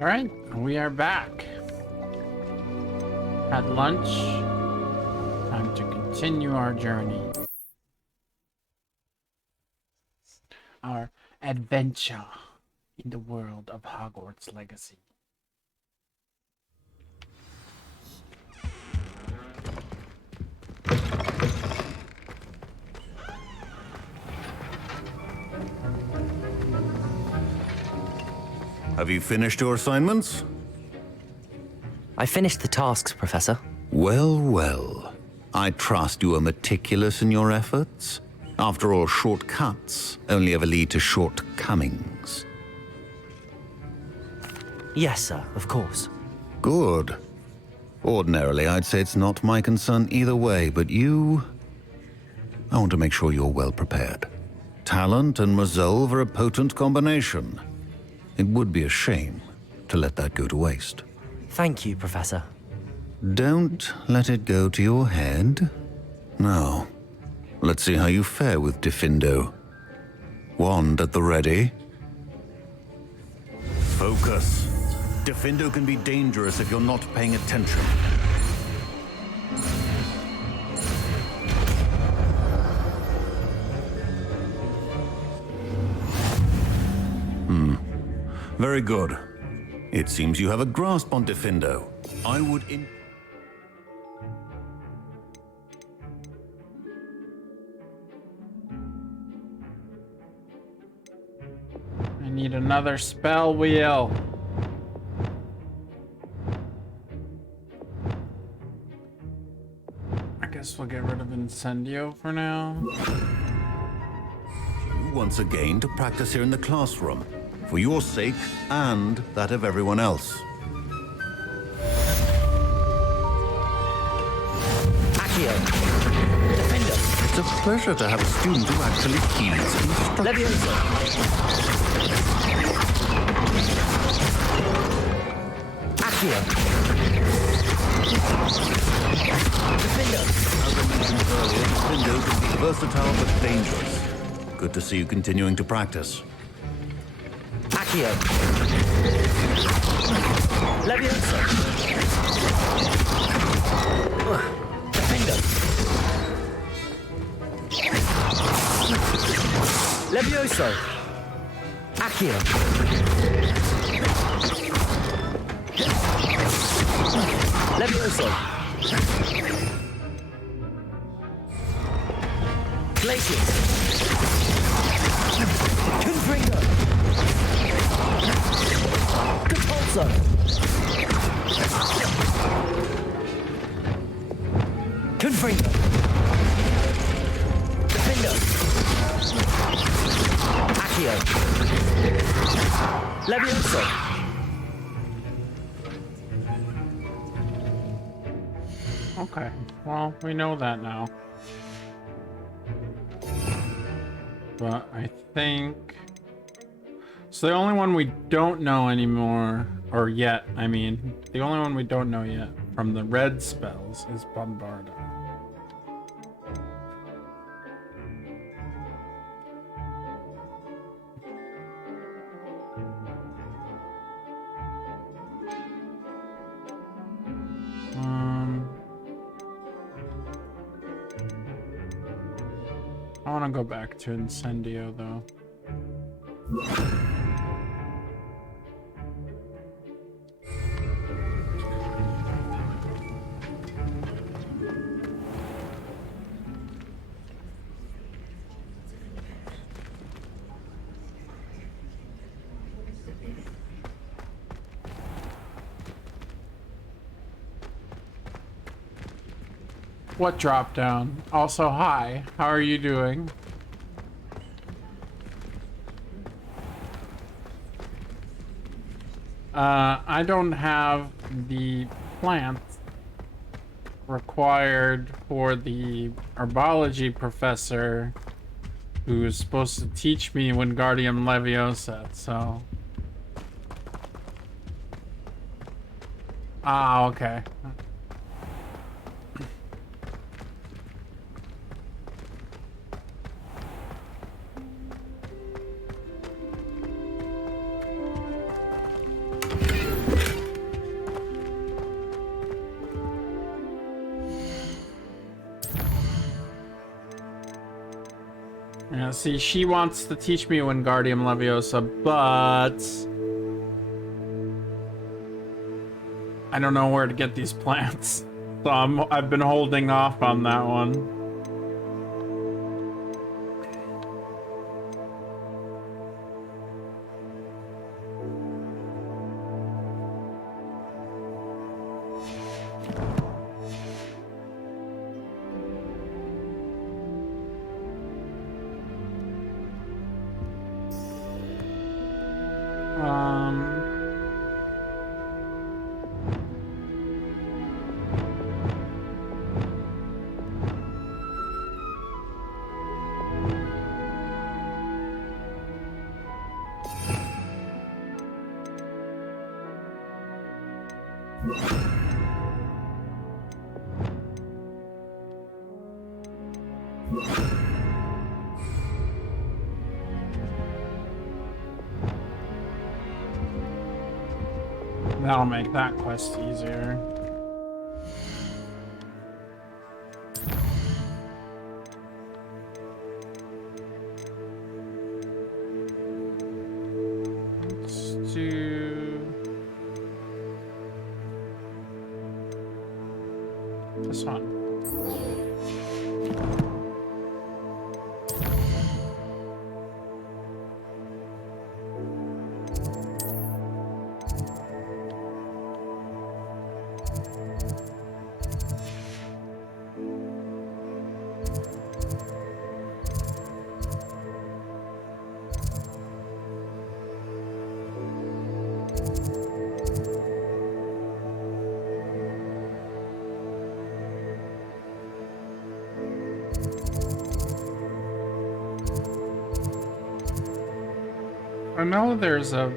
All right, we are back. Had lunch. Time to continue our journey. Our adventure in the world of Hogwarts Legacy. Have you finished your assignments? I finished the tasks, Professor. Well, well. I trust you are meticulous in your efforts. After all, shortcuts only ever lead to shortcomings. Yes, sir, of course. Good. Ordinarily, I'd say it's not my concern either way, but you... I want to make sure you're well prepared. Talent and resolve are a potent combination. It would be a shame to let that go to waste. Thank you, Professor. Don't let it go to your head. Now, let's see how you fare with Diffindo. Wand at the ready. Focus. Diffindo can be dangerous if you're not paying attention. Very good. It seems you have a grasp on Diffindo. I would I need another spell wheel. I guess we'll get rid of Incendio for now. you once again to practice here in the classroom. For your sake and that of everyone else. Accio! Defender! It's a pleasure to have a student who actually heeds instruction. Leviosa! Accio! Defender! As I mentioned earlier, Diffindo can be versatile but dangerous. Good to see you continuing to practice. Accio! Leviosa! Defender! Levioso! Accio! Levioso! Glacius! Confringo! Compulso! Confringo! Defender! Accio! Levioso! Okay, well, we know that now. But I think... So the only one we don't know anymore, or yet, I mean, the only one we don't know yet from the red spells is Bombarda. I want to go back to Incendio though. What drop down? Also, hi. How are you doing? I don't have the plant required for the herbology professor who is supposed to teach me Wingardium Leviosa, so... Ah, okay. Yeah, see, she wants to teach me Wingardium Leviosa, but I don't know where to get these plants. So I've been holding off on that one. That'll make that quest easier. Let's do this one. I know there's a...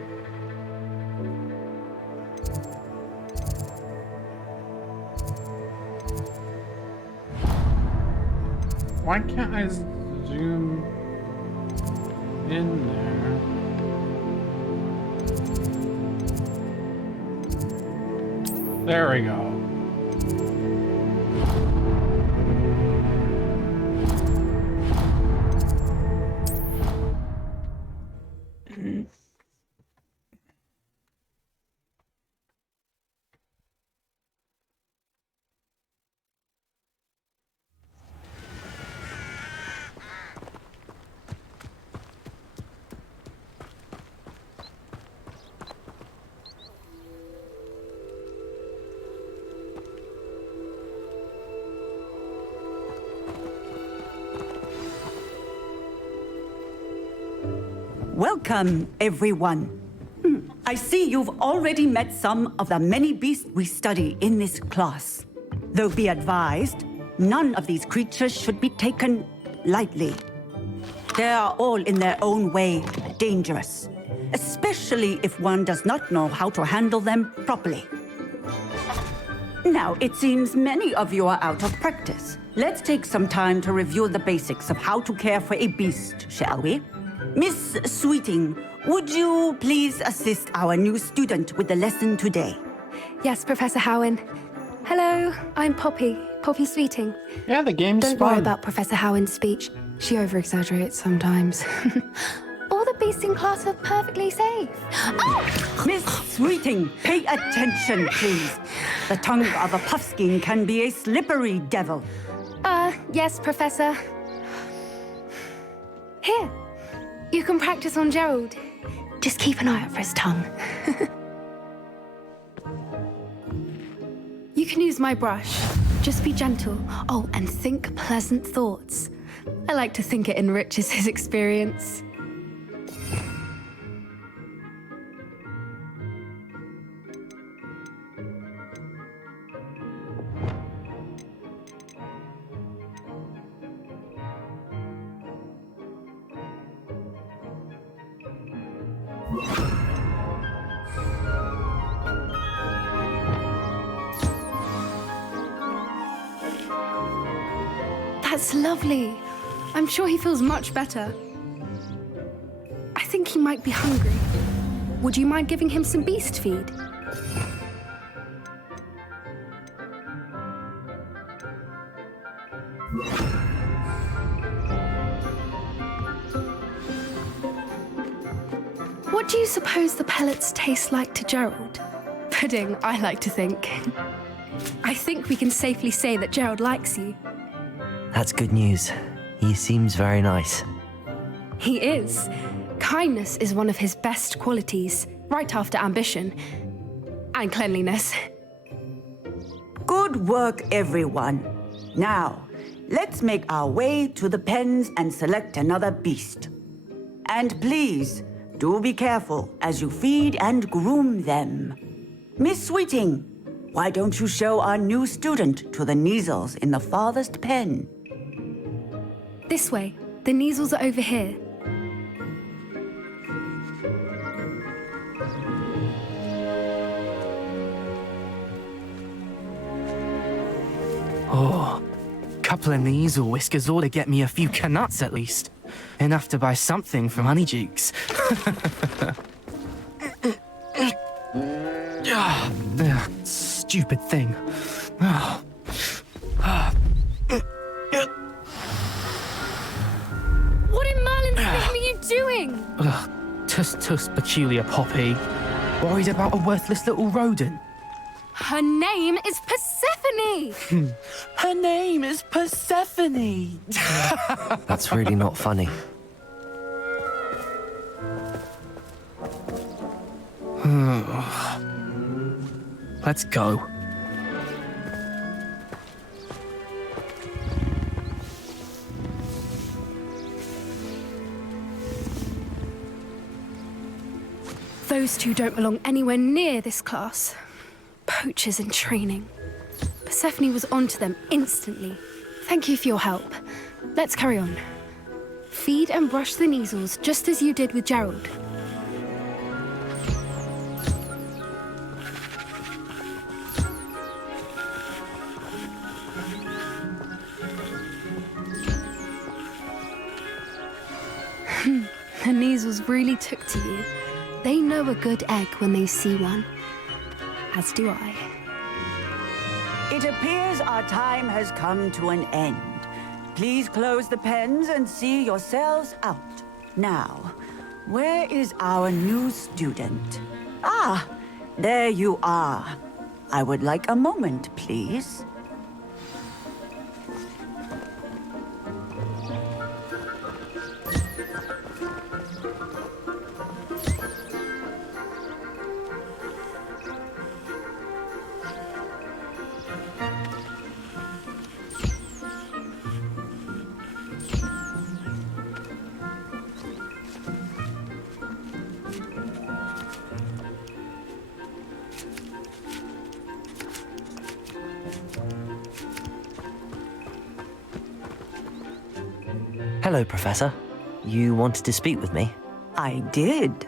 Why can't I zoom in there? There we go. Welcome, everyone. I see you've already met some of the many beasts we study in this class. Though be advised, none of these creatures should be taken lightly. They are all in their own way dangerous, especially if one does not know how to handle them properly. Now, it seems many of you are out of practice. Let's take some time to review the basics of how to care for a beast, shall we? Miss Sweeting, would you please assist our new student with the lesson today? Yes, Professor Howen. Hello, I'm Poppy Sweeting. Yeah, the game's Don't fun. worry about Professor Howen's speech. She over-exaggerates sometimes. All the beasts in class are perfectly safe. Oh! Miss Sweeting, pay attention, please. The tongue of a puffskein can be a slippery devil. Yes, Professor. Here, you can practice on Gerald. Just keep an eye out for his tongue. You can use my brush. Just be gentle. Oh, and think pleasant thoughts. I like to think it enriches his experience. That's lovely. I'm sure he feels much better. I think he might be hungry. Would you mind giving him some beast feed? What do you suppose the pellets taste like to Gerald? Pudding, I like to think. I think we can safely say that Gerald likes you. That's good news. He seems very nice. He is. Kindness is one of his best qualities, right after ambition. And cleanliness. Good work, everyone. Now, let's make our way to the pens and select another beast. And please, do be careful as you feed and groom them. Miss Sweeting, why don't you show our new student to the Neasels in the farthest pen? This way. The Neasels are over here. Oh, couple of Neasel whiskers ought to get me a few canuts at least. Enough to buy something from Honeydukes. Stupid thing. What in Merlin's name are you doing? Tuss, peculiar poppy. Worried about a worthless little rodent. Her name is Persephone! Her name is Persephone. That's really not funny. Let's go. Those two don't belong anywhere near this class. Poachers in training. Persephone was onto them instantly. Thank you for your help. Let's carry on. Feed and brush the Neasels just as you did with Gerald. The Neasels really took to you. They know a good egg when they see one. As do I. It appears our time has come to an end. Please close the pens and see yourselves out. Now, where is our new student? Ah, there you are. I would like a moment, please. Hello, Professor. You wanted to speak with me? I did.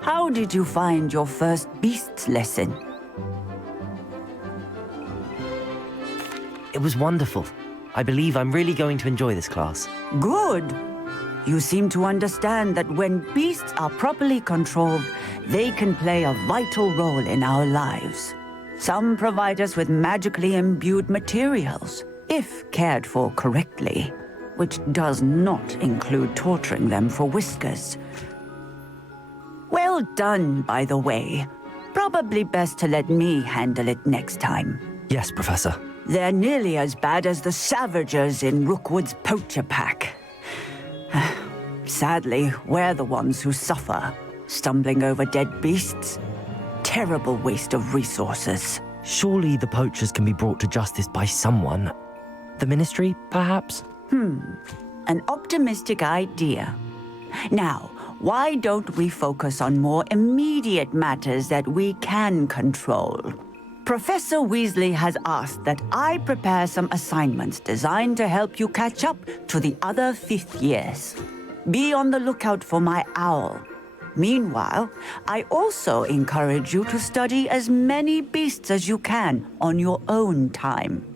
How did you find your first beasts lesson? It was wonderful. I believe I'm really going to enjoy this class. Good. You seem to understand that when beasts are properly controlled, they can play a vital role in our lives. Some provide us with magically imbued materials, if cared for correctly, which does not include torturing them for whiskers. Well done, by the way. Probably best to let me handle it next time. Yes, Professor. They're nearly as bad as the Savagers in Rookwood's poacher pack. Sadly, we're the ones who suffer, stumbling over dead beasts. Terrible waste of resources. Surely the poachers can be brought to justice by someone. The Ministry, perhaps? An optimistic idea. Now, why don't we focus on more immediate matters that we can control? Professor Weasley has asked that I prepare some assignments designed to help you catch up to the other fifth years. Be on the lookout for my owl. Meanwhile, I also encourage you to study as many beasts as you can on your own time.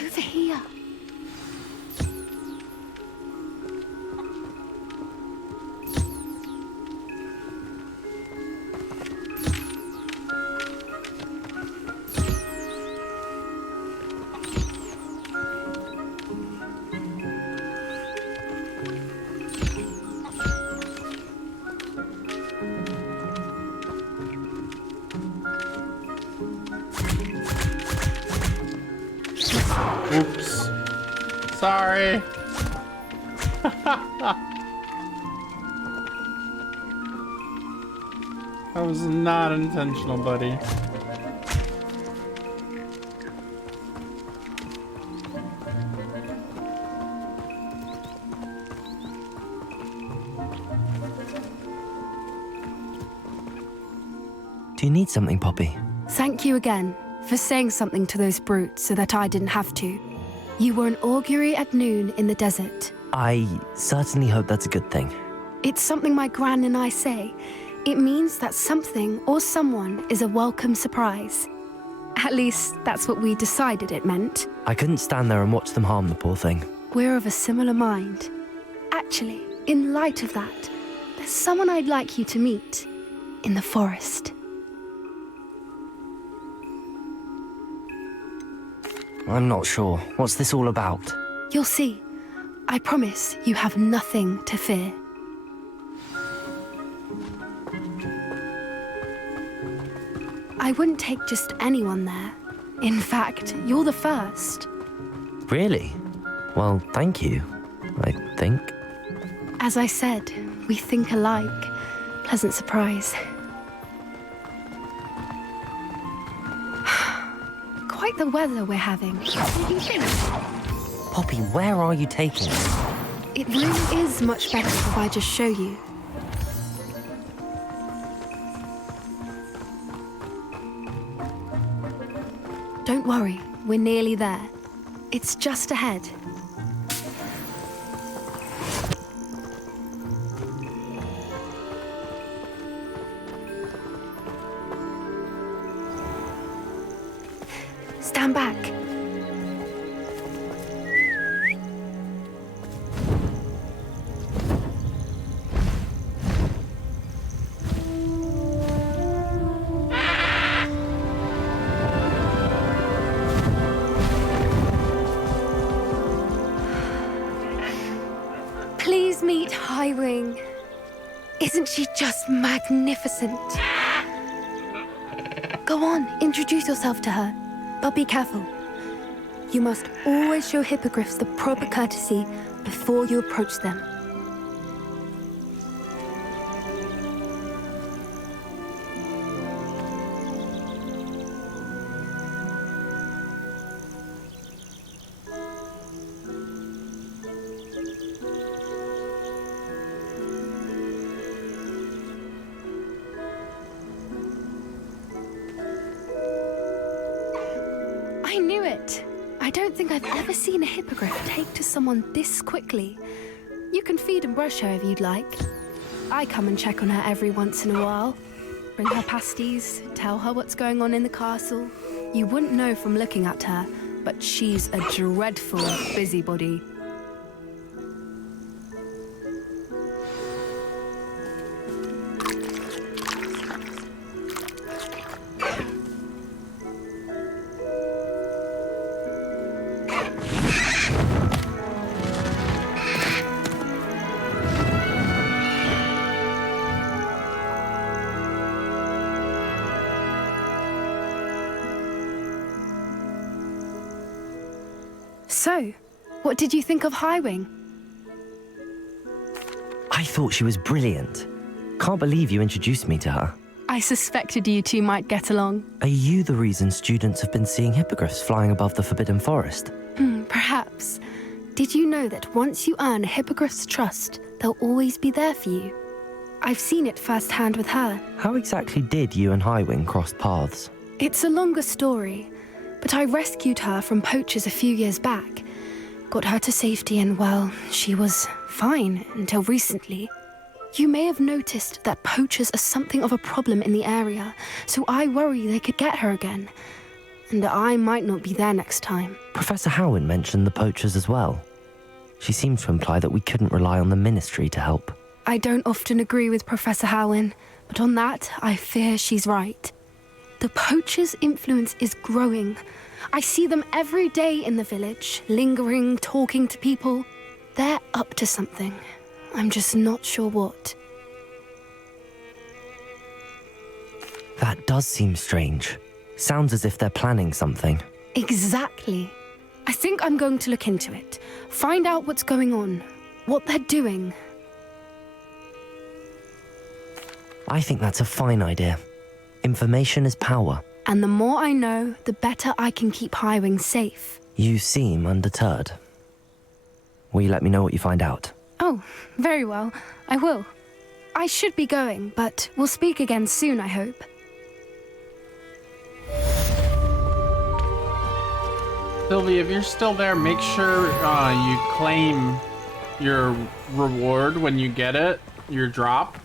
Over here. Sorry. That was not intentional, buddy. Do you need something, Poppy? Thank you again for saying something to those brutes so that I didn't have to. You were an augury at noon in the desert. I certainly hope that's a good thing. It's something my gran and I say. It means that something or someone is a welcome surprise. At least, that's what we decided it meant. I couldn't stand there and watch them harm the poor thing. We're of a similar mind. Actually, in light of that, there's someone I'd like you to meet in the forest. I'm not sure. What's this all about? You'll see. I promise you have nothing to fear. I wouldn't take just anyone there. In fact, you're the first. Really? Well, thank you, I think. As I said, we think alike. Pleasant surprise. Quite the weather we're having. What do you think? Poppy, where are you taking us? It really is much better if I just show you. Don't worry, we're nearly there. It's just ahead. Stand back. Please meet Highwing. Isn't she just magnificent? Go on, introduce yourself to her. But be careful. You must always show hippogriffs the proper courtesy before you approach them. I knew it. I don't think I've ever seen a hippogriff take to someone this quickly. You can feed and brush her if you'd like. I come and check on her every once in a while. Bring her pasties, tell her what's going on in the castle. You wouldn't know from looking at her, but she's a dreadful busybody. So, what did you think of Highwing? I thought she was brilliant. Can't believe you introduced me to her. I suspected you two might get along. Are you the reason students have been seeing hippogriffs flying above the Forbidden Forest? Perhaps. Did you know that once you earn a hippogriff's trust, they'll always be there for you? I've seen it firsthand with her. How exactly did you and Highwing cross paths? It's a longer story, but I rescued her from poachers a few years back. Got her to safety and, well, she was fine until recently. You may have noticed that poachers are something of a problem in the area, so I worry they could get her again. And I might not be there next time. Professor Howin mentioned the poachers as well. She seemed to imply that we couldn't rely on the ministry to help. I don't often agree with Professor Howin, but on that, I fear she's right. The poachers' influence is growing. I see them every day in the village, lingering, talking to people. They're up to something. I'm just not sure what. That does seem strange. Sounds as if they're planning something. Exactly. I think I'm going to look into it. Find out what's going on, what they're doing. I think that's a fine idea. Information is power. And the more I know, the better I can keep Highwing safe. You seem undeterred. Will you let me know what you find out? Oh, very well. I will. I should be going, but we'll speak again soon, I hope. Sylvie, if you're still there, make sure you claim your reward when you get it, your drop.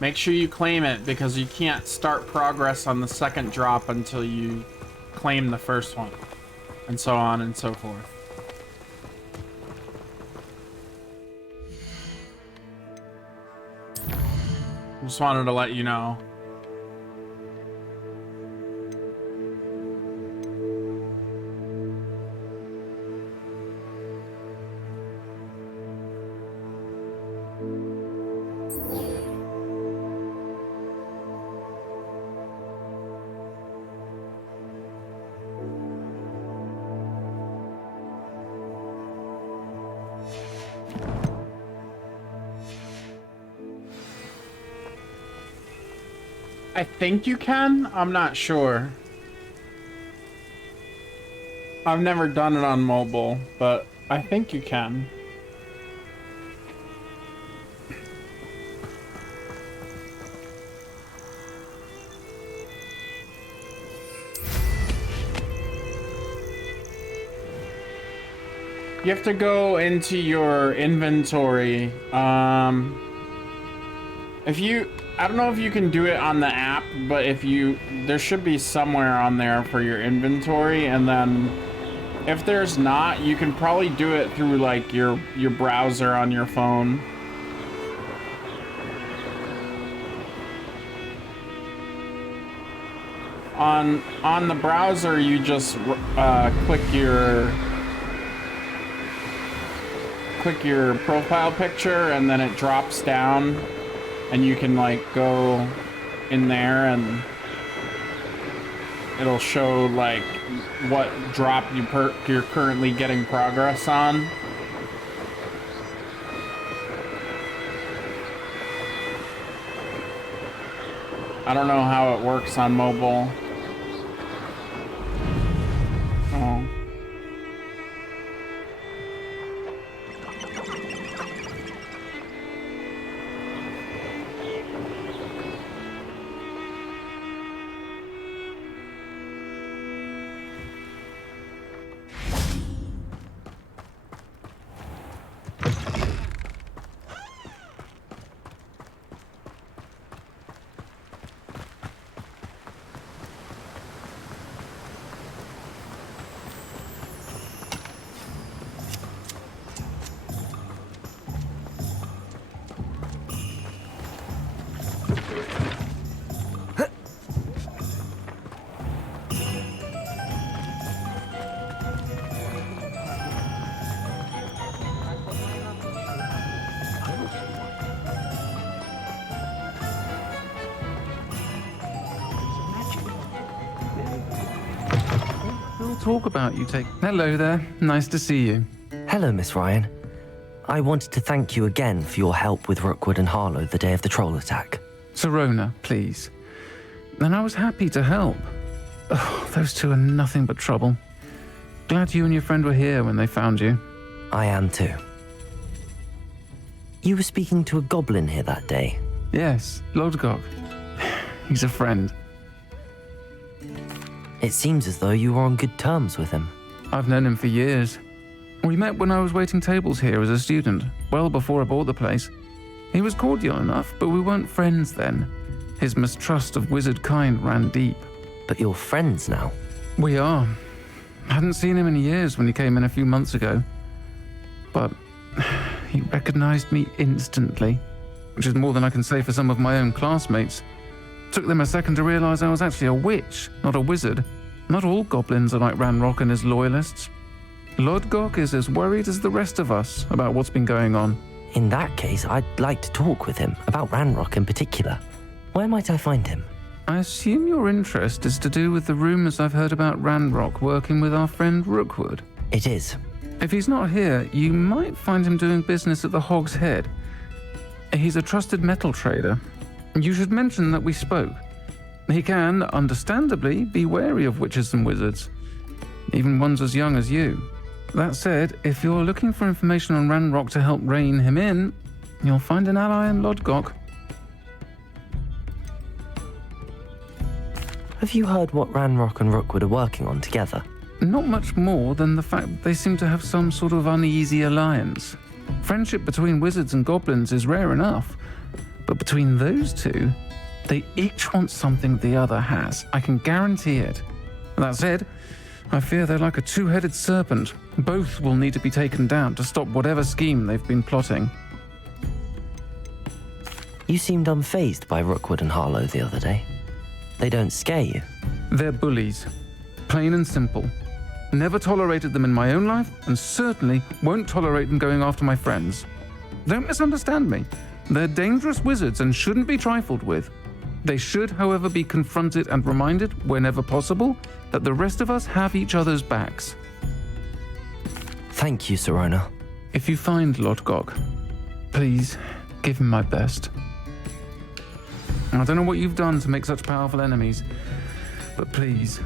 Make sure you claim it, because you can't start progress on the second drop until you claim the first one, and so on and so forth. Just wanted to let you know. I think you can. I'm not sure. I've never done it on mobile, but I think you can. You have to go into your inventory. I don't know if you can do it on the app, but there should be somewhere on there for your inventory, and then if there's not, you can probably do it through like your browser on your phone. On the browser, you just click your profile picture, and then it drops down. And you can like go in there and it'll show like what drop you're currently getting progress on. I don't know how it works on mobile. Oh. Talk about you take. Hello there. Nice to see you. Hello, Miss Ryan. I wanted to thank you again for your help with Rookwood and Harlow the day of the troll attack. Serona, please. And I was happy to help. Oh, those two are nothing but trouble. Glad you and your friend were here when they found you. I am too. You were speaking to a goblin here that day. Yes, Lodgok. He's a friend. It seems as though you were on good terms with him. I've known him for years. We met when I was waiting tables here as a student, well before I bought the place. He was cordial enough, but we weren't friends then. His mistrust of wizard kind ran deep. But you're friends now? We are. Hadn't seen him in years when he came in a few months ago. But he recognized me instantly, which is more than I can say for some of my own classmates. Took them a second to realize I was actually a witch, not a wizard. Not all goblins are like Ranrock and his loyalists. Lodgok is as worried as the rest of us about what's been going on. In that case, I'd like to talk with him, about Ranrock in particular. Where might I find him? I assume your interest is to do with the rumors I've heard about Ranrock working with our friend Rookwood. It is. If he's not here, you might find him doing business at the Hog's Head. He's a trusted metal trader. You should mention that we spoke. He can, understandably, be wary of witches and wizards, even ones as young as you. That said, if you're looking for information on Ranrock to help rein him in, you'll find an ally in Lodgok. Have you heard what Ranrock and Rookwood are working on together? Not much more than the fact that they seem to have some sort of uneasy alliance. Friendship between wizards and goblins is rare enough, but between those two, they each want something the other has. I can guarantee it. That said, I fear they're like a two-headed serpent. Both will need to be taken down to stop whatever scheme they've been plotting. You seemed unfazed by Rookwood and Harlow the other day. They don't scare you. They're bullies. Plain and simple. Never tolerated them in my own life, and certainly won't tolerate them going after my friends. Don't misunderstand me. They're dangerous wizards and shouldn't be trifled with. They should, however, be confronted and reminded, whenever possible, that the rest of us have each other's backs. Thank you, Sirona. If you find Lodgok, please give him my best. I don't know what you've done to make such powerful enemies, but please,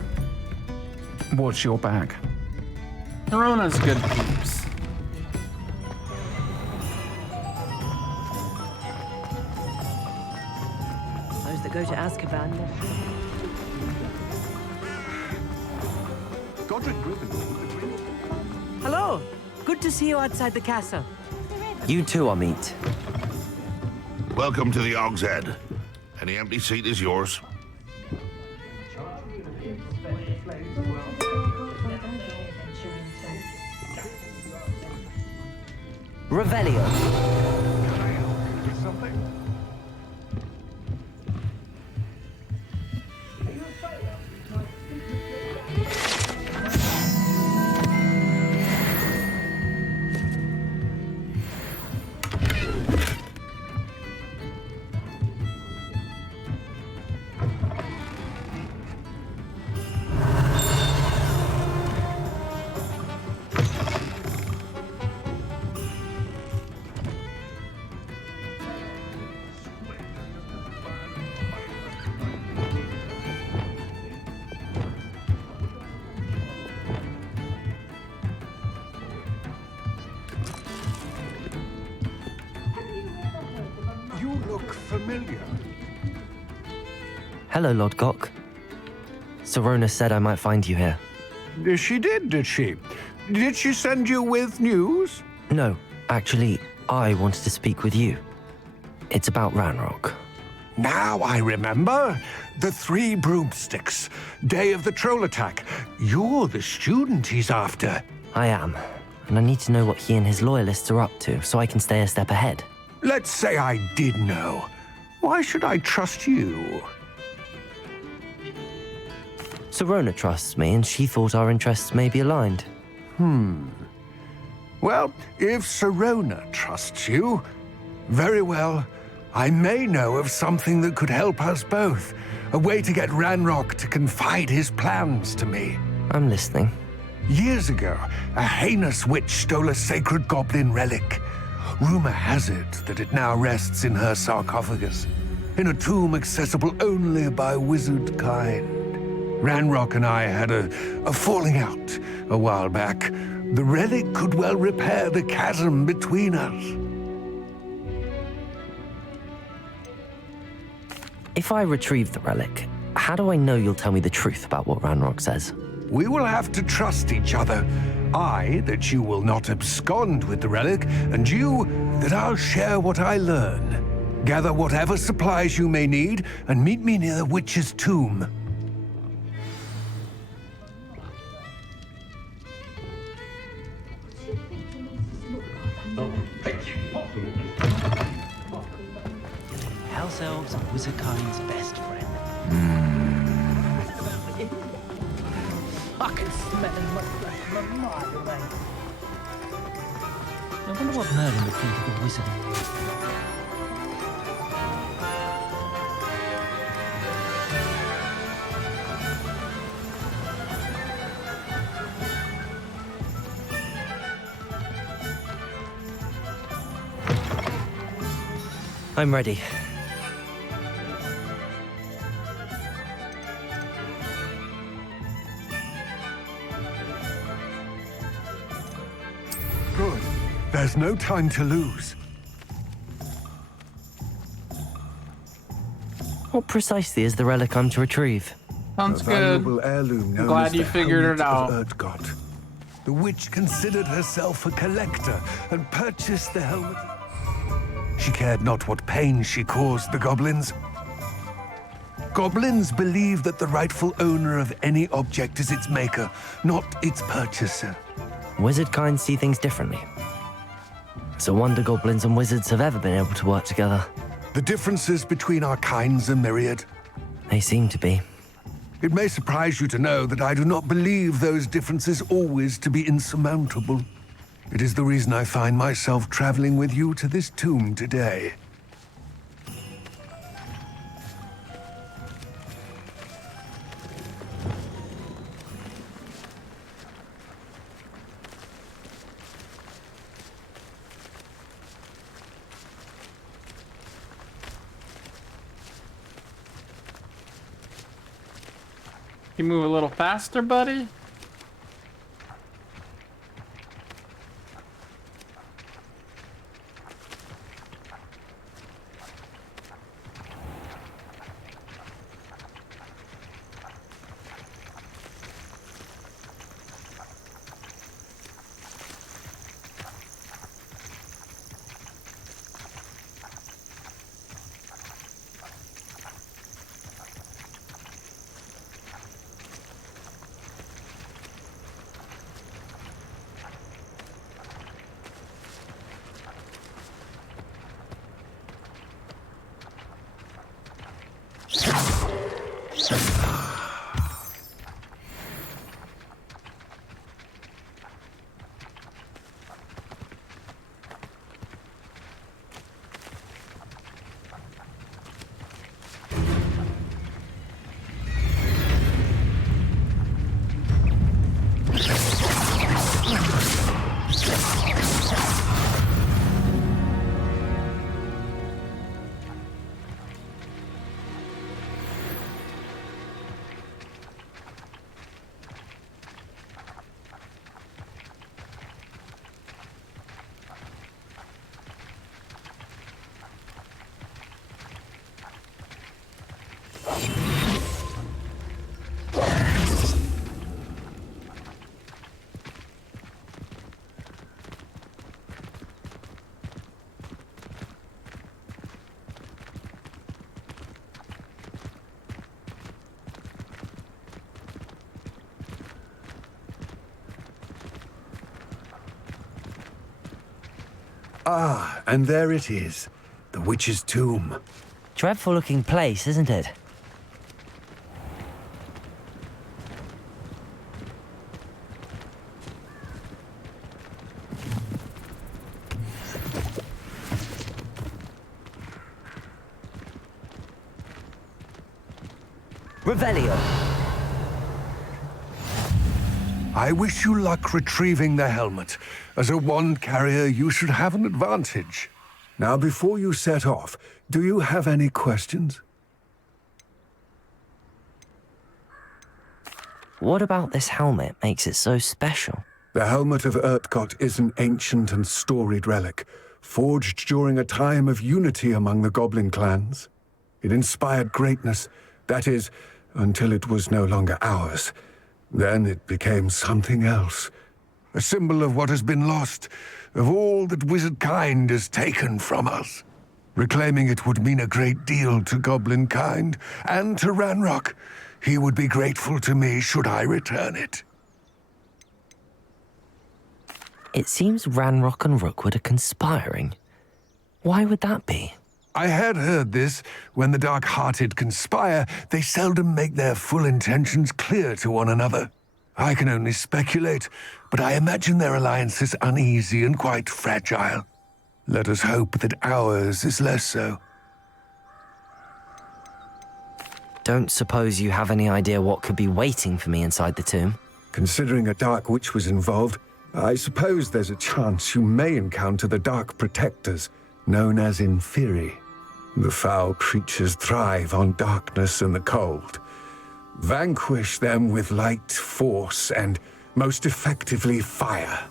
watch your back. Sirona's good peeps. Those that go to Azkaban. Hello. Good to see you outside the castle. You too, Amit. Welcome to the Hog's Head. Any empty seat is yours. Revelio. Familiar. Hello, Lodgok. Sirona said I might find you here. She did she? Did she send you with news? No, actually, I wanted to speak with you. It's about Ranrock. Now I remember. The 3 broomsticks. Day of the troll attack. You're the student he's after. I am, and I need to know what he and his loyalists are up to so I can stay a step ahead. Let's say I did know. Why should I trust you? Sirona trusts me, and she thought our interests may be aligned. Well, if Sirona trusts you, very well. I may know of something that could help us both. A way to get Ranrock to confide his plans to me. I'm listening. Years ago, a heinous witch stole a sacred goblin relic. Rumor has it that it now rests in her sarcophagus, in a tomb accessible only by wizard kind. Ranrock and I had a falling out a while back. The relic could well repair the chasm between us. If I retrieve the relic, how do I know you'll tell me the truth about what Ranrock says? We will have to trust each other. I, that you will not abscond with the relic, and you, that I'll share what I learn. Gather whatever supplies you may need, and meet me near the witch's tomb. House elves are wizardkind's best friend. I can smell him much less than a mile away. I wonder what Merlin would think of a wizard. I'm ready. Good. There's no time to lose. What precisely is the relic I'm to retrieve? Sounds A good. valuable heirloom known Glad as you the figured it helmet out. of Erdgott. The witch considered herself a collector and purchased the helmet. She cared not what pain she caused the goblins. Goblins believe that the rightful owner of any object is its maker, not its purchaser. Wizard kind see things differently. It's a wonder goblins and wizards have ever been able to work together. The differences between our kinds are myriad. They seem to be. It may surprise you to know that I do not believe those differences always to be insurmountable. It is the reason I find myself traveling with you to this tomb today. You move a little faster, buddy? Ah, and there it is. The witch's tomb. Dreadful looking place, isn't it? Revelio. I wish you luck retrieving the helmet. As a wand carrier, you should have an advantage. Now, before you set off, do you have any questions? What about this helmet makes it so special? The helmet of Erdgott is an ancient and storied relic, forged during a time of unity among the goblin clans. It inspired greatness, that is, until it was no longer ours. Then it became something else. A symbol of what has been lost, of all that wizard kind has taken from us. Reclaiming it would mean a great deal to goblin kind, and to Ranrock. He would be grateful to me should I return it. It seems Ranrock and Rookwood are conspiring. Why would that be? I had heard this. When the dark-hearted conspire, they seldom make their full intentions clear to one another. I can only speculate, but I imagine their alliance is uneasy and quite fragile. Let us hope that ours is less so. Don't suppose you have any idea what could be waiting for me inside the tomb? Considering a dark witch was involved, I suppose there's a chance you may encounter the Dark Protectors, known as Inferi. The foul creatures thrive on darkness and the cold. Vanquish them with light, force, and most effectively fire.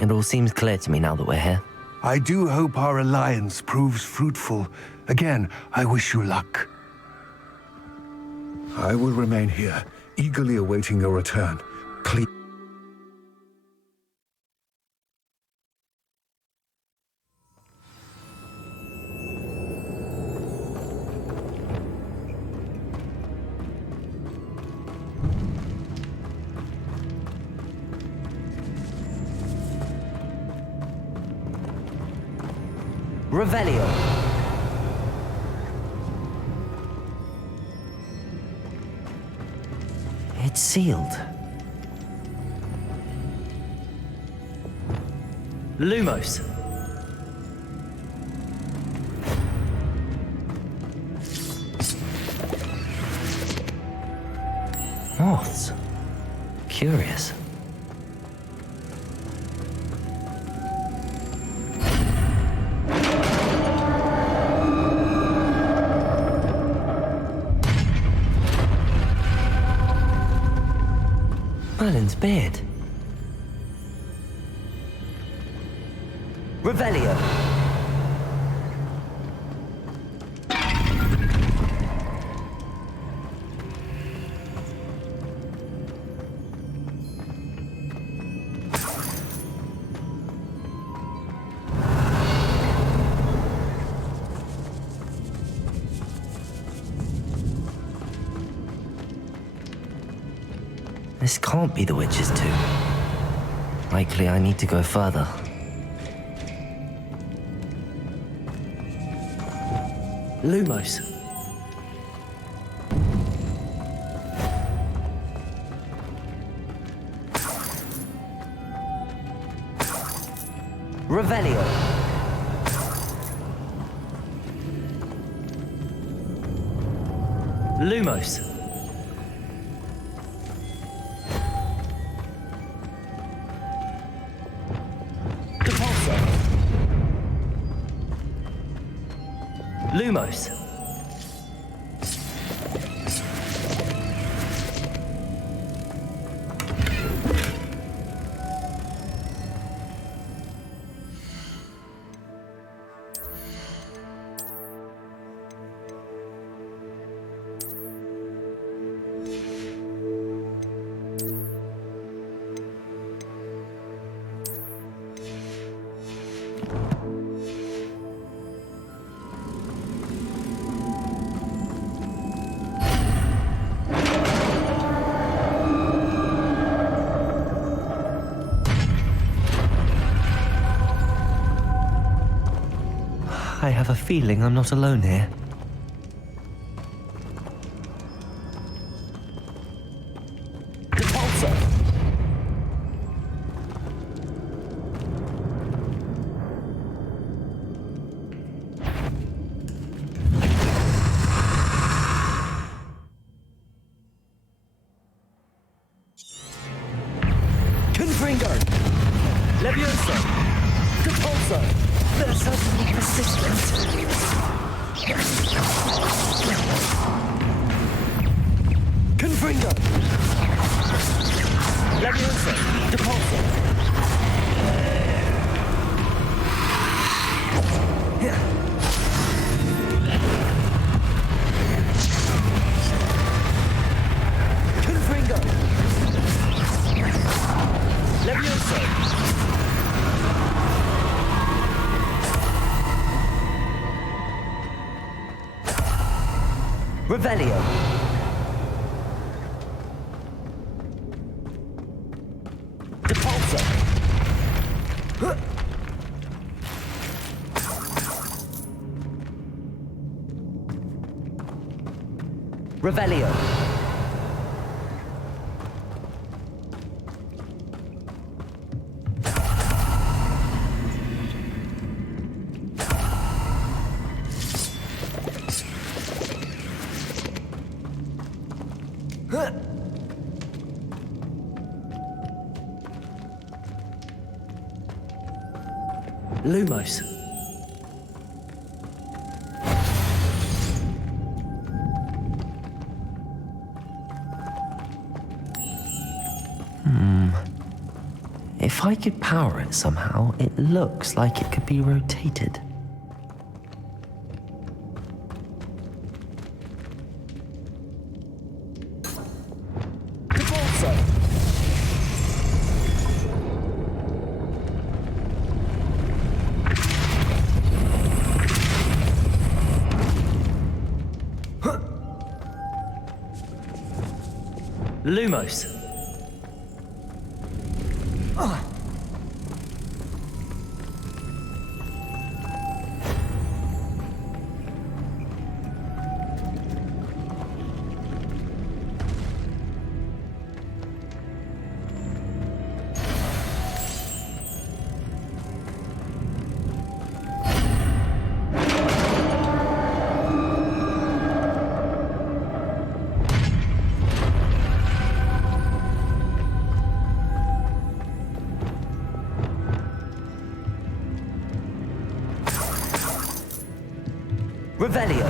It all seems clear to me now that we're here. I do hope our alliance proves fruitful. Again, I wish you luck. I will remain here, eagerly awaiting your return. Please. Revelio. It's sealed. Lumos. Moths. Curious. Merlin's beard. Revelio. This can't be the witch's tomb. Likely I need to go further. Lumos. Revelio. Lumos. Lumos. I have a feeling I'm not alone here. Confringo! Levioso! Depulso! They're certainly persistent. Confringo! Levioso! Depulso! Confringo! Levioso! Revelio. Depulso! Revelio. Lumos. If I could power it somehow, it looks like it could be rotated. Depulso. Lumos. Revelio.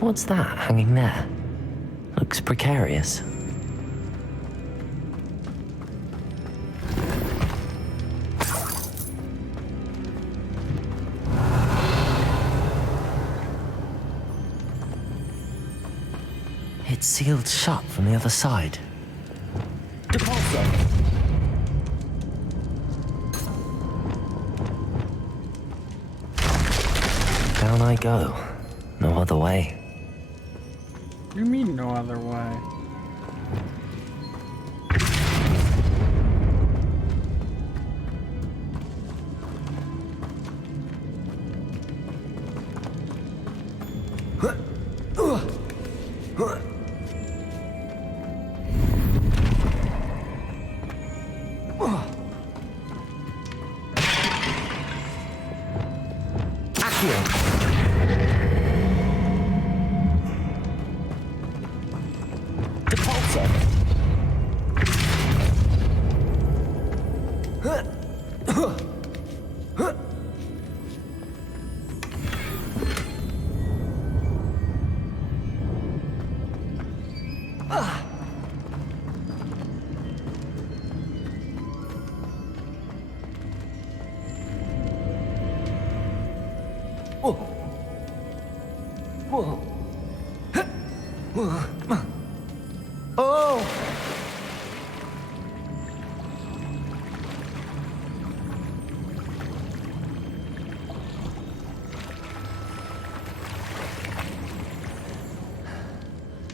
What's that hanging there? Looks precarious. It's sealed shut from the other side. Depulso. Down I go. No other way. You mean no other way?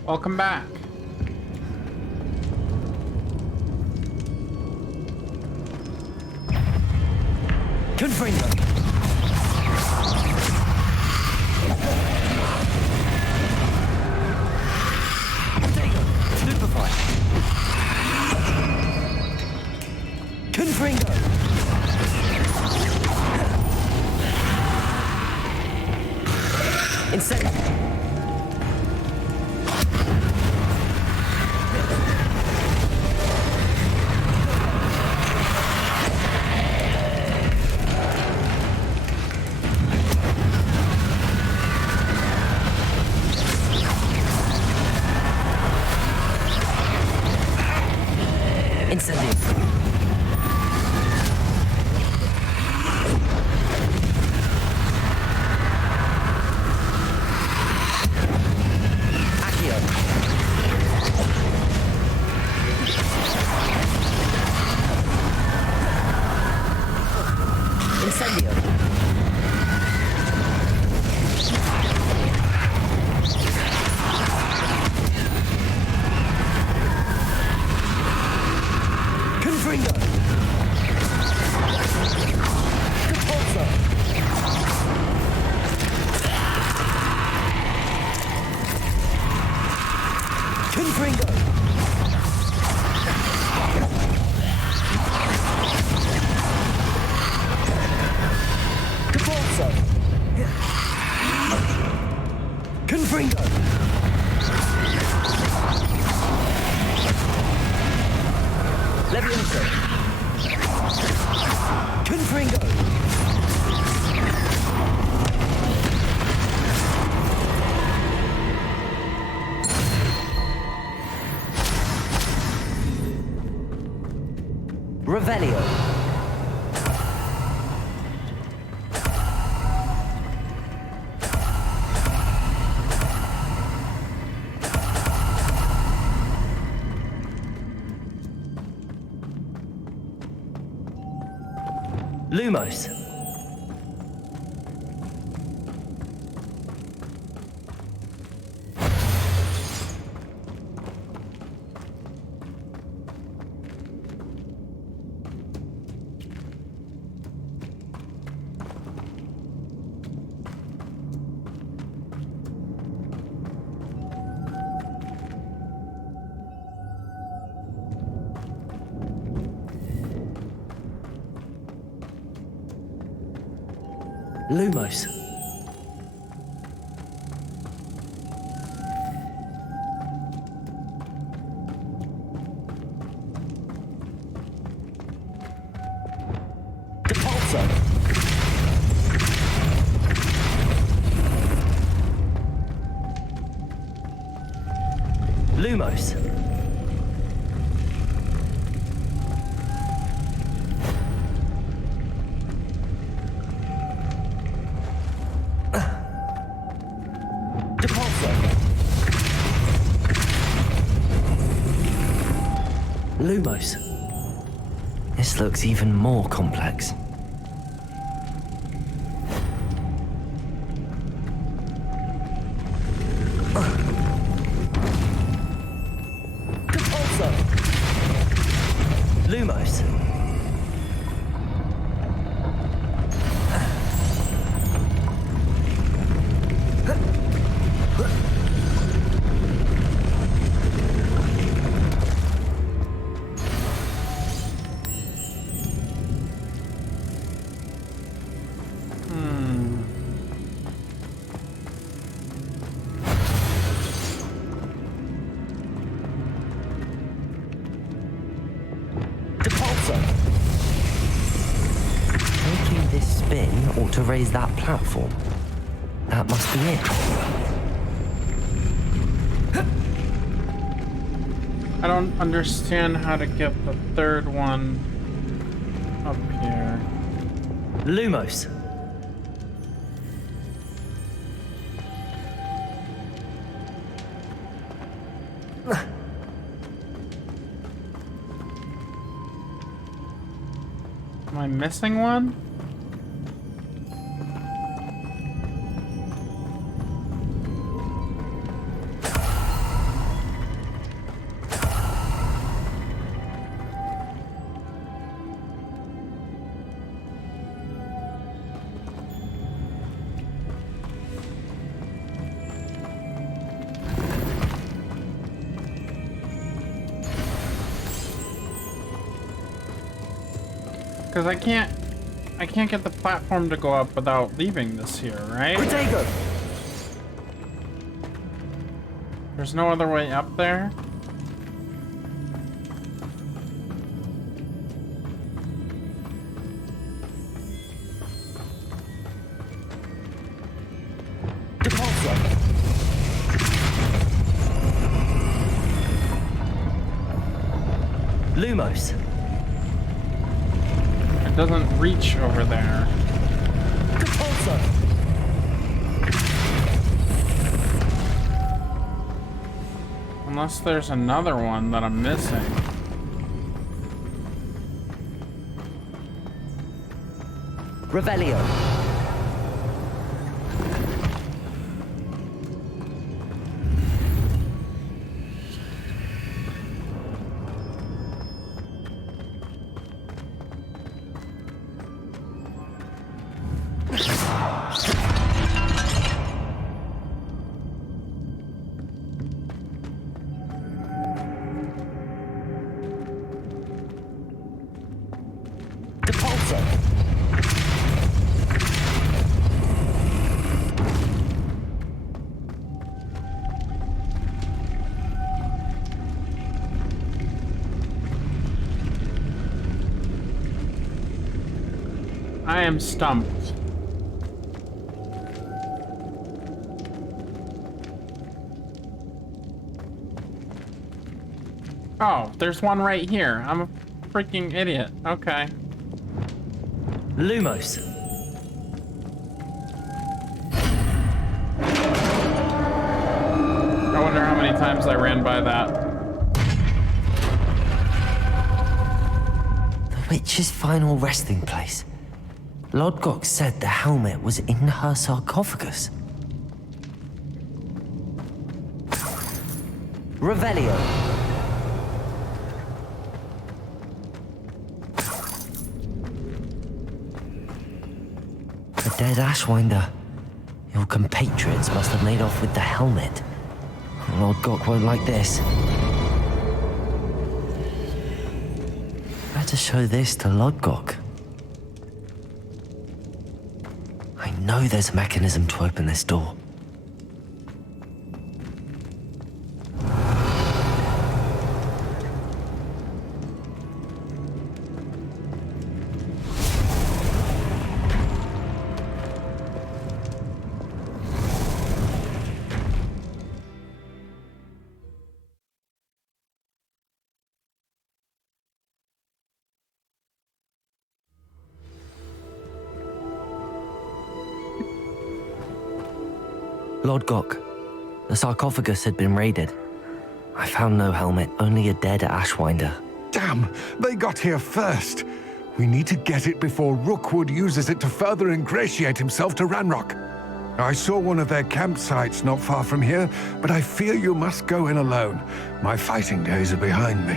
Welcome back. Confringo. Stupefy. Confringo. Insane. Revelio. Lumos. Lumos. Depulso. Lumos. Lumos. This looks even more complex. Depulso. Lumos. Making this spin ought to raise that platform. That must be it. I don't understand how to get the third one up here. Lumos. Am I missing one? Because I can't get the platform to go up without leaving this here, right? Protego. There's no other way up there? Depulso. Lumos. It doesn't reach over there. Depulso. Unless there's another one that I'm missing. Revelio. Depulso. I am stumped. Oh, there's one right here. freaking idiot. Okay. Lumos. I wonder how many times I ran by that. The witch's final resting place. Lodgok said the helmet was in her sarcophagus. Revelio. A dead Ashwinder. Your compatriots must have made off with the helmet. Lodgok won't like this. Better show this to Lodgok. I know there's a mechanism to open this door. Lodgok, the sarcophagus had been raided. I found no helmet, only a dead Ashwinder. Damn, they got here first. We need to get it before Rookwood uses it to further ingratiate himself to Ranrock. I saw one of their campsites not far from here, but I fear you must go in alone. My fighting days are behind me.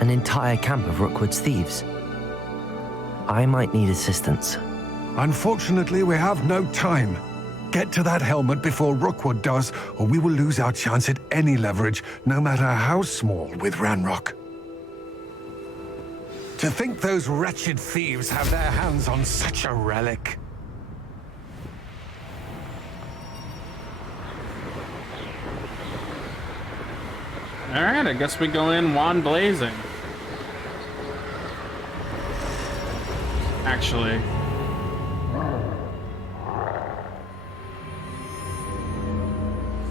An entire camp of Rookwood's thieves. I might need assistance. Unfortunately, we have no time. Get to that helmet before Rookwood does, or we will lose our chance at any leverage, no matter how small, with Ranrock. To think those wretched thieves have their hands on such a relic. Alright, I guess we go in wand blazing. Actually.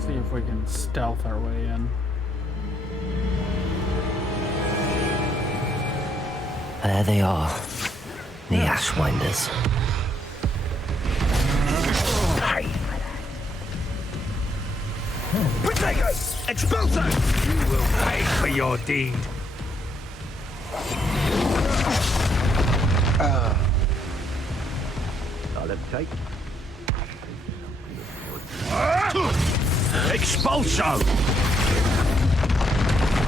See if we can stealth our way in. There they are. The Ashwinders. Potato! Expulso! You will pay for your deed. Expulso!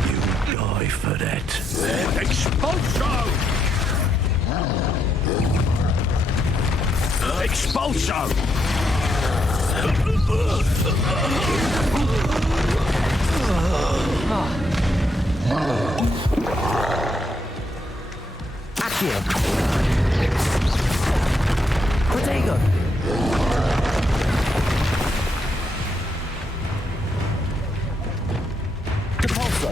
You die for that. Expulso! Expulso! Accio. Protego. Depulso.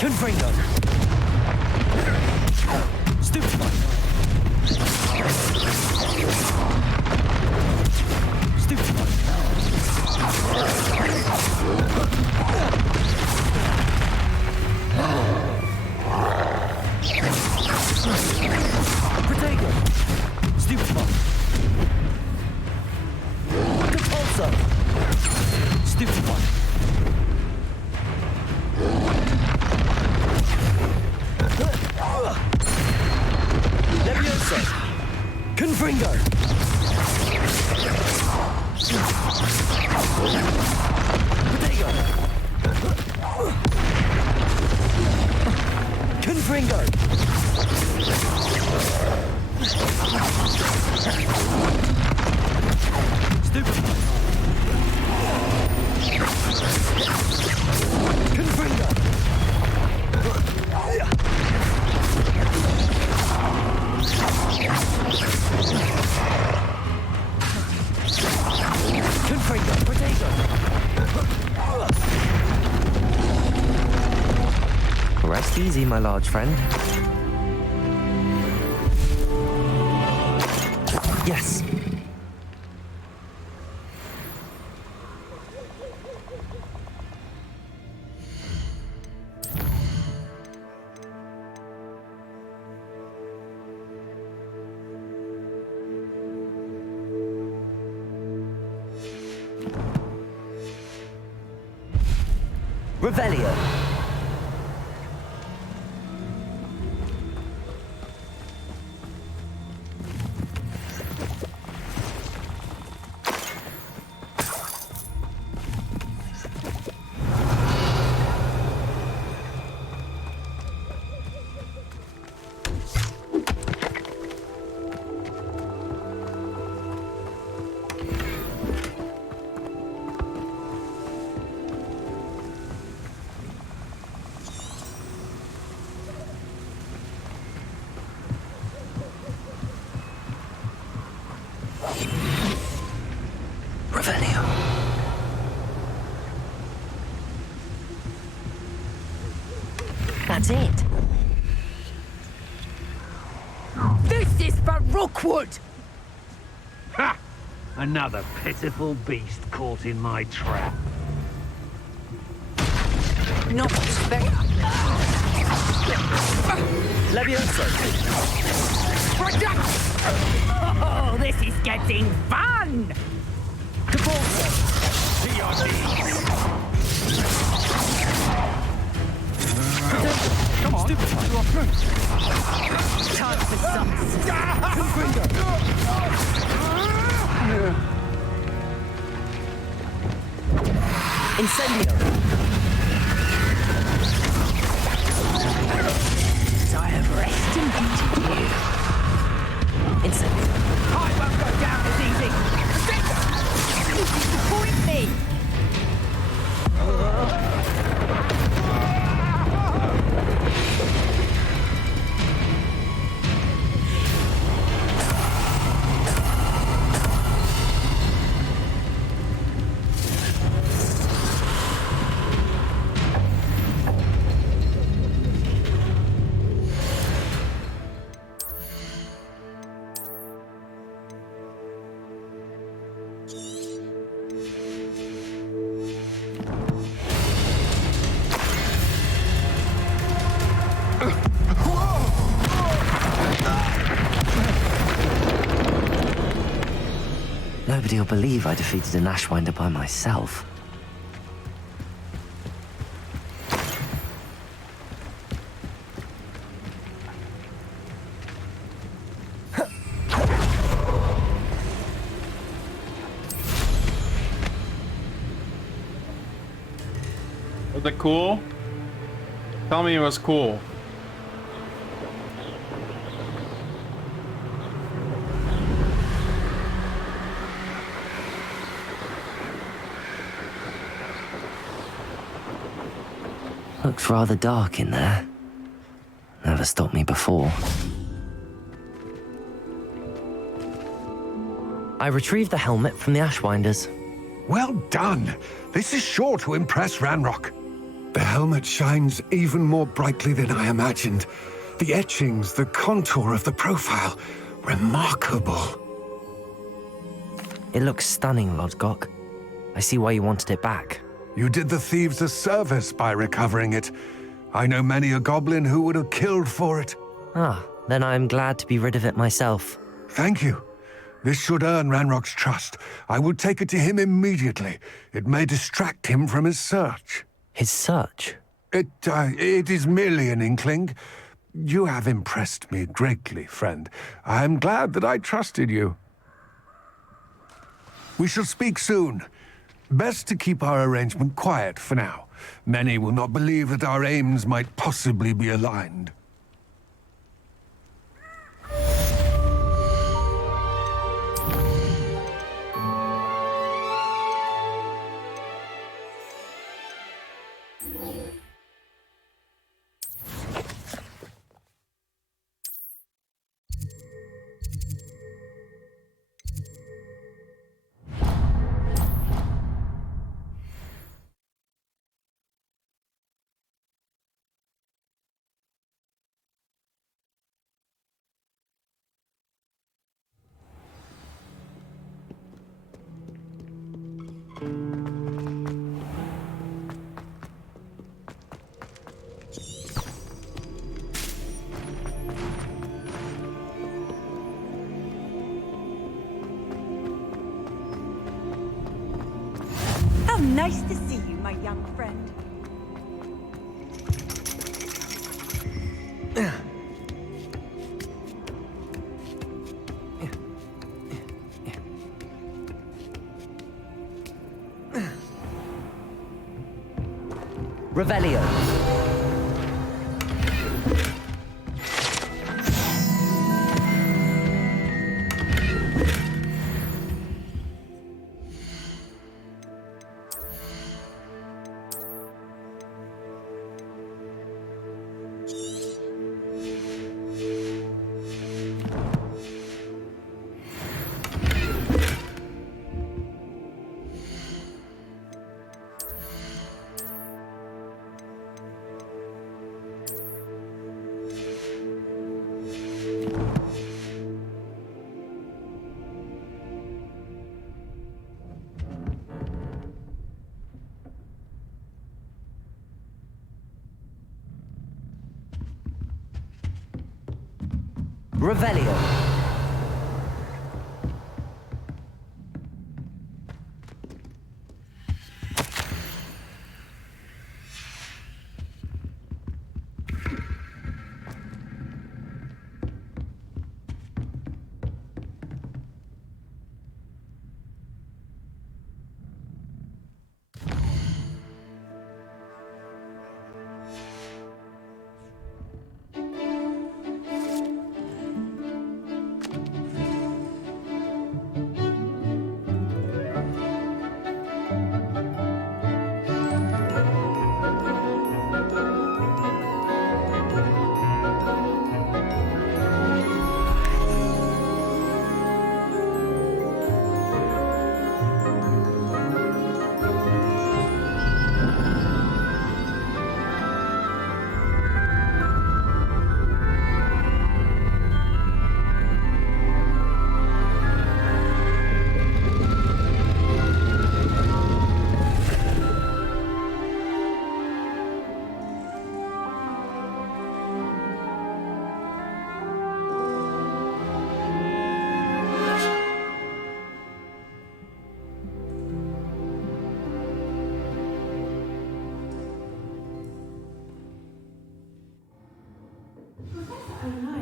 Confringo. Stupefy. Stupefy. Protego. Stupefy. Depulso. Stupefy. Levioso. Confringo. Protego. Confringo. Stupefy. Confringo. Confringo. Protego. Rest easy, my large friend. Yes. Revelio. Revelio. That's it. This is for Rookwood! Ha! Another pitiful beast caught in my trap. Not fair. Levioso. Oh, this is getting fun! To your knees! Come on, time for some Incendio. I have estimated you. Incendio. I won't go down as easy. You disappoint me. Nobody will believe I defeated an Ashwinder by myself. Was it cool? Tell me it was cool. Looks rather dark in there. Never stopped me before. I retrieved the helmet from the Ashwinders. Well done. This is sure to impress Ranrock. The helmet shines even more brightly than I imagined. The etchings, the contour of the profile. Remarkable. It looks stunning, Lodgok. I see why you wanted it back. You did the thieves a service by recovering it. I know many a goblin who would have killed for it. Ah, then I'm glad to be rid of it myself. Thank you. This should earn Ranrock's trust. I will take it to him immediately. It may distract him from his search. His search? It is merely an inkling. You have impressed me greatly, friend. I am glad that I trusted you. We shall speak soon. Best to keep our arrangement quiet for now. Many will not believe that our aims might possibly be aligned. How nice to see you, my young friend. Revelio. Revelio.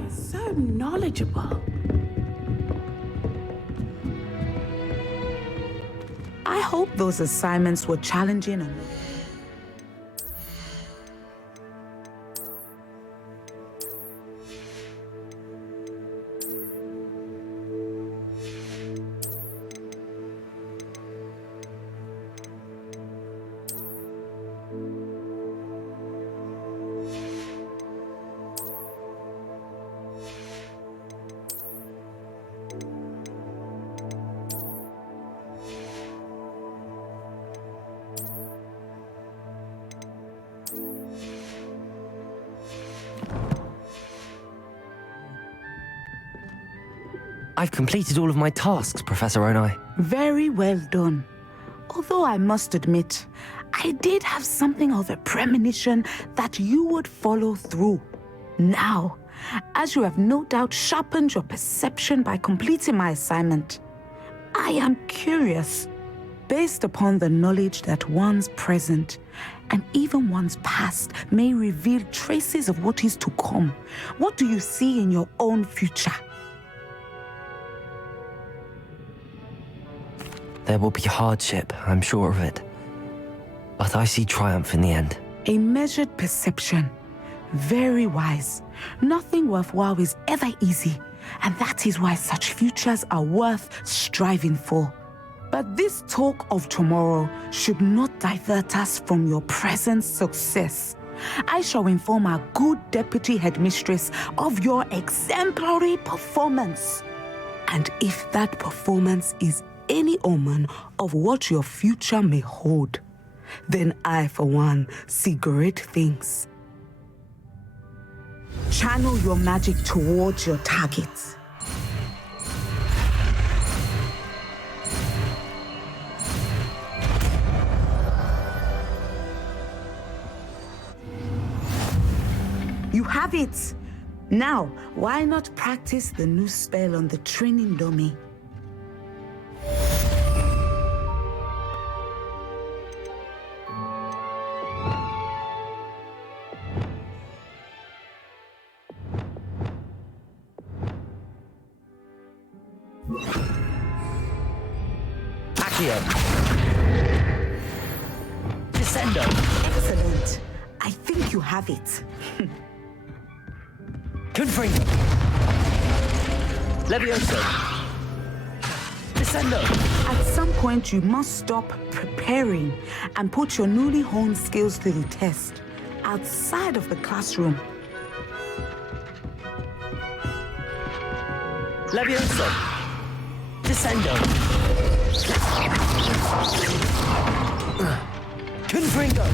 So knowledgeable. I hope those assignments were challenging enough. I've completed all of my tasks, Professor Onai. Very well done. Although I must admit, I did have something of a premonition that you would follow through. Now, as you have no doubt sharpened your perception by completing my assignment, I am curious, based upon the knowledge that one's present and even one's past may reveal traces of what is to come. What do you see in your own future? There will be hardship, I'm sure of it. But I see triumph in the end. A measured perception. Very wise. Nothing worthwhile is ever easy, and that is why such futures are worth striving for. But this talk of tomorrow should not divert us from your present success. I shall inform our good deputy headmistress of your exemplary performance. And if that performance is any omen of what your future may hold, then I, for one, see great things. Channel your magic towards your targets. You have it! Now, why not practice the new spell on the training dummy? Accio. Descendo. Excellent. I think you have it. Confringo. Levioso. Descendo. At some point, you must stop preparing and put your newly honed skills to the test outside of the classroom. Levioso. Descendo. Confringo.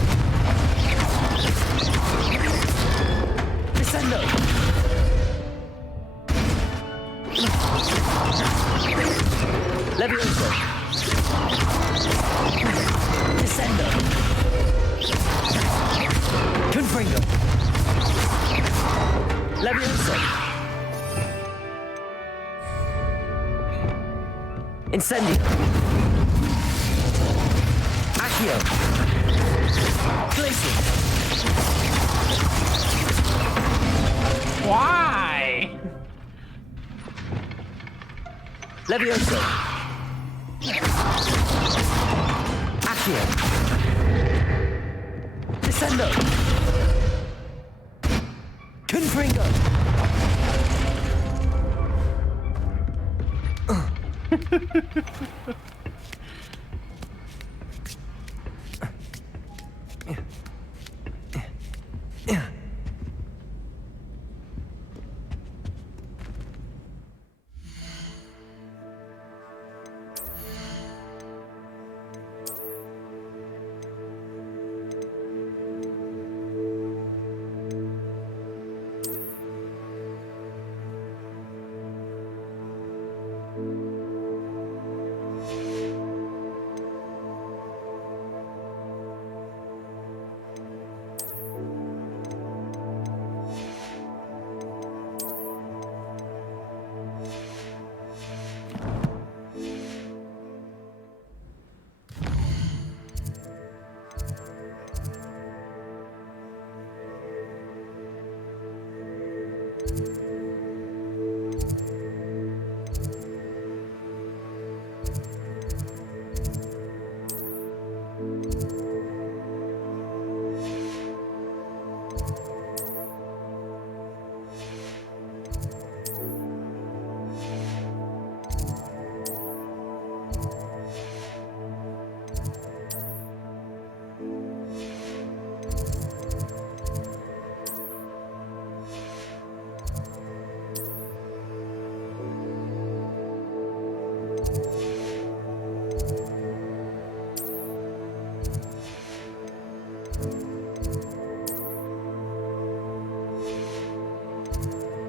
Descendo. Levioso. Descendo. Confringo. Levioso. Incendio. Accio. Glacial. Why? Levioso. Accio. Descendo. Confringo.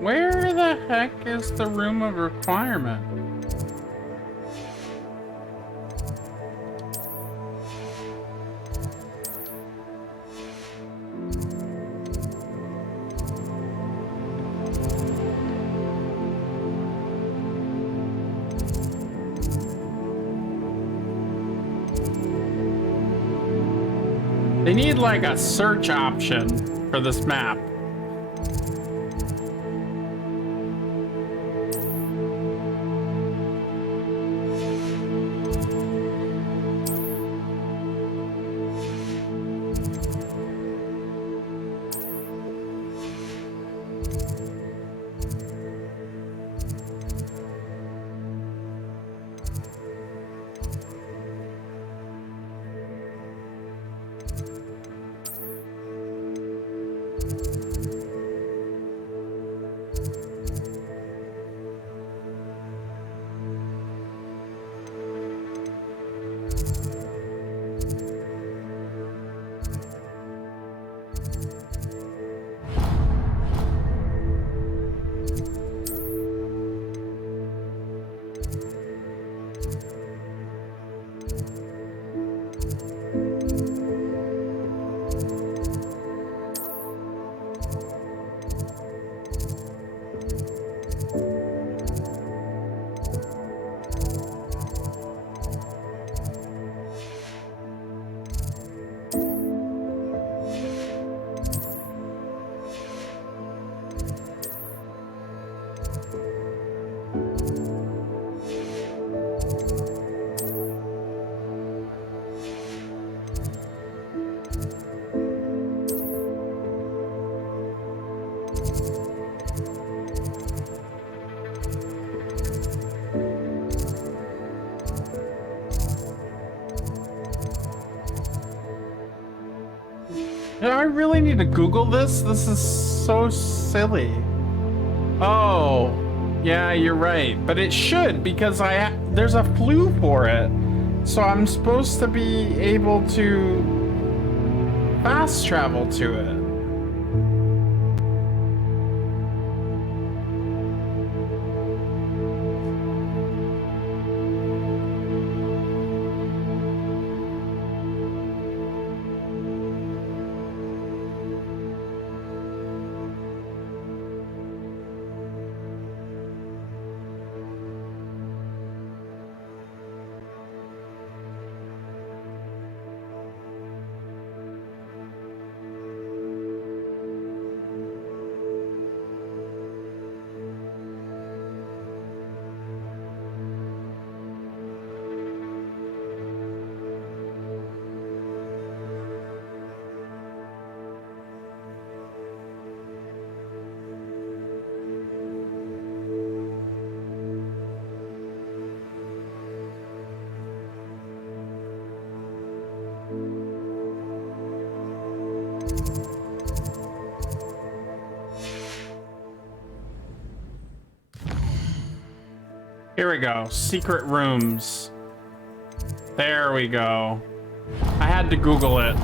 Where the heck is the room of requirement? They need like a search option for this map. Do I really need to Google this? This is so silly. Oh, yeah, you're right. But it should, because there's a flu for it. So I'm supposed to be able to fast travel to it. Here we go. Secret rooms. There we go. I had to Google it.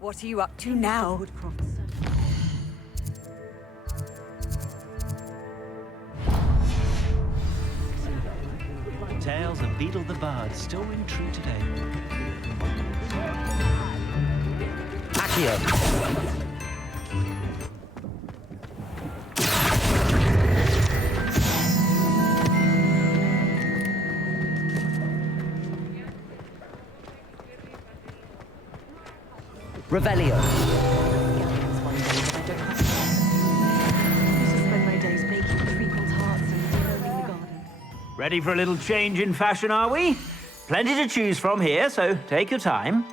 What are you up to now? Tales of Beetle the Bard still ring true today. Accio! Revelio. Ready for a little change in fashion, are we? Plenty to choose from here, so take your time.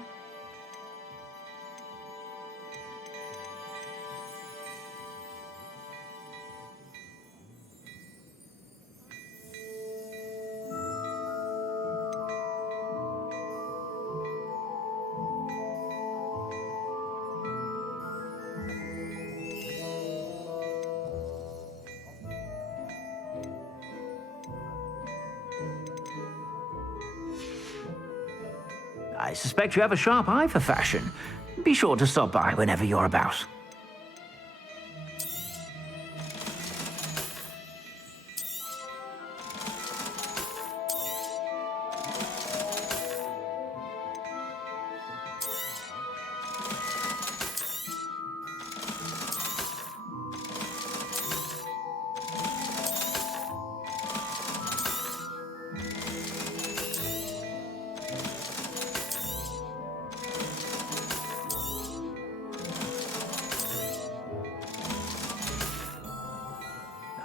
I suspect you have a sharp eye for fashion. Be sure to stop by whenever you're about.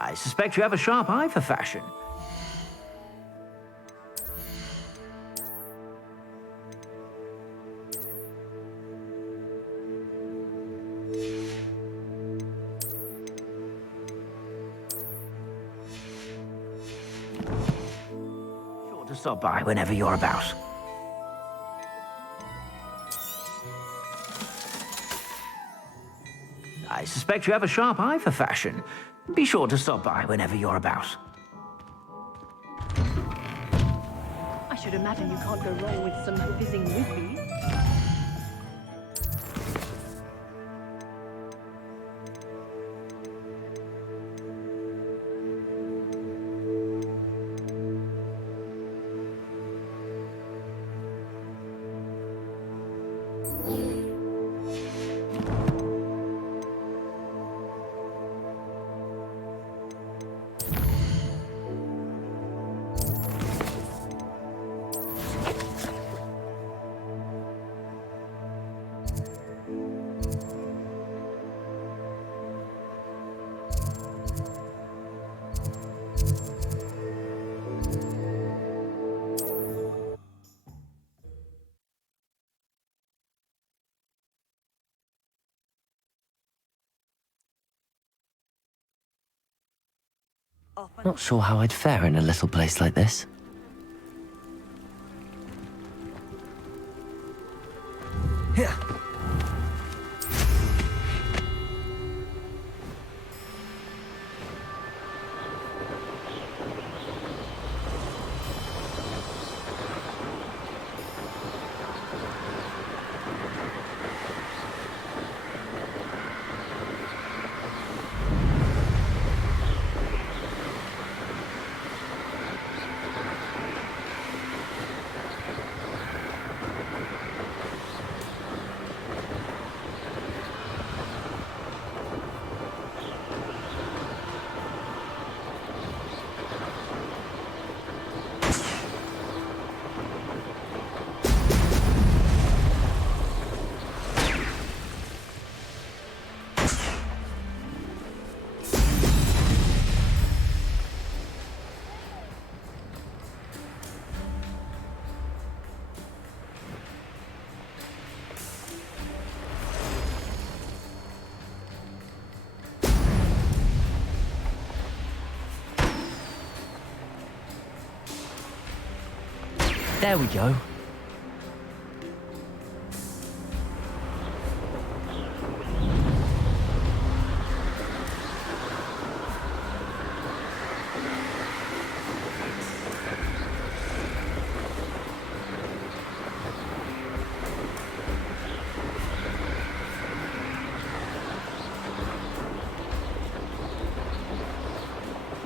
I suspect you have a sharp eye for fashion. Sure to stop by whenever you're about. I suspect you have a sharp eye for fashion. Be sure to stop by whenever you're about. I should imagine you can't go wrong with some fizzing rupees. Not sure how I'd fare in a little place like this. Here. There we go.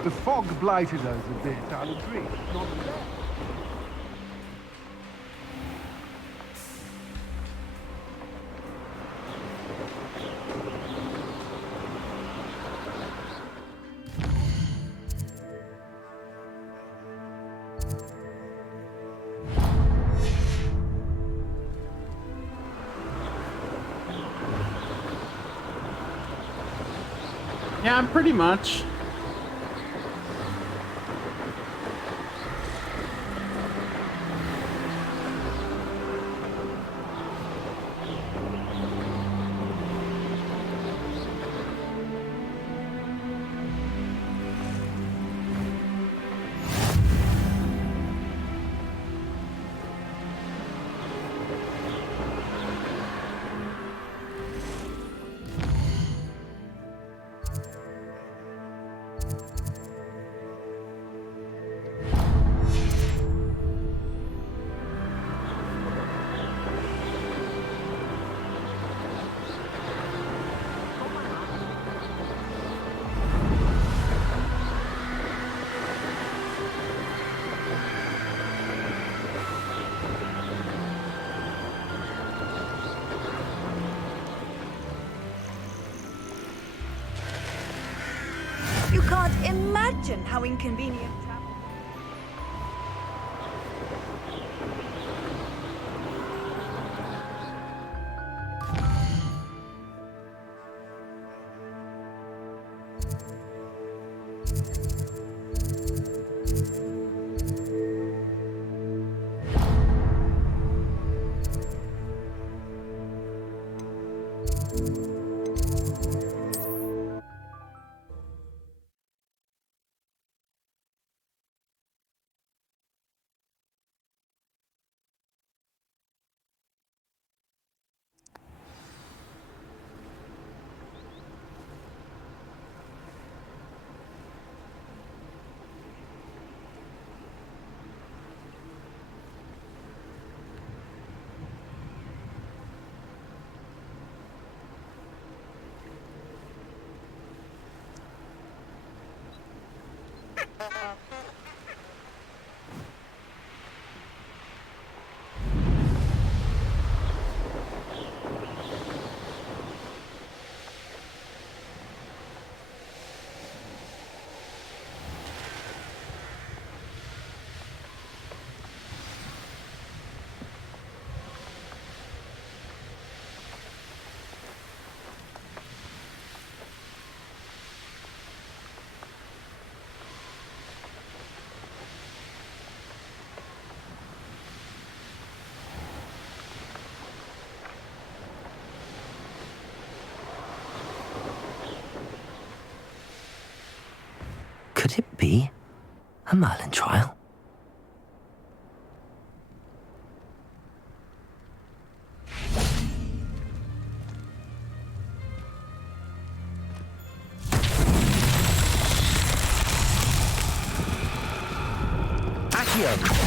The fog blighted us a bit, I'll agree. Not bad. Yeah, pretty much. You can't imagine how inconvenient travel. Could it be a Merlin trial? Accio!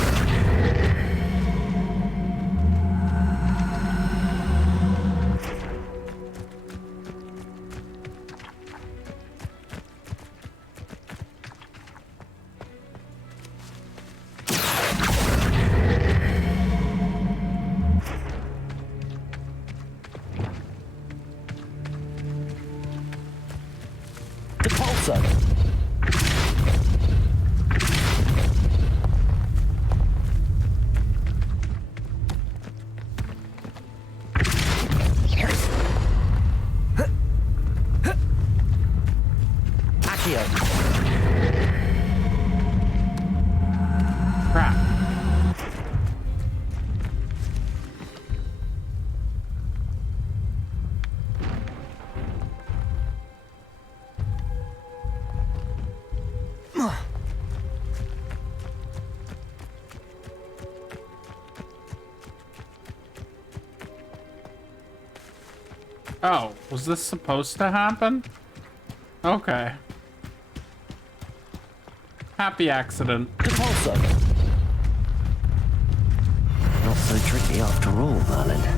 Oh, was this supposed to happen? Okay. Happy accident. Also, not so tricky after all, Merlin.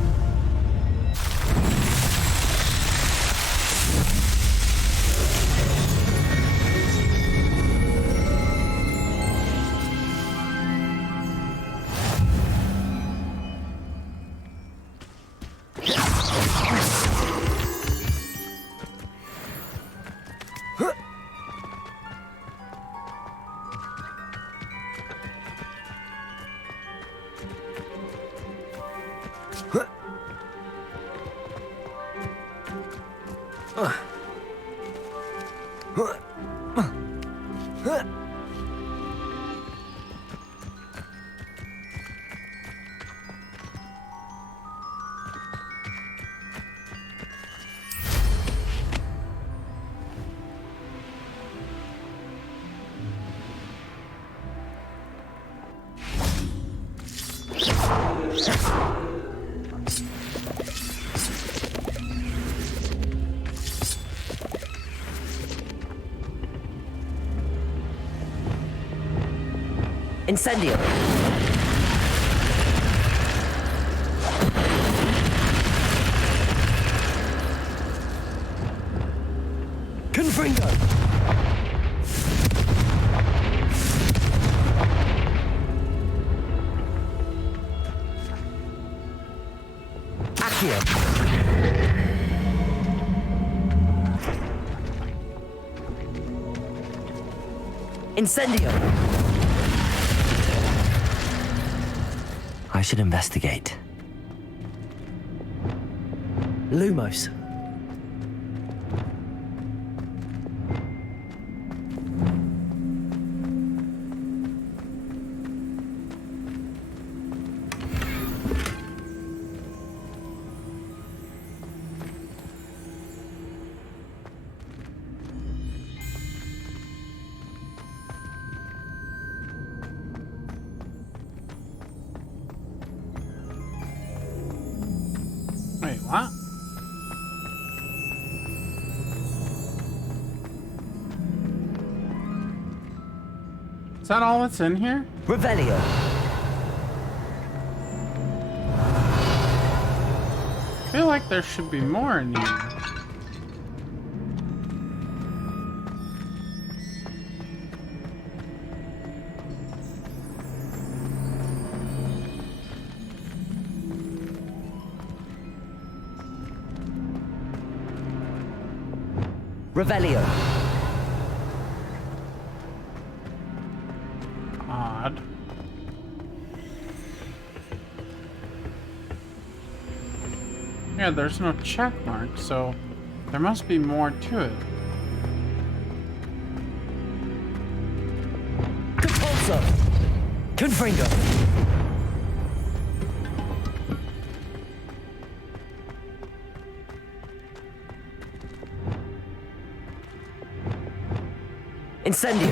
Incendio. Confringo. Accio. Incendio. I should investigate. Lumos. Wait, what? Is that all that's in here? Revelio. I feel like there should be more in here. Revelio. Odd. Yeah, there's no check mark, so there must be more to it. Compulso. Confringo. Incendio.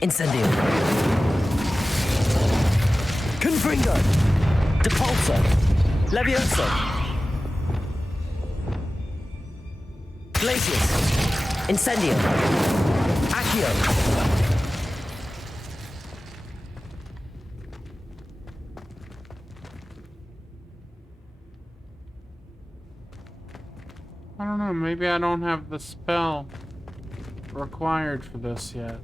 Incendio. Confringo. Depulso. Levioso. Glacius. Incendio. Accio. I don't know, maybe I don't have the spell required for this yet.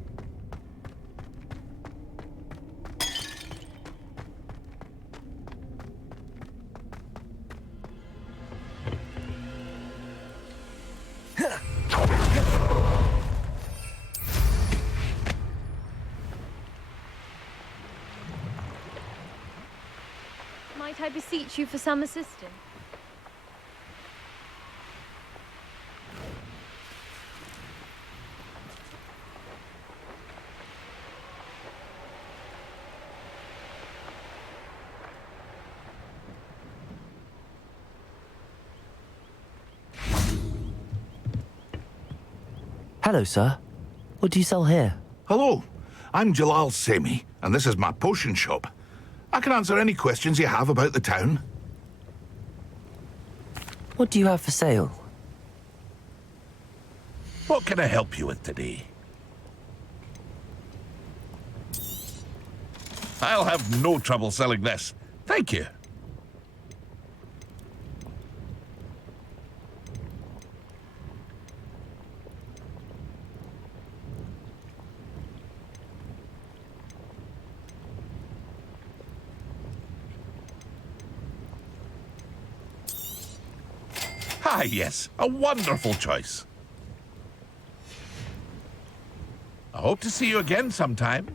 Might I beseech you for some assistance? Hello, sir. What do you sell here? Hello, I'm Jalal Semi, and this is my potion shop. I can answer any questions you have about the town. What do you have for sale? What can I help you with today? I'll have no trouble selling this. Thank you. Ah, yes, a wonderful choice. I hope to see you again sometime.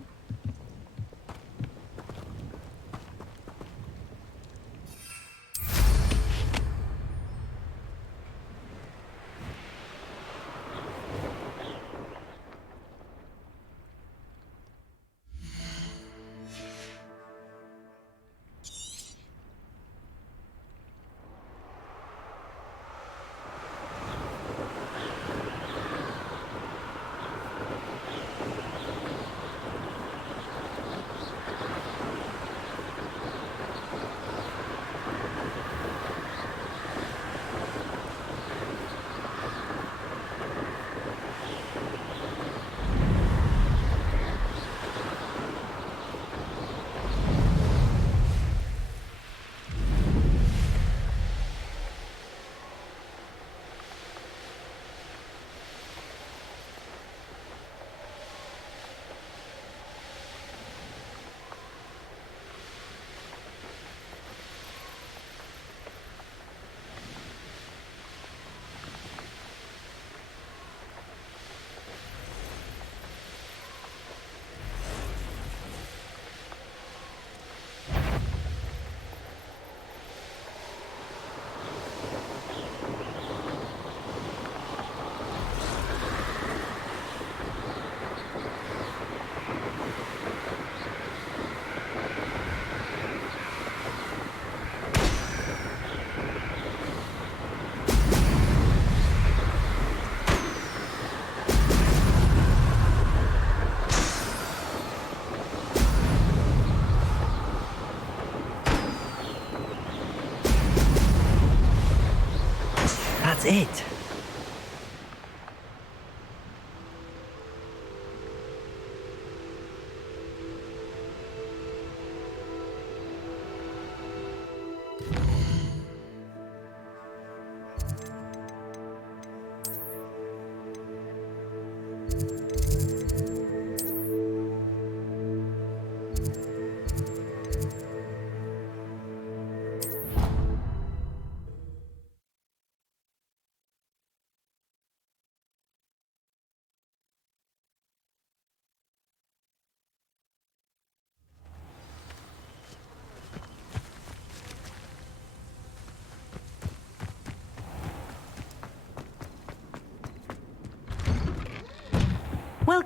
That's it.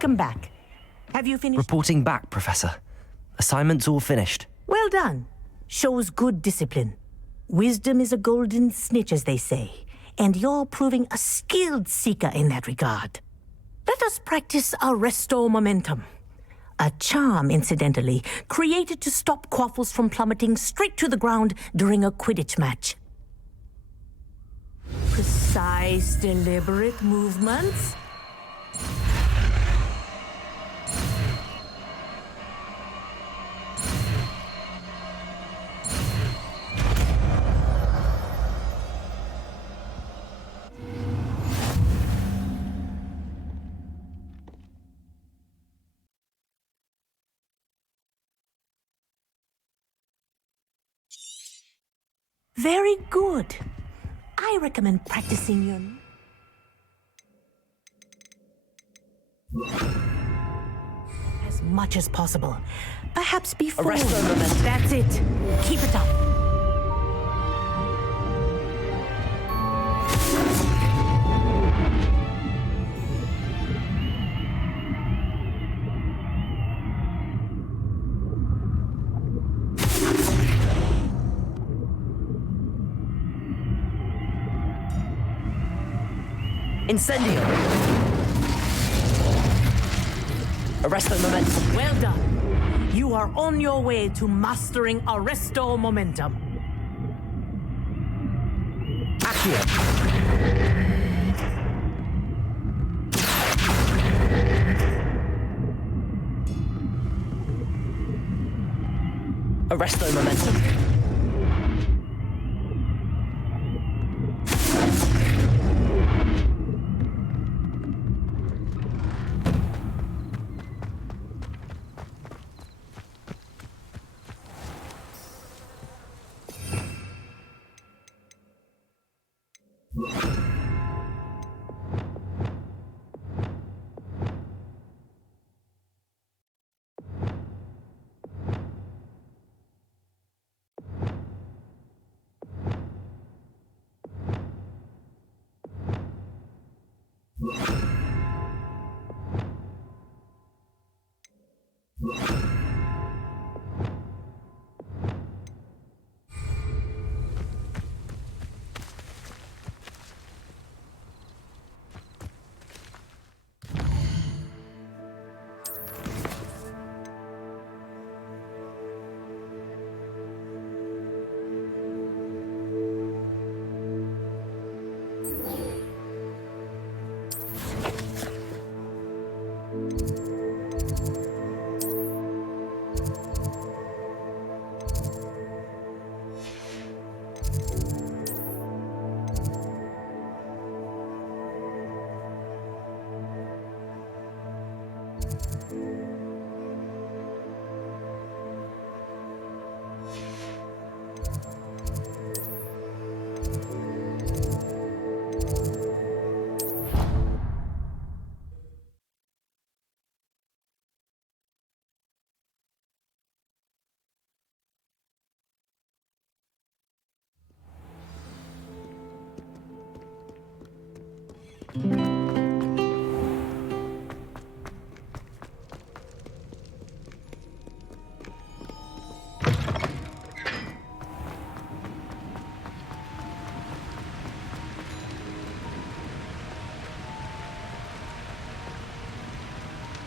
Welcome back. Have you finished? Reporting back, Professor. Assignment's all finished. Well done. Shows good discipline. Wisdom is a golden snitch, as they say, and you're proving a skilled seeker in that regard. Let us practice our Restore Momentum. A charm, incidentally, created to stop Quaffles from plummeting straight to the ground during a Quidditch match. Precise, deliberate movements. Very good. I recommend practicing your... as much as possible. Perhaps before... Arrest the momentum. That's it. Keep it up. Incendio! Arrest the momentum. Well done. You are on your way to mastering Arresto Momentum. Accio! Arresto Momentum.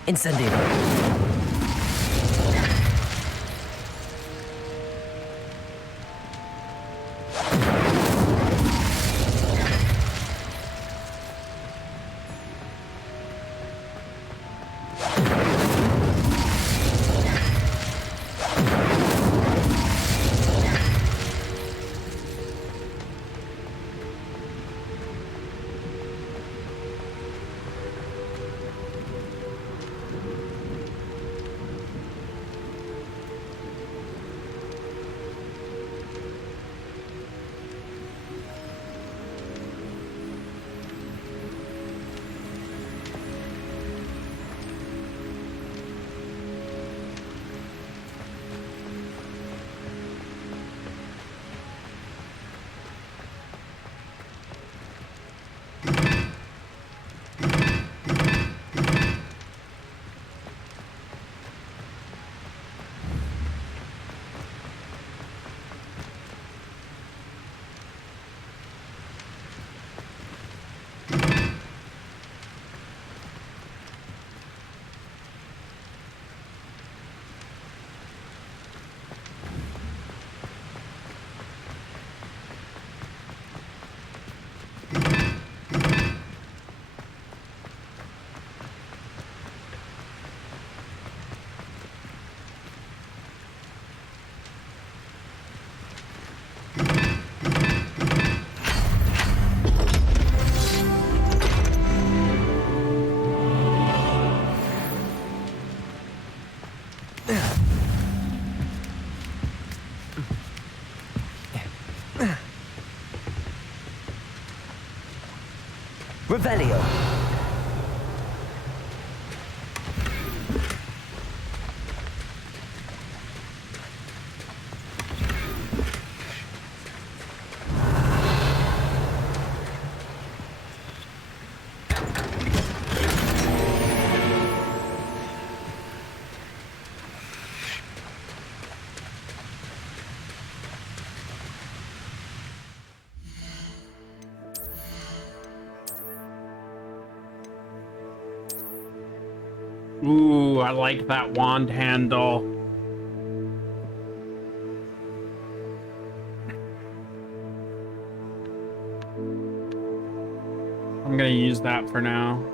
Incendio. Revelio. Ooh, I like that wand handle. I'm gonna use that for now.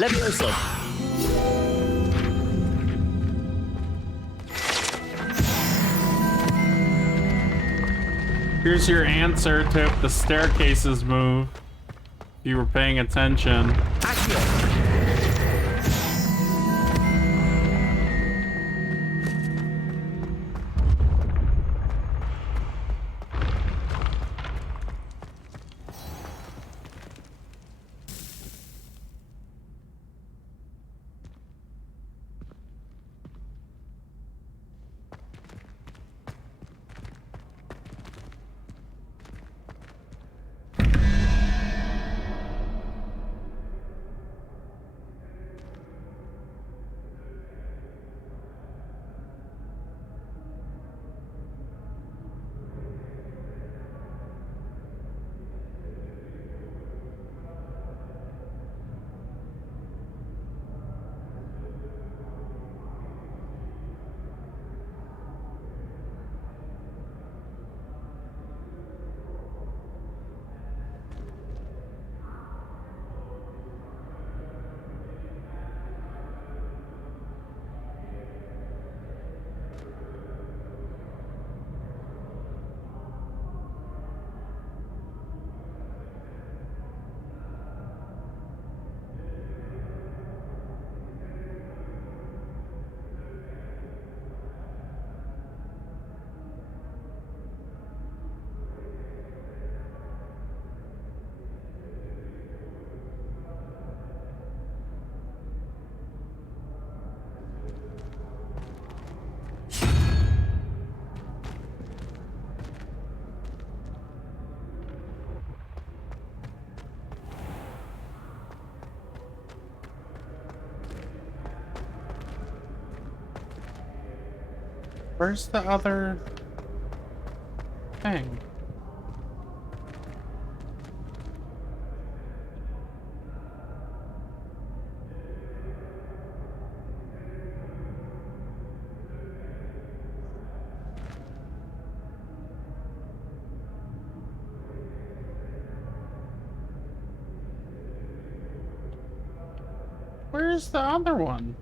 Levioso. Here's your answer to if the staircases move. If you were paying attention. Where's the other thing? Where's the other one?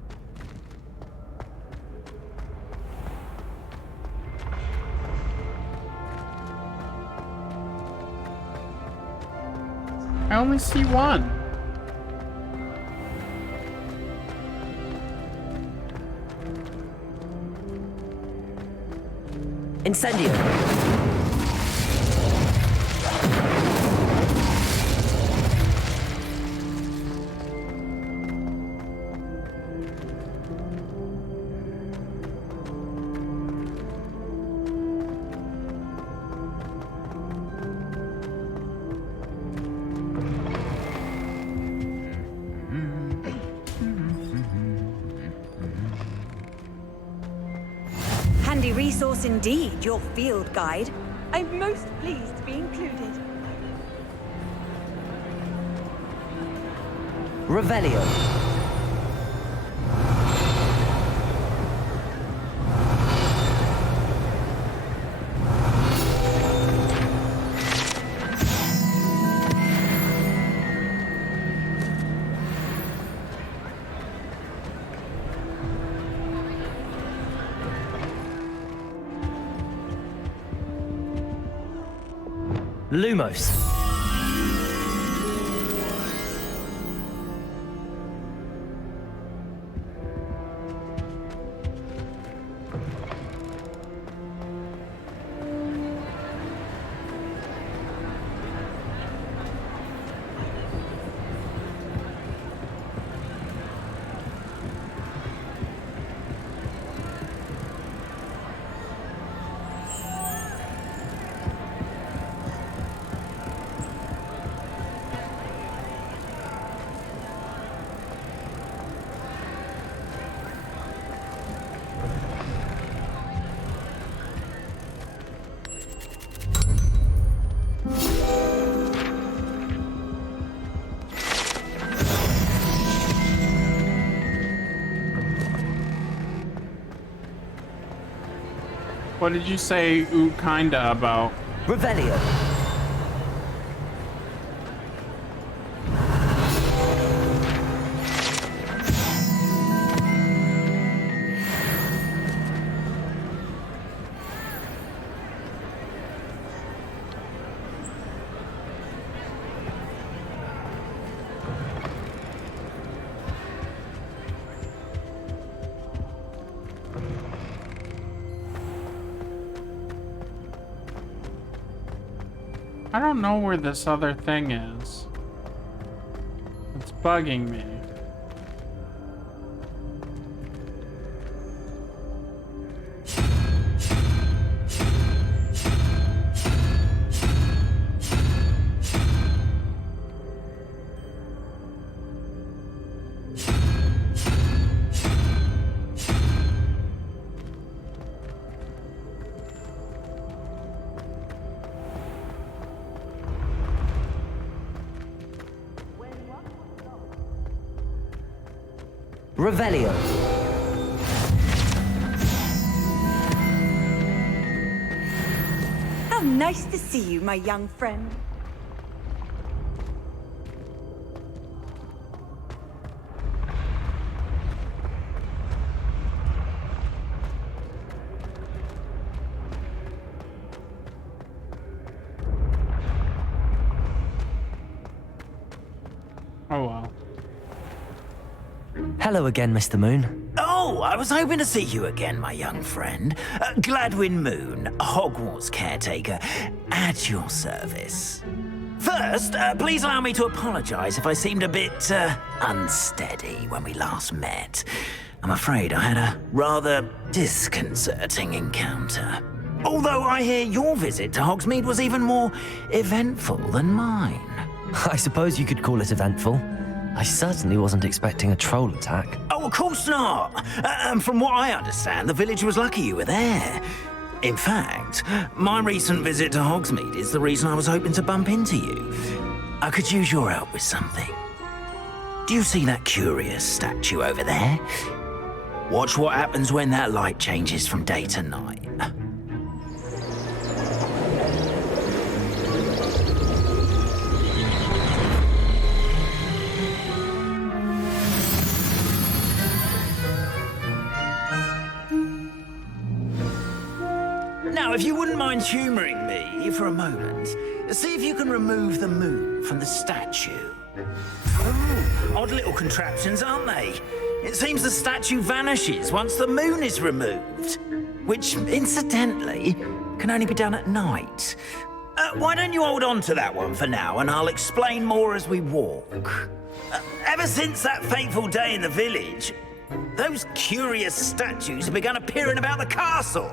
I only see one. Incendio. Handy resource indeed, your field guide. I'm most pleased to be included. Revelio. Lumos. What did you say ooh kinda about? Revelio. I don't know where this other thing is. It's bugging me. Revelio. How nice to see you, my young friend. Oh well. Hello again, Mr. Moon. Oh, I was hoping to see you again, my young friend. Gladwin Moon, Hogwarts caretaker, at your service. First, please allow me to apologize if I seemed a bit unsteady when we last met. I'm afraid I had a rather disconcerting encounter. Although I hear your visit to Hogsmeade was even more eventful than mine. I suppose you could call it eventful. I certainly wasn't expecting a troll attack. Oh, of course not. From what I understand, the village was lucky you were there. In fact, my recent visit to Hogsmeade is the reason I was hoping to bump into you. I could use your help with something. Do you see that curious statue over there? Watch what happens when that light changes from day to night. Now, if you wouldn't mind humouring me for a moment, see if you can remove the moon from the statue. Ooh, odd little contraptions, aren't they? It seems the statue vanishes once the moon is removed, which, incidentally, can only be done at night. Why don't you hold on to that one for now, and I'll explain more as we walk. Ever since that fateful day in the village, those curious statues have begun appearing about the castle.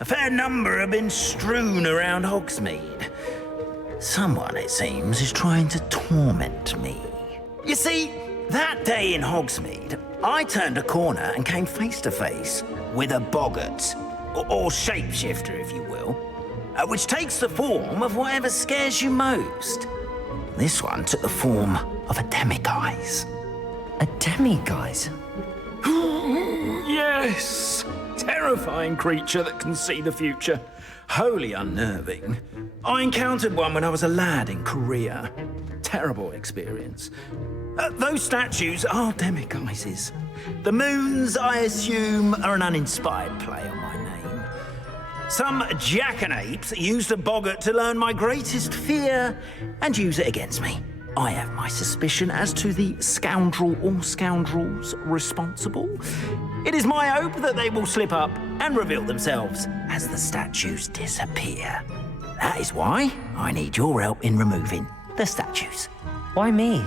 A fair number have been strewn around Hogsmeade. Someone, it seems, is trying to torment me. You see, that day in Hogsmeade, I turned a corner and came face to face with a boggart, or shapeshifter, if you will, which takes the form of whatever scares you most. This one took the form of a demiguise. A demiguise? Yes! Terrifying creature that can see the future. Wholly unnerving. I encountered one when I was a lad in Korea. Terrible experience. Those statues are demiguises. The moons, I assume, are an uninspired play on my name. Some jackanapes used a boggart to learn my greatest fear and use it against me. I have my suspicion as to the scoundrel or scoundrels responsible. It is my hope that they will slip up and reveal themselves as the statues disappear. That is why I need your help in removing the statues. Why me?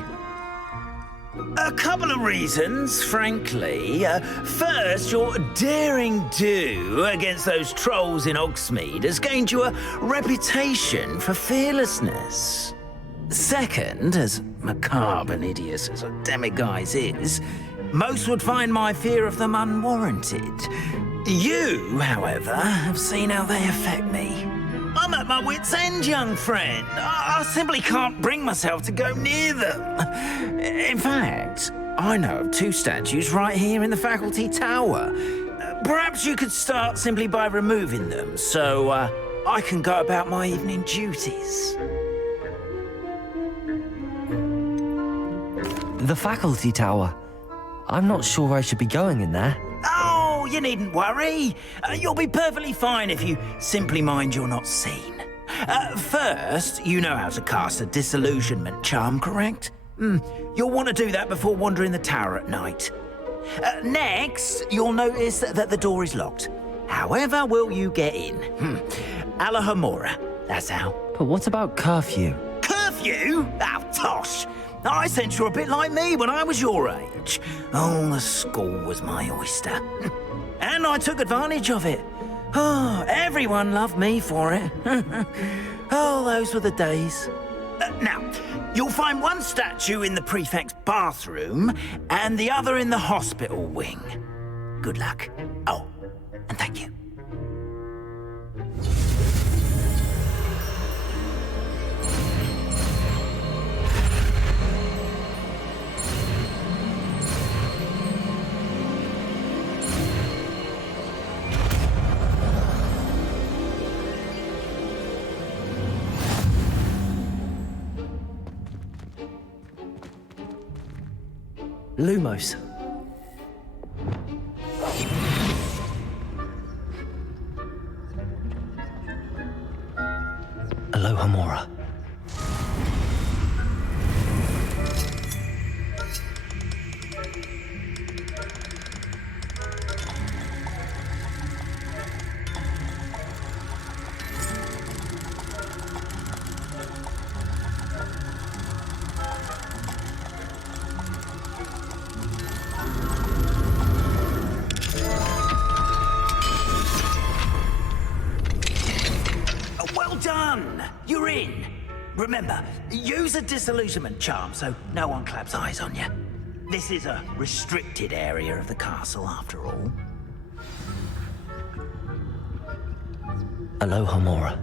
A couple of reasons, frankly. First, your daring do against those trolls in Hogsmeade has gained you a reputation for fearlessness. Second, as macabre and hideous as a demiguise is, most would find my fear of them unwarranted. You, however, have seen how they affect me. I'm at my wit's end, young friend. I simply can't bring myself to go near them. In fact, I know of two statues right here in the faculty tower. Perhaps you could start simply by removing them, so I can go about my evening duties. The faculty tower. I'm not sure I should be going in there. Oh, you needn't worry. You'll be perfectly fine if you simply mind you're not seen. First, you know how to cast a disillusionment charm, correct? You'll want to do that before wandering the tower at night. Next, you'll notice that the door is locked. However will you get in? Alahomora, that's how. But what about curfew? Curfew? Oh, tosh! I sense you're a bit like me when I was your age. Oh, the school was my oyster. And I took advantage of it. Oh, everyone loved me for it. Oh, those were the days. Now, you'll find one statue in the prefect's bathroom and the other in the hospital wing. Good luck. Oh, and thank you. Lumos. Alohomora. Done! You're in! Remember, use a disillusionment charm so no one claps eyes on you. This is a restricted area of the castle, after all. Alohomora.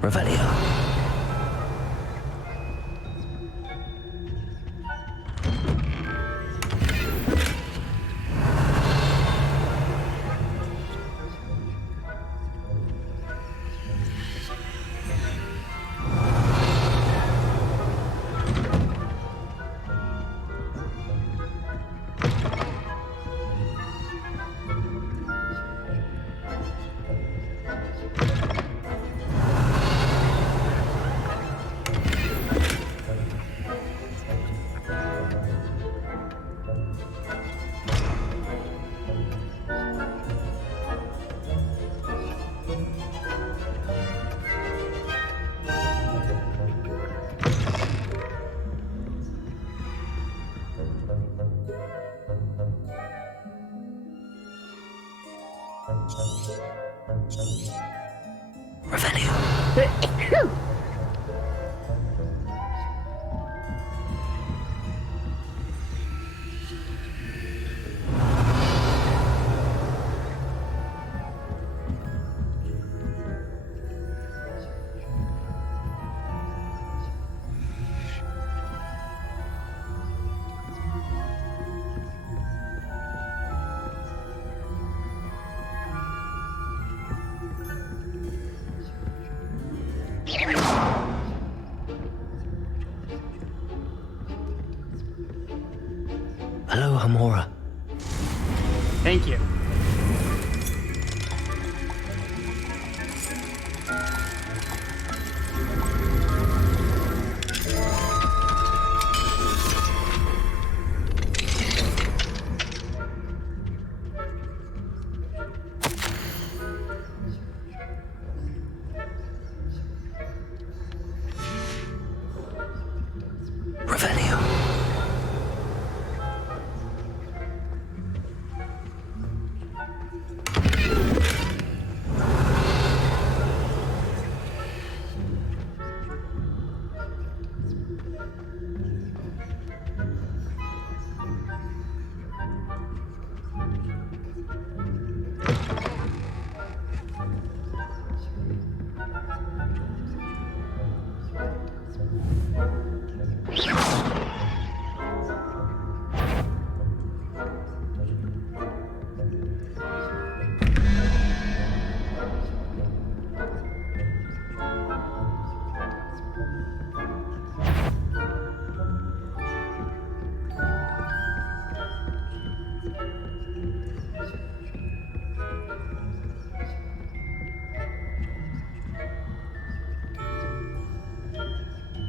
Revelio. Alohomora. Thank you.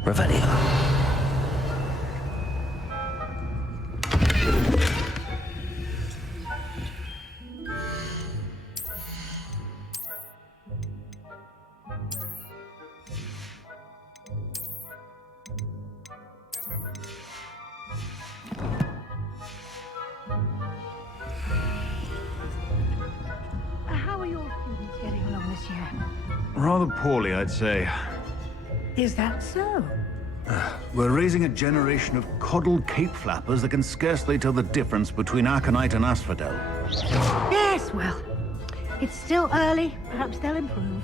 Revelio. How are your students getting along this year? Rather poorly, I'd say. Is that so? We're raising a generation of coddled cape flappers that can scarcely tell the difference between Aconite and Asphodel. Yes, well, it's still early. Perhaps they'll improve.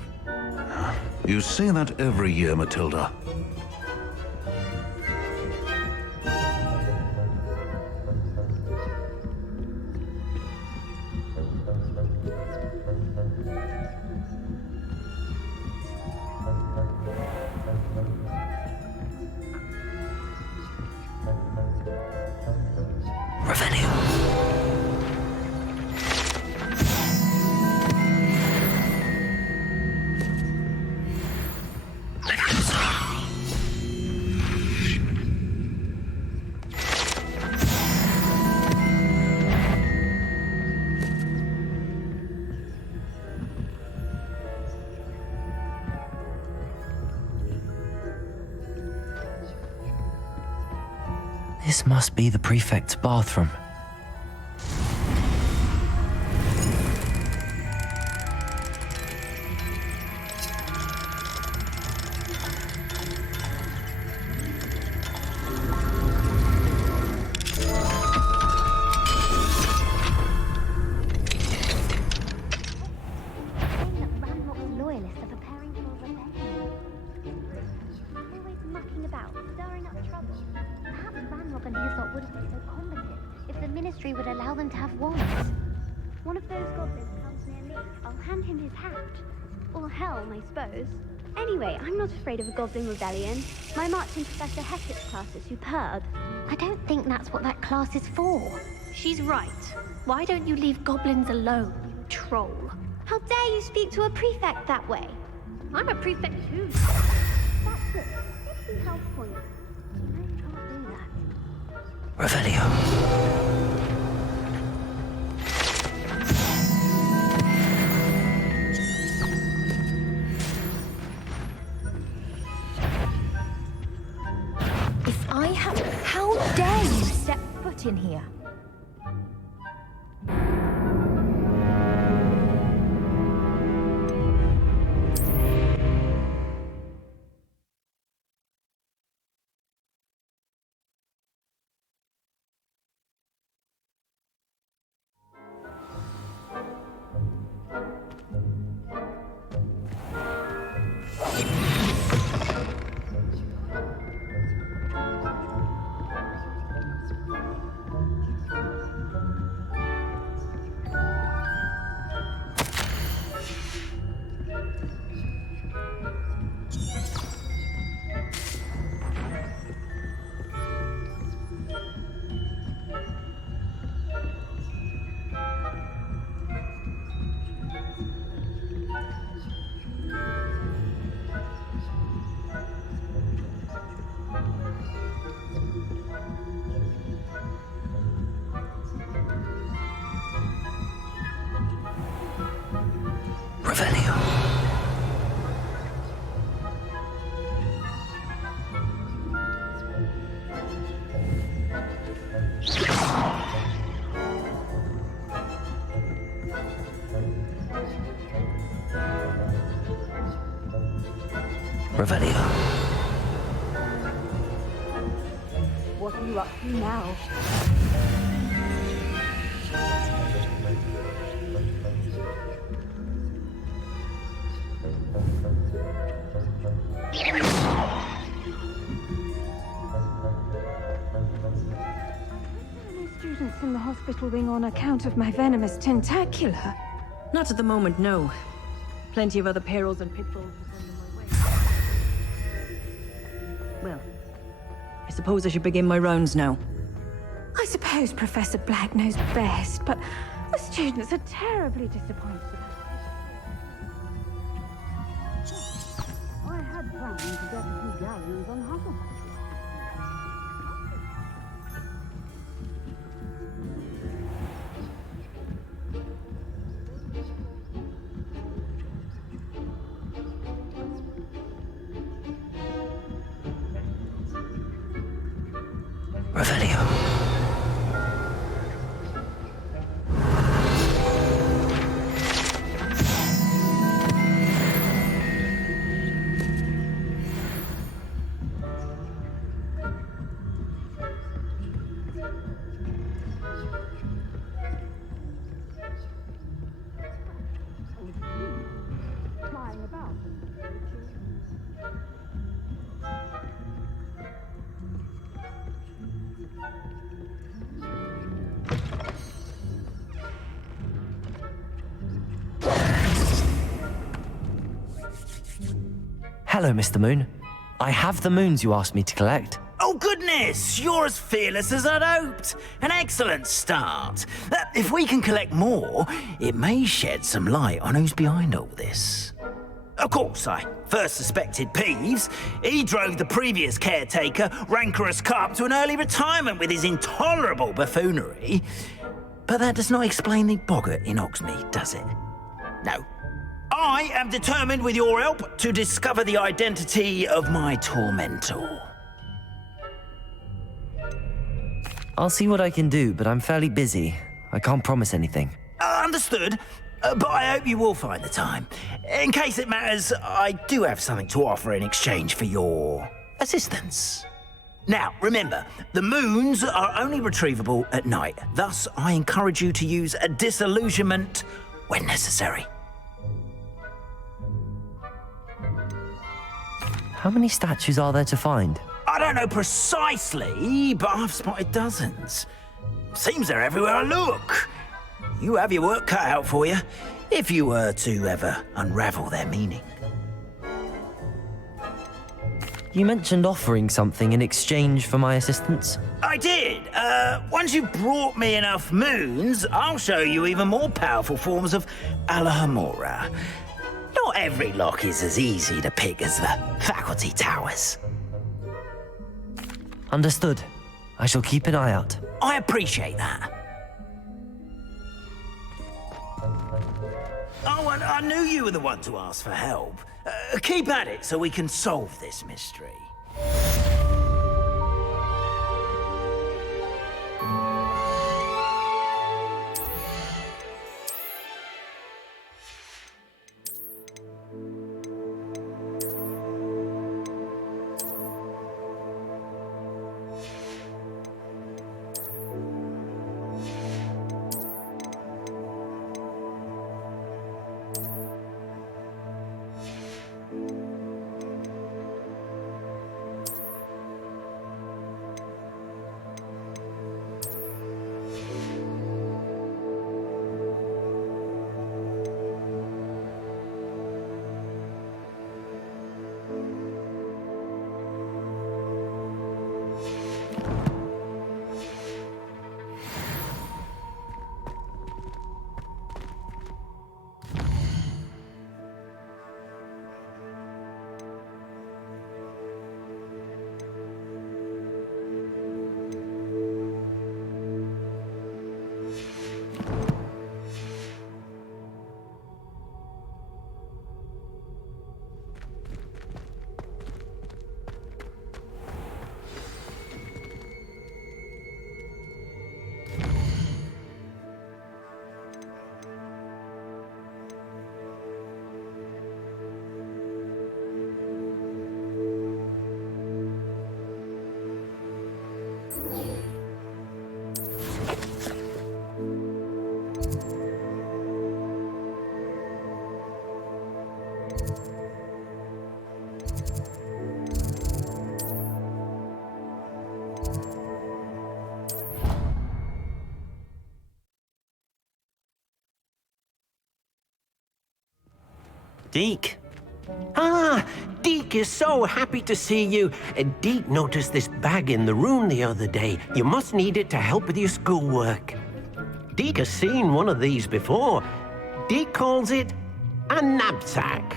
You say that every year, Matilda. This must be the prefect's bathroom. Loyalists are preparing for a rebellion. Always mucking about, stirring up trouble. Perhaps Ranrock and his lot wouldn't be so combative if the Ministry would allow them to have wands. One of those goblins comes near me, I'll hand him his hat. Or helm, I suppose. Anyway, I'm not afraid of a goblin rebellion. My marching Professor Hecat's class is superb. I don't think that's what that class is for. She's right. Why don't you leave goblins alone, you troll? How dare you speak to a prefect that way? I'm a prefect too. That's it. 50 health points. I can't do that. Revelio. If I had... How dare you step foot in here? Revelio. What are you up to now? Students in the hospital wing on account of my venomous tentacula. Not at the moment, no. Plenty of other perils and pitfalls in my way. Well, I suppose I should begin my rounds now. I suppose Professor Black knows best, but the students are terribly disappointed. I had planned to get a few galleys Revelio. Hello, Mr. Moon. I have the moons you asked me to collect. Oh, goodness! You're as fearless as I'd hoped. An excellent start. If we can collect more, it may shed some light on who's behind all this. Of course, I first suspected Peeves. He drove the previous caretaker, Rancorous Carp, to an early retirement with his intolerable buffoonery. But that does not explain the boggart in Oxmead, does it? No. I am determined, with your help, to discover the identity of my tormentor. I'll see what I can do, but I'm fairly busy. I can't promise anything. Understood. But I hope you will find the time. In case it matters, I do have something to offer in exchange for your assistance. Now, remember, the moons are only retrievable at night. Thus, I encourage you to use a disillusionment when necessary. How many statues are there to find? I don't know precisely, but I've spotted dozens. Seems they're everywhere I look. You have your work cut out for you, if you were to ever unravel their meaning. You mentioned offering something in exchange for my assistance? I did. Once you've brought me enough moons, I'll show you even more powerful forms of Alohomora. Not every lock is as easy to pick as the faculty towers. Understood. I shall keep an eye out. I appreciate that. Oh, and I knew you were the one to ask for help. Keep at it so we can solve this mystery. Deke. Ah, Deke is so happy to see you. Deke noticed this bag in the room the other day. You must need it to help with your schoolwork. Deke has seen one of these before. Deke calls it a knapsack.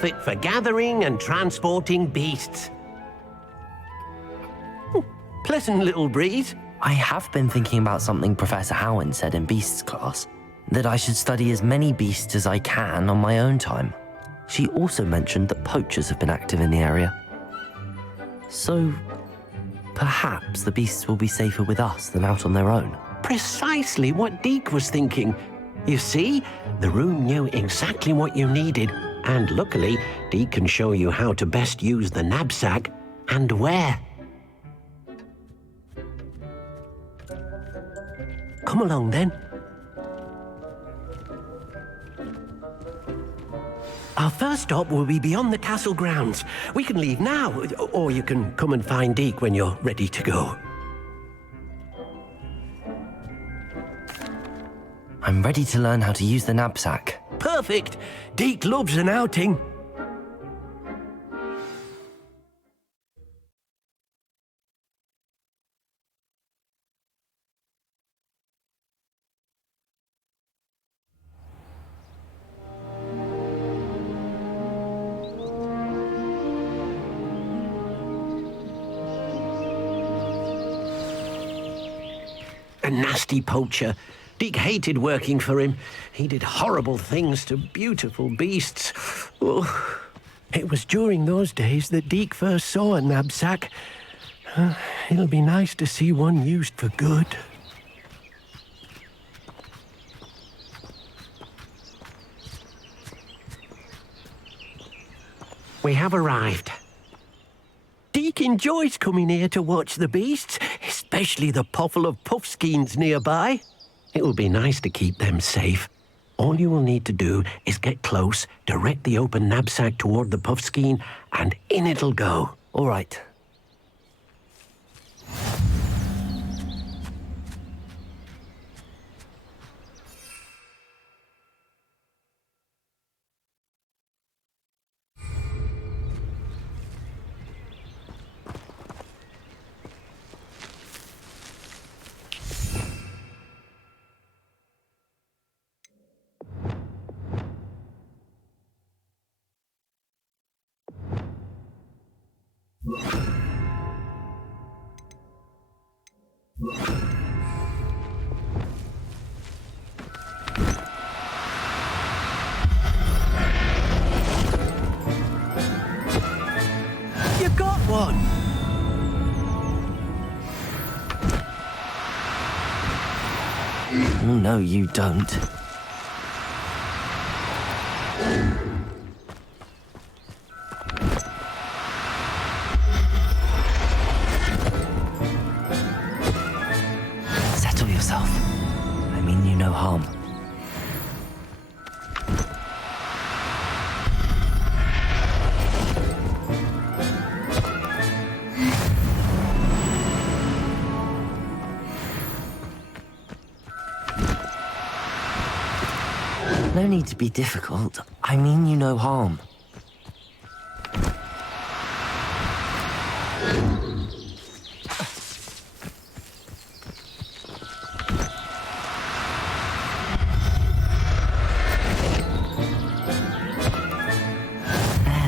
fit for gathering and transporting beasts. Pleasant little breeze. I have been thinking about something Professor Howard said in Beasts class, that I should study as many beasts as I can on my own time. She also mentioned that poachers have been active in the area. So, perhaps the beasts will be safer with us than out on their own. Precisely what Deke was thinking. You see, the room knew exactly what you needed, and luckily, Deke can show you how to best use the knapsack and where. Come along then. Our first stop will be beyond the castle grounds. We can leave now, or you can come and find Deke when you're ready to go. I'm ready to learn how to use the knapsack. Perfect! Deke loves an outing. A nasty poacher. Deke hated working for him. He did horrible things to beautiful beasts. Oh, it was during those days that Deke first saw a knapsack. It'll be nice to see one used for good. We have arrived. Deke enjoys coming here to watch the beasts, especially the potful of puffskeins nearby. It will be nice to keep them safe. All you will need to do is get close, direct the open knapsack toward the puffskein, and in it'll go. All right. You got one! Oh, no, you don't. Settle yourself. I mean you no harm. No need to be difficult. I mean you no harm.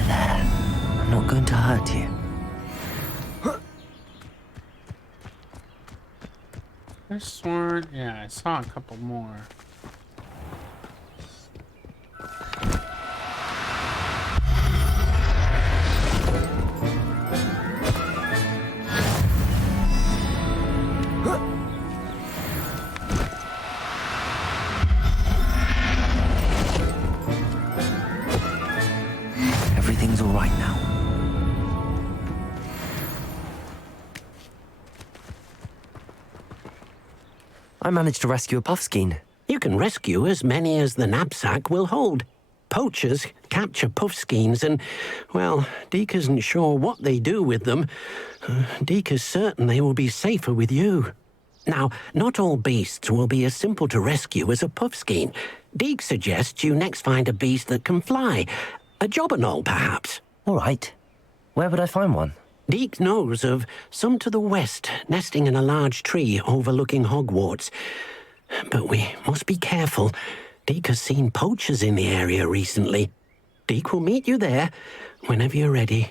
There. I'm not going to hurt you. I sworn, yeah, I saw a couple more. Everything's all right now. I managed to rescue a puffskein. You can rescue as many as the knapsack will hold. Poachers capture puffskeins and, well, Deke isn't sure what they do with them. Deke is certain they will be safer with you. Now, not all beasts will be as simple to rescue as a puffskein. Deke suggests you next find a beast that can fly. A jobberknoll, perhaps. All right. Where would I find one? Deke knows of some to the west, nesting in a large tree overlooking Hogwarts. But we must be careful. Deke has seen poachers in the area recently. Deke will meet you there whenever you're ready.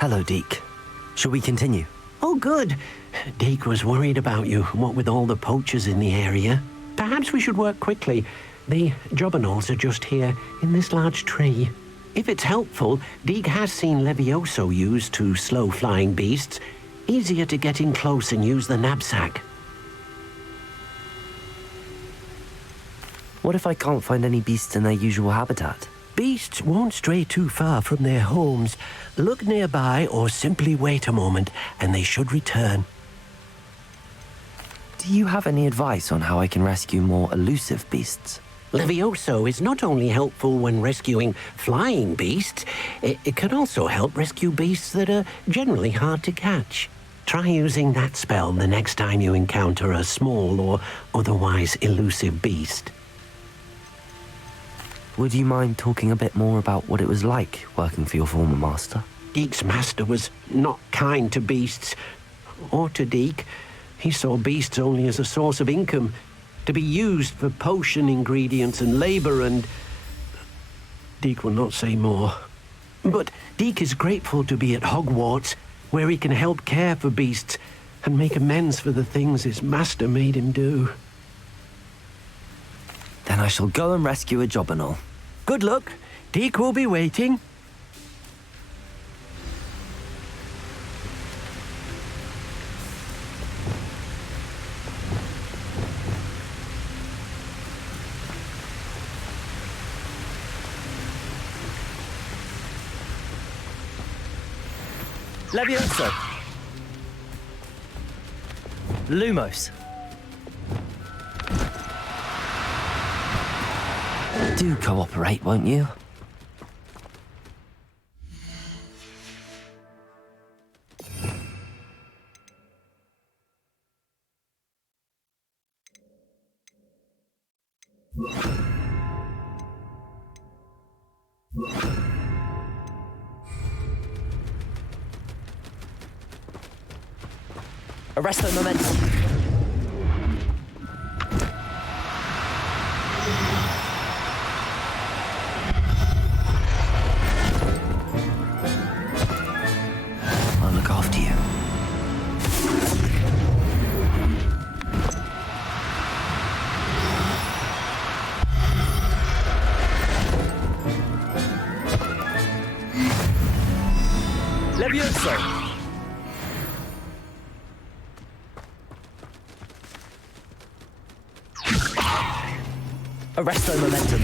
Hello, Deke. Shall we continue? Oh, good. Deke was worried about you, what with all the poachers in the area. Perhaps we should work quickly. The jobberknolls are just here, in this large tree. If it's helpful, Deke has seen Levioso used to slow flying beasts. Easier to get in close and use the knapsack. What if I can't find any beasts in their usual habitat? Beasts won't stray too far from their homes. Look nearby or simply wait a moment, and they should return. Do you have any advice on how I can rescue more elusive beasts? Levioso is not only helpful when rescuing flying beasts, it can also help rescue beasts that are generally hard to catch. Try using that spell the next time you encounter a small or otherwise elusive beast. Would you mind talking a bit more about what it was like working for your former master? Deke's master was not kind to beasts, or to Deke. He saw beasts only as a source of income, to be used for potion ingredients and labor, and Deke will not say more. But Deke is grateful to be at Hogwarts, where he can help care for beasts and make amends for the things his master made him do. Then I shall go and rescue a jobberknoll. Good luck. Deke will be waiting. Levioso! Lumos! Do cooperate, won't you? Arresto momentum. I'll look after you. Levioso! Arresto momentum.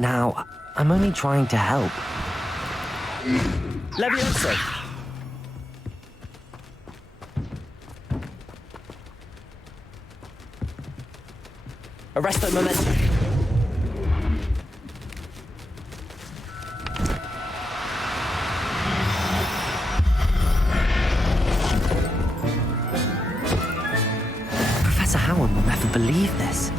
Now, I'm only trying to help. Levioso! Arresto momentum. Professor Howard will never believe this.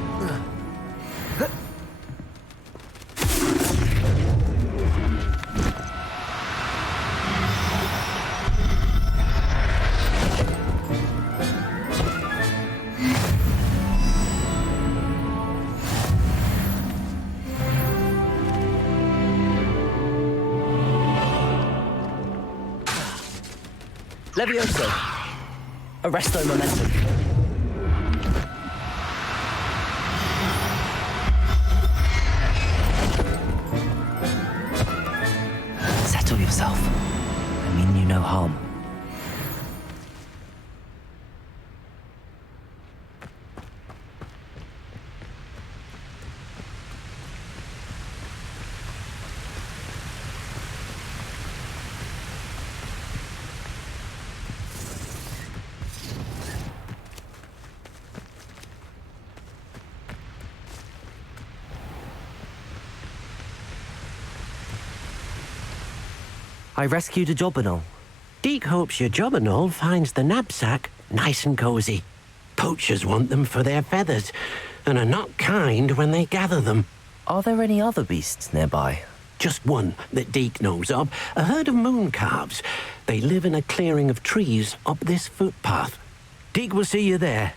Levioso! Arresto momentum. Settle yourself. I mean you no harm. I rescued a Jobberknoll. Deke hopes your Jobberknoll finds the knapsack nice and cozy. Poachers want them for their feathers, and are not kind when they gather them. Are there any other beasts nearby? Just one that Deke knows of, a herd of moon calves. They live in a clearing of trees up this footpath. Deke will see you there.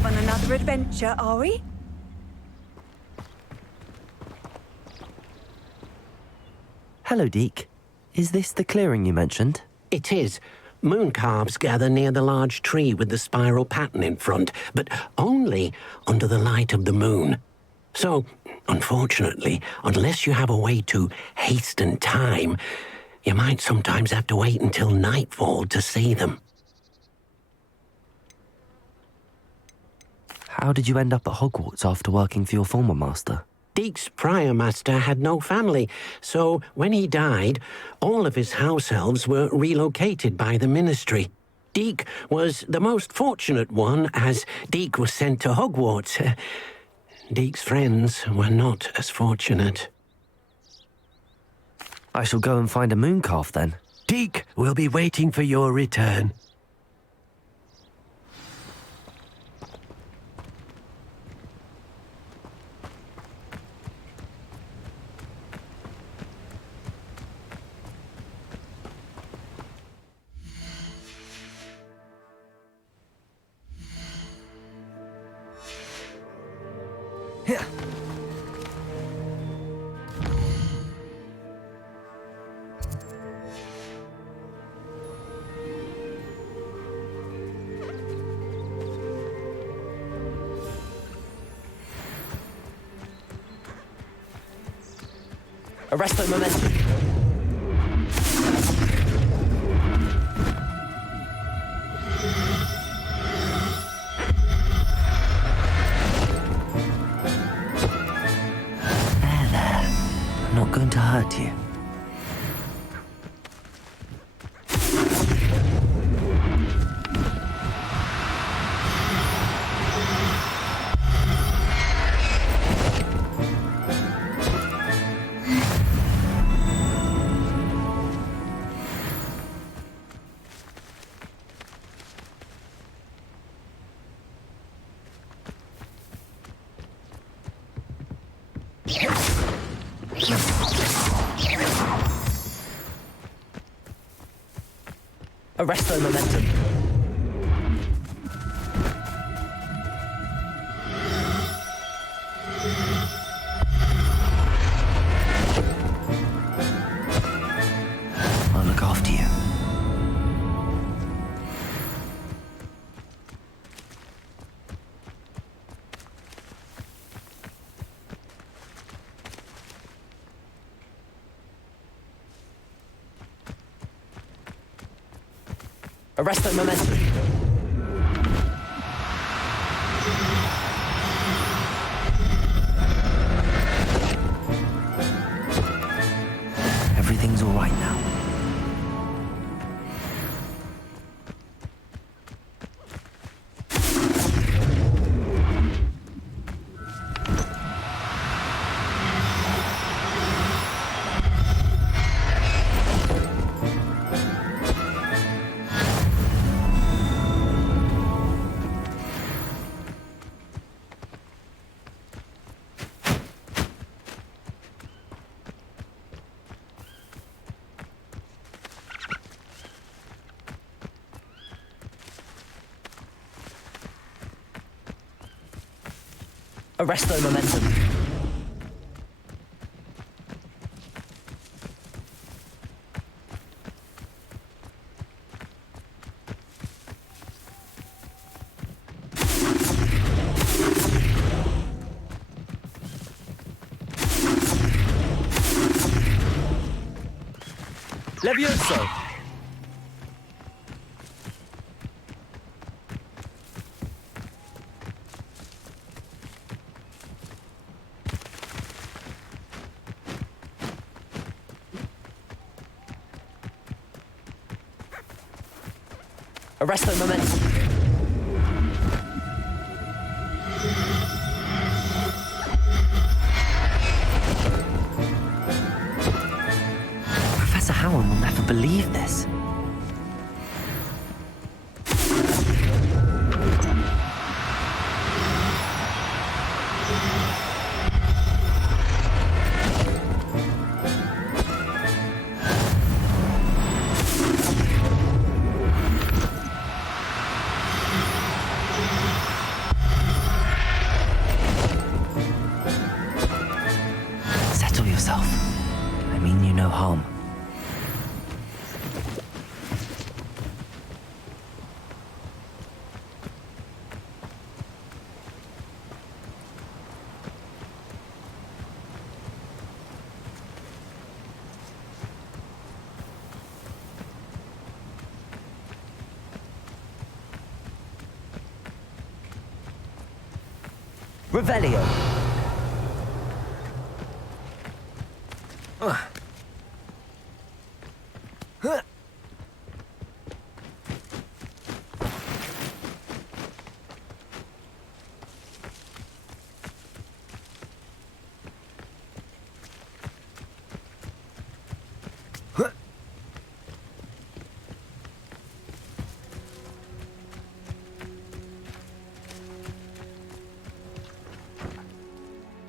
off on another adventure, are we? Hello, Deke. Is this the clearing you mentioned? It is. Moon calves gather near the large tree with the spiral pattern in front, but only under the light of the moon. So, unfortunately, unless you have a way to hasten time, you might sometimes have to wait until nightfall to see them. How did you end up at Hogwarts after working for your former master? Deke's prior master had no family, so when he died, all of his house elves were relocated by the ministry. Deke was the most fortunate one, as Deke was sent to Hogwarts. Deke's friends were not as fortunate. I shall go and find a moon calf then. Deke will be waiting for your return. Here. Arresto momentum. There. I'm not going to hurt you. Arresto momentum. I'll look after you. Arresto momentum. Everything's all right now. Arresto momentum. Levioso. Arresto momentum. Professor Howard will never believe this. yourself. I mean you no harm. Revelio.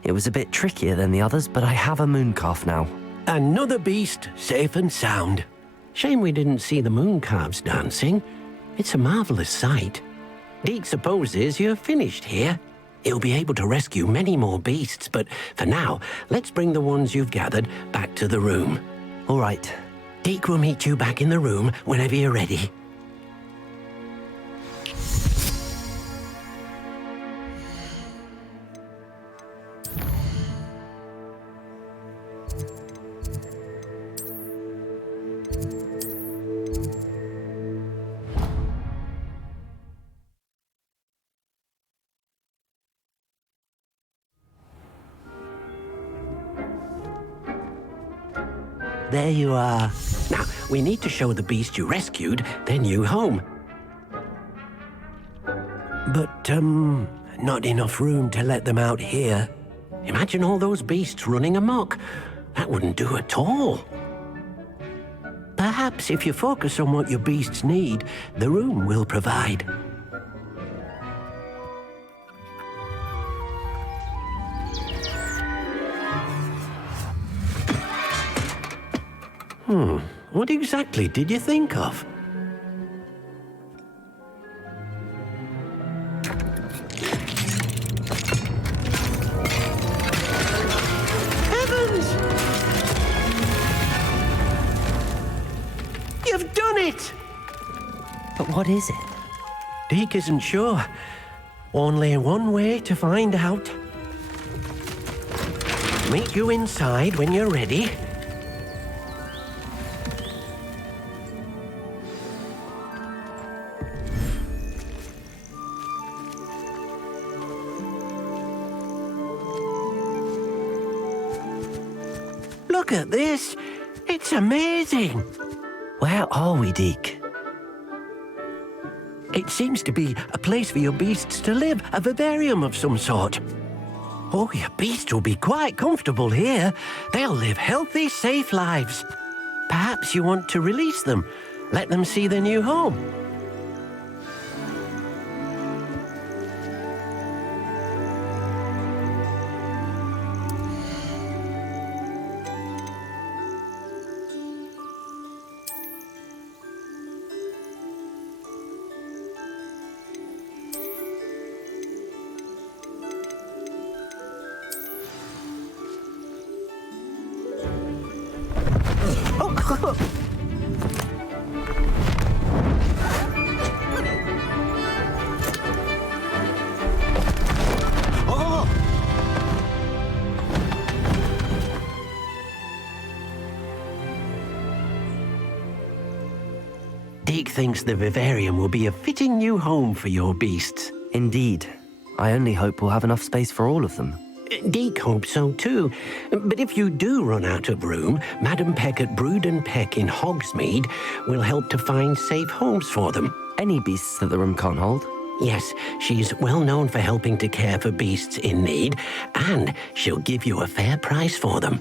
It was a bit trickier than the others, but I have a mooncalf now. Another beast, safe and sound. Shame we didn't see the mooncalves dancing. It's a marvelous sight. Deke supposes you're finished here. He'll be able to rescue many more beasts, but for now, let's bring the ones you've gathered back to the room. All right. Deke will meet you back in the room whenever you're ready. There you are. Now, we need to show the beast you rescued their new home. But, not enough room to let them out here. Imagine all those beasts running amok. That wouldn't do at all. Perhaps if you focus on what your beasts need, the room will provide. What exactly did you think of? Heavens! You've done it! But what is it? Deke isn't sure. Only one way to find out. Meet you inside when you're ready. Look at this. It's amazing. Where are we, Deke? It seems to be a place for your beasts to live, a vivarium of some sort. Oh, your beasts will be quite comfortable here. They'll live healthy, safe lives. Perhaps you want to release them, let them see their new home. Deke thinks the vivarium will be a fitting new home for your beasts. Indeed. I only hope we'll have enough space for all of them. Deke hopes so too. But if you do run out of room, Madam Peck at Brood and Peck in Hogsmeade will help to find safe homes for them. Any beasts that the room can't hold? Yes, she's well known for helping to care for beasts in need, and she'll give you a fair price for them.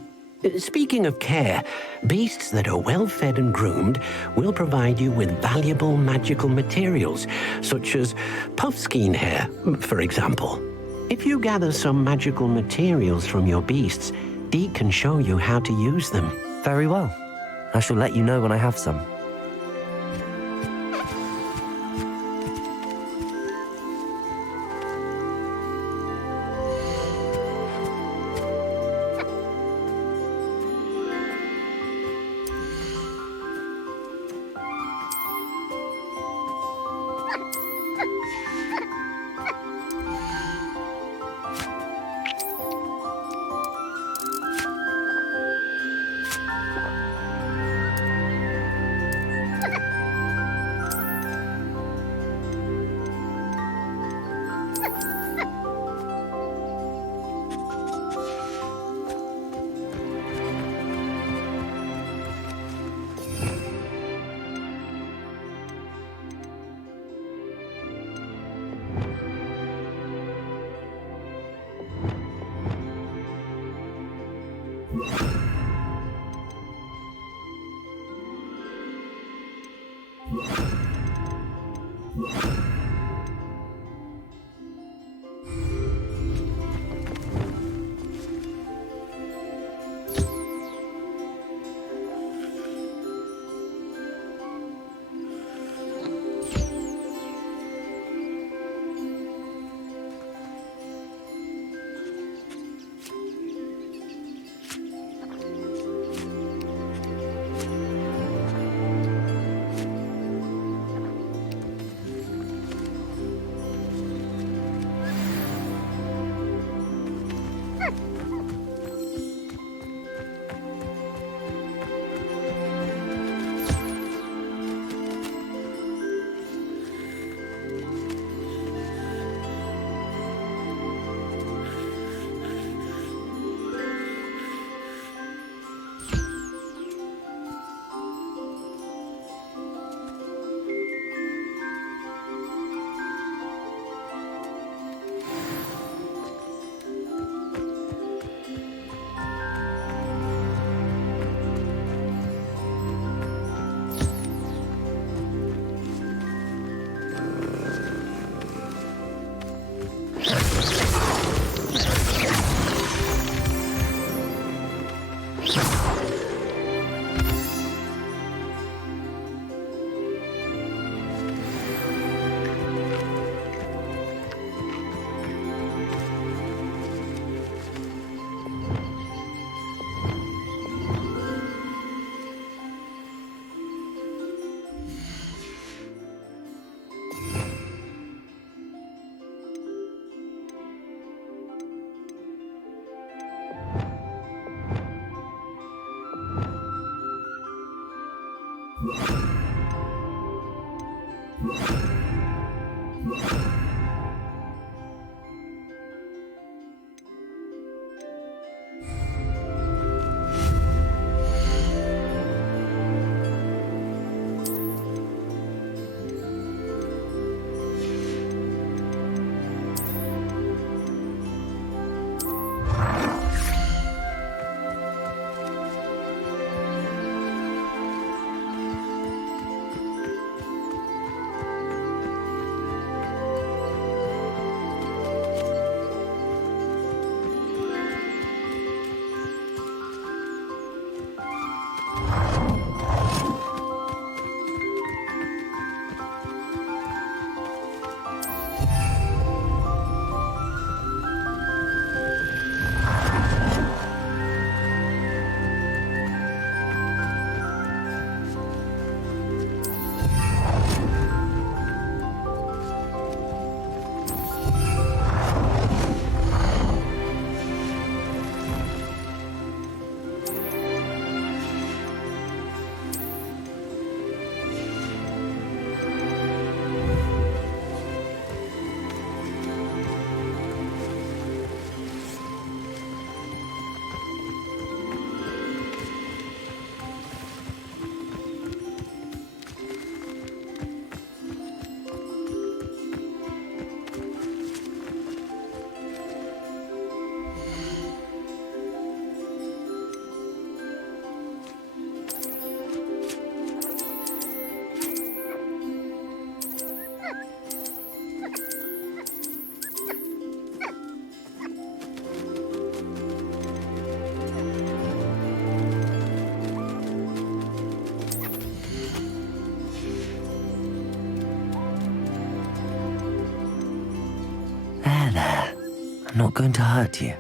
Speaking of care, beasts that are well fed and groomed will provide you with valuable magical materials, such as puffskein hair, for example. If you gather some magical materials from your beasts, Deke can show you how to use them. Very well. I shall let you know when I have some. There. I'm not going to hurt you.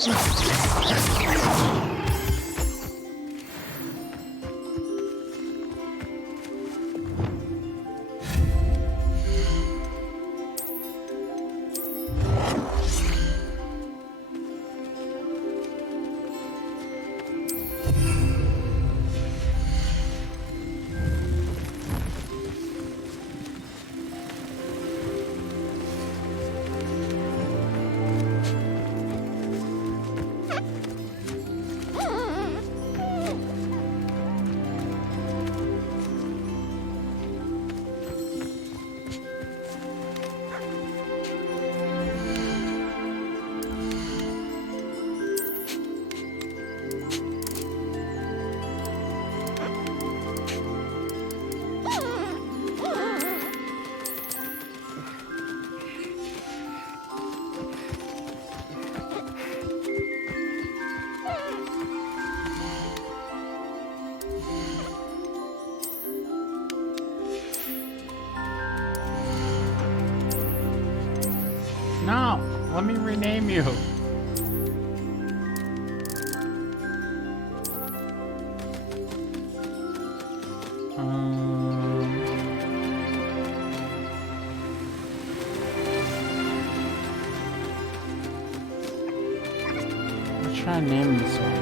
No, let me rename you. Let's try and name this one.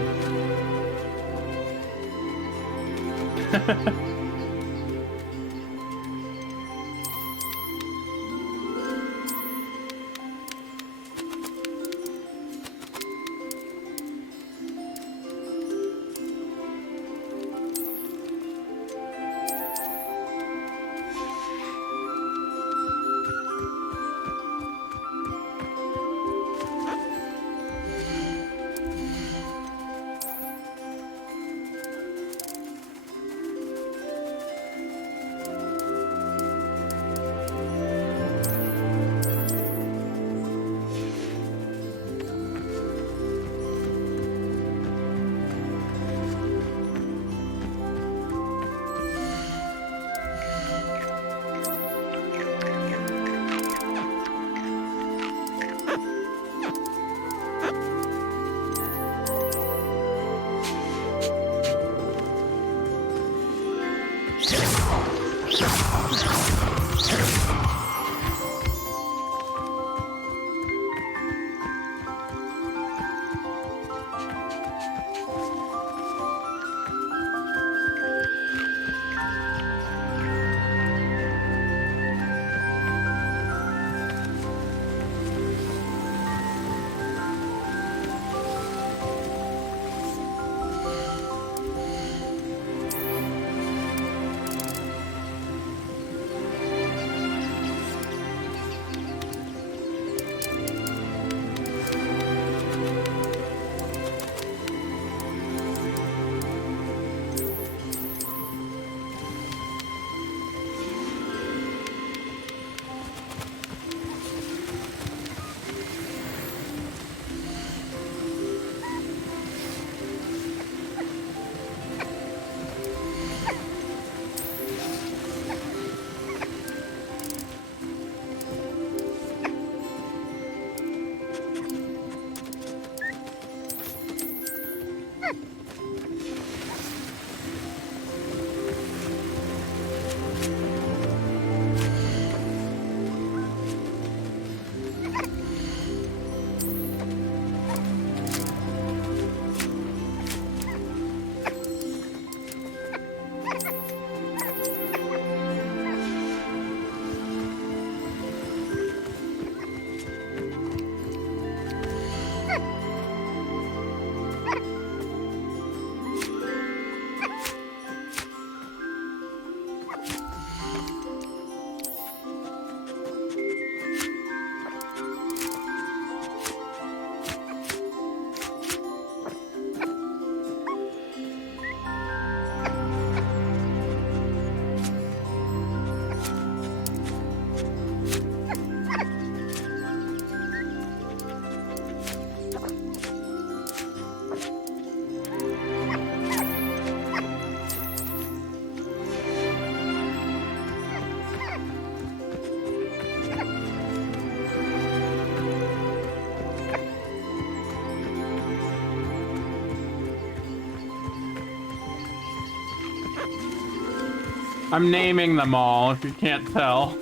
I'm naming them all, if you can't tell.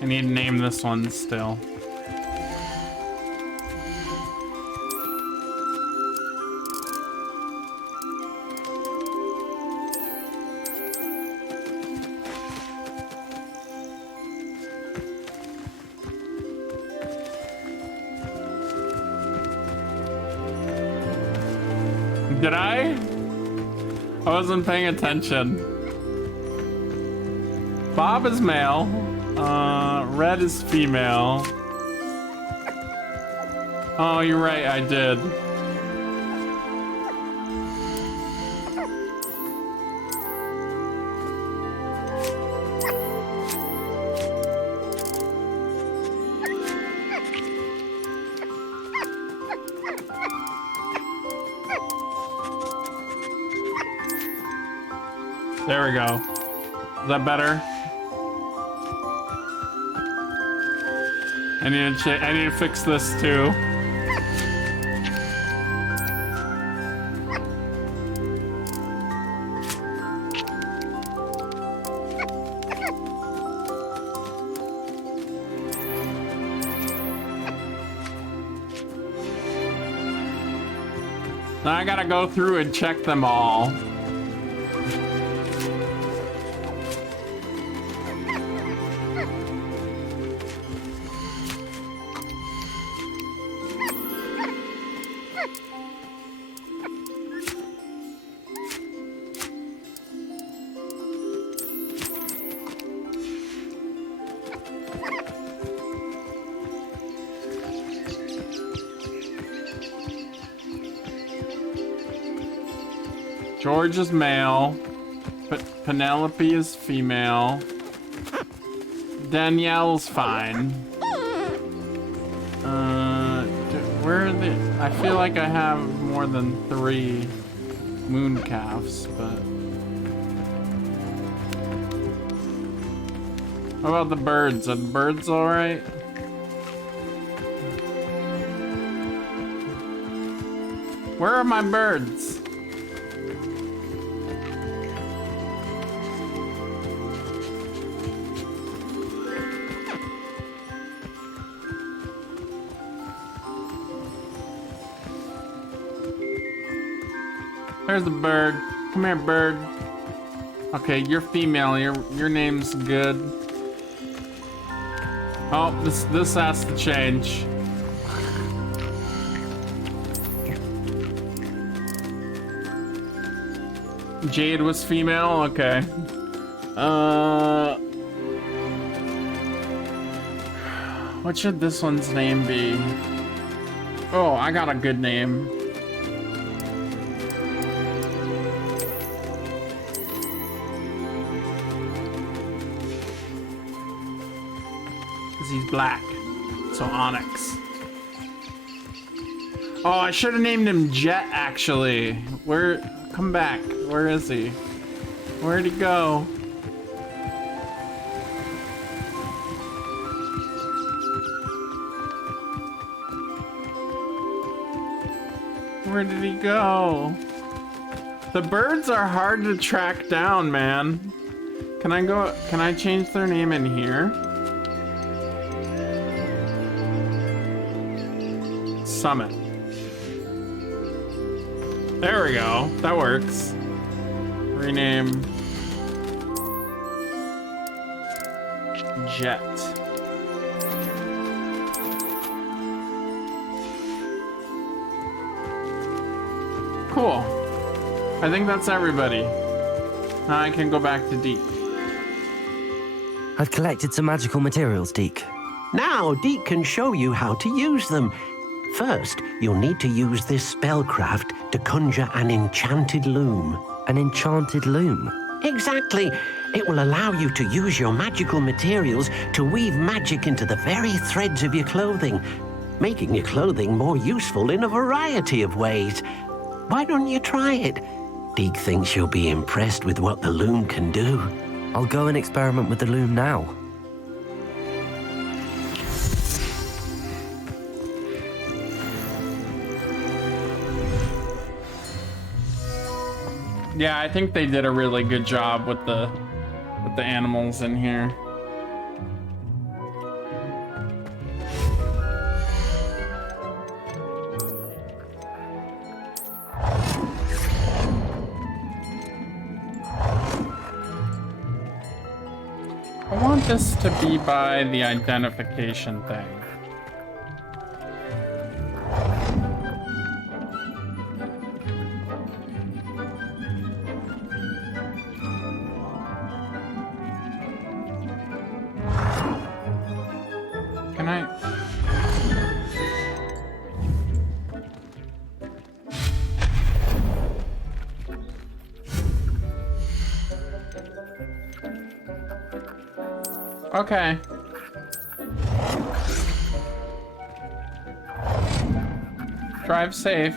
I need to name this one still. Did I? I wasn't paying attention. Bob is male. Red is female. Oh, you're right, I did. There we go. Is that better? I need to fix this too. Now I gotta go through and check them all. George is male. Penelope is female. Danielle's fine. Where are the... I feel like I have more than 3 moon calves, but... How about the birds? Are the birds alright? Where are my birds? There's a bird. Come here, bird. Okay, you're female. Your name's good. Oh, this has to change. Jade was female. Okay. What should this one's name be? Oh, I got a good name. He's black, so Onyx. Oh, I should have named him Jet, actually. Come back. Where is he? Where'd he go? Where did he go? The birds are hard to track down, man. Can I change their name in here? Summit. There we go. That works. Rename Jet. Cool. I think that's everybody. Now I can go back to Deke. I've collected some magical materials, Deke. Now Deke can show you how to use them. First, you'll need to use this spellcraft to conjure an enchanted loom. An enchanted loom? Exactly. It will allow you to use your magical materials to weave magic into the very threads of your clothing, making your clothing more useful in a variety of ways. Why don't you try it? Deke thinks you'll be impressed with what the loom can do. I'll go and experiment with the loom now. Yeah, I think they did a really good job with the animals in here. I want this to be by the identification thing. Can I? Okay. Drive safe.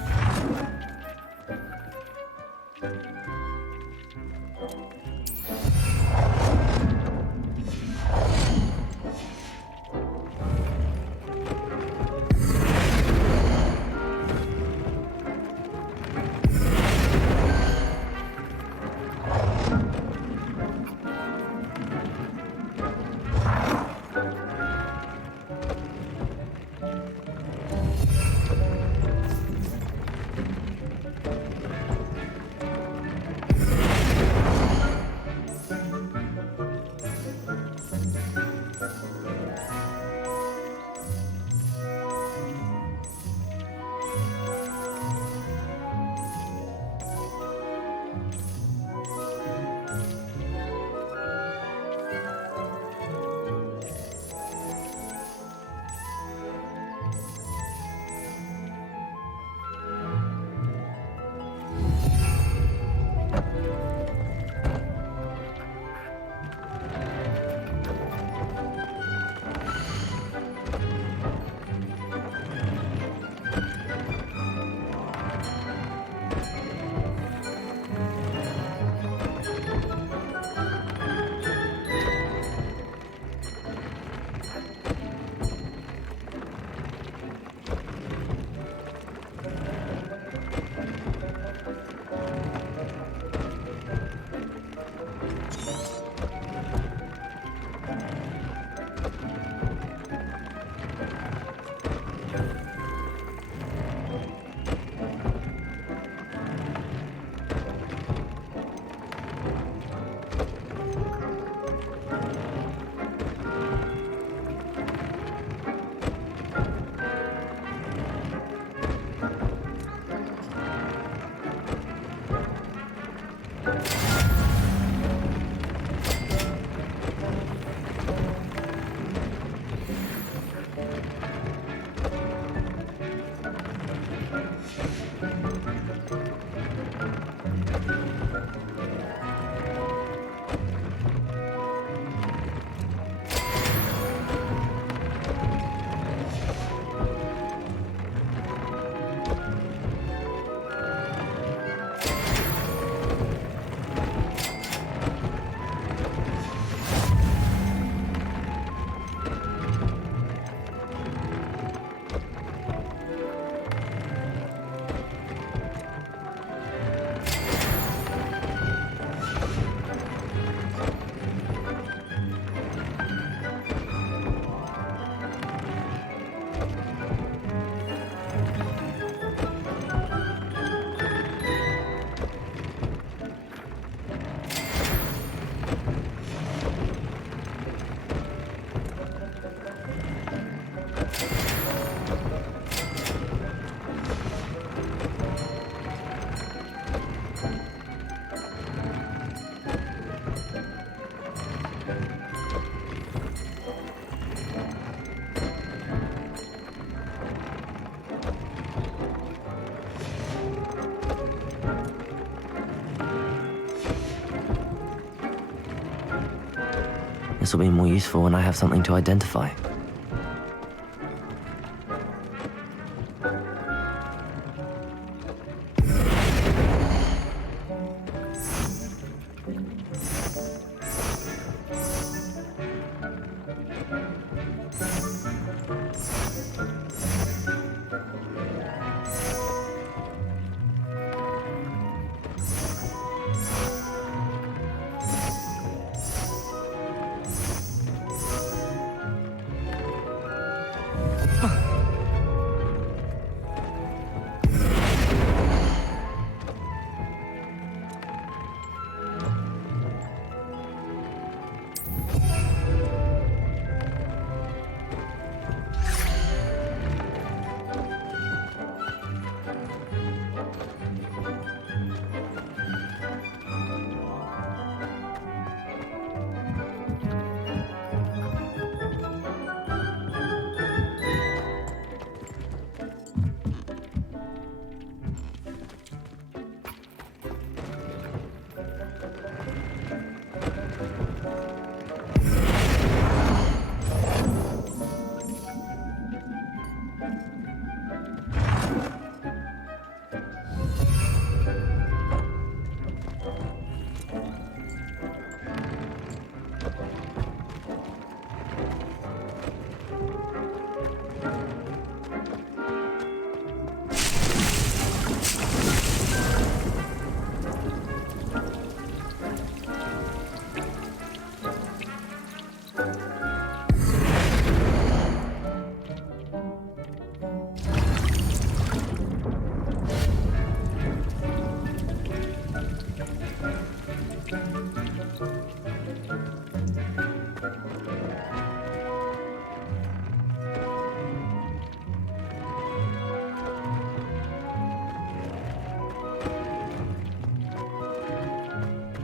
This will be more useful when I have something to identify.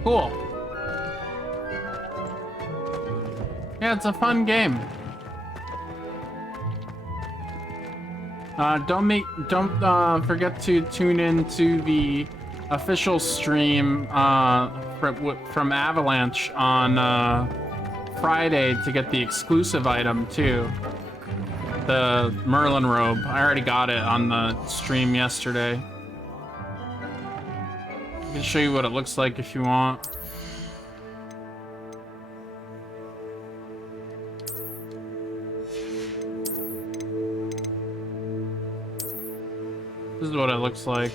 Cool. Yeah, it's a fun game. Don't forget to tune in to the official stream from Avalanche on Friday to get the exclusive item too. The Merlin robe. I already got it on the stream yesterday. I can show you what it looks like if you want. This is what it looks like.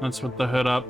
That's with the hood up.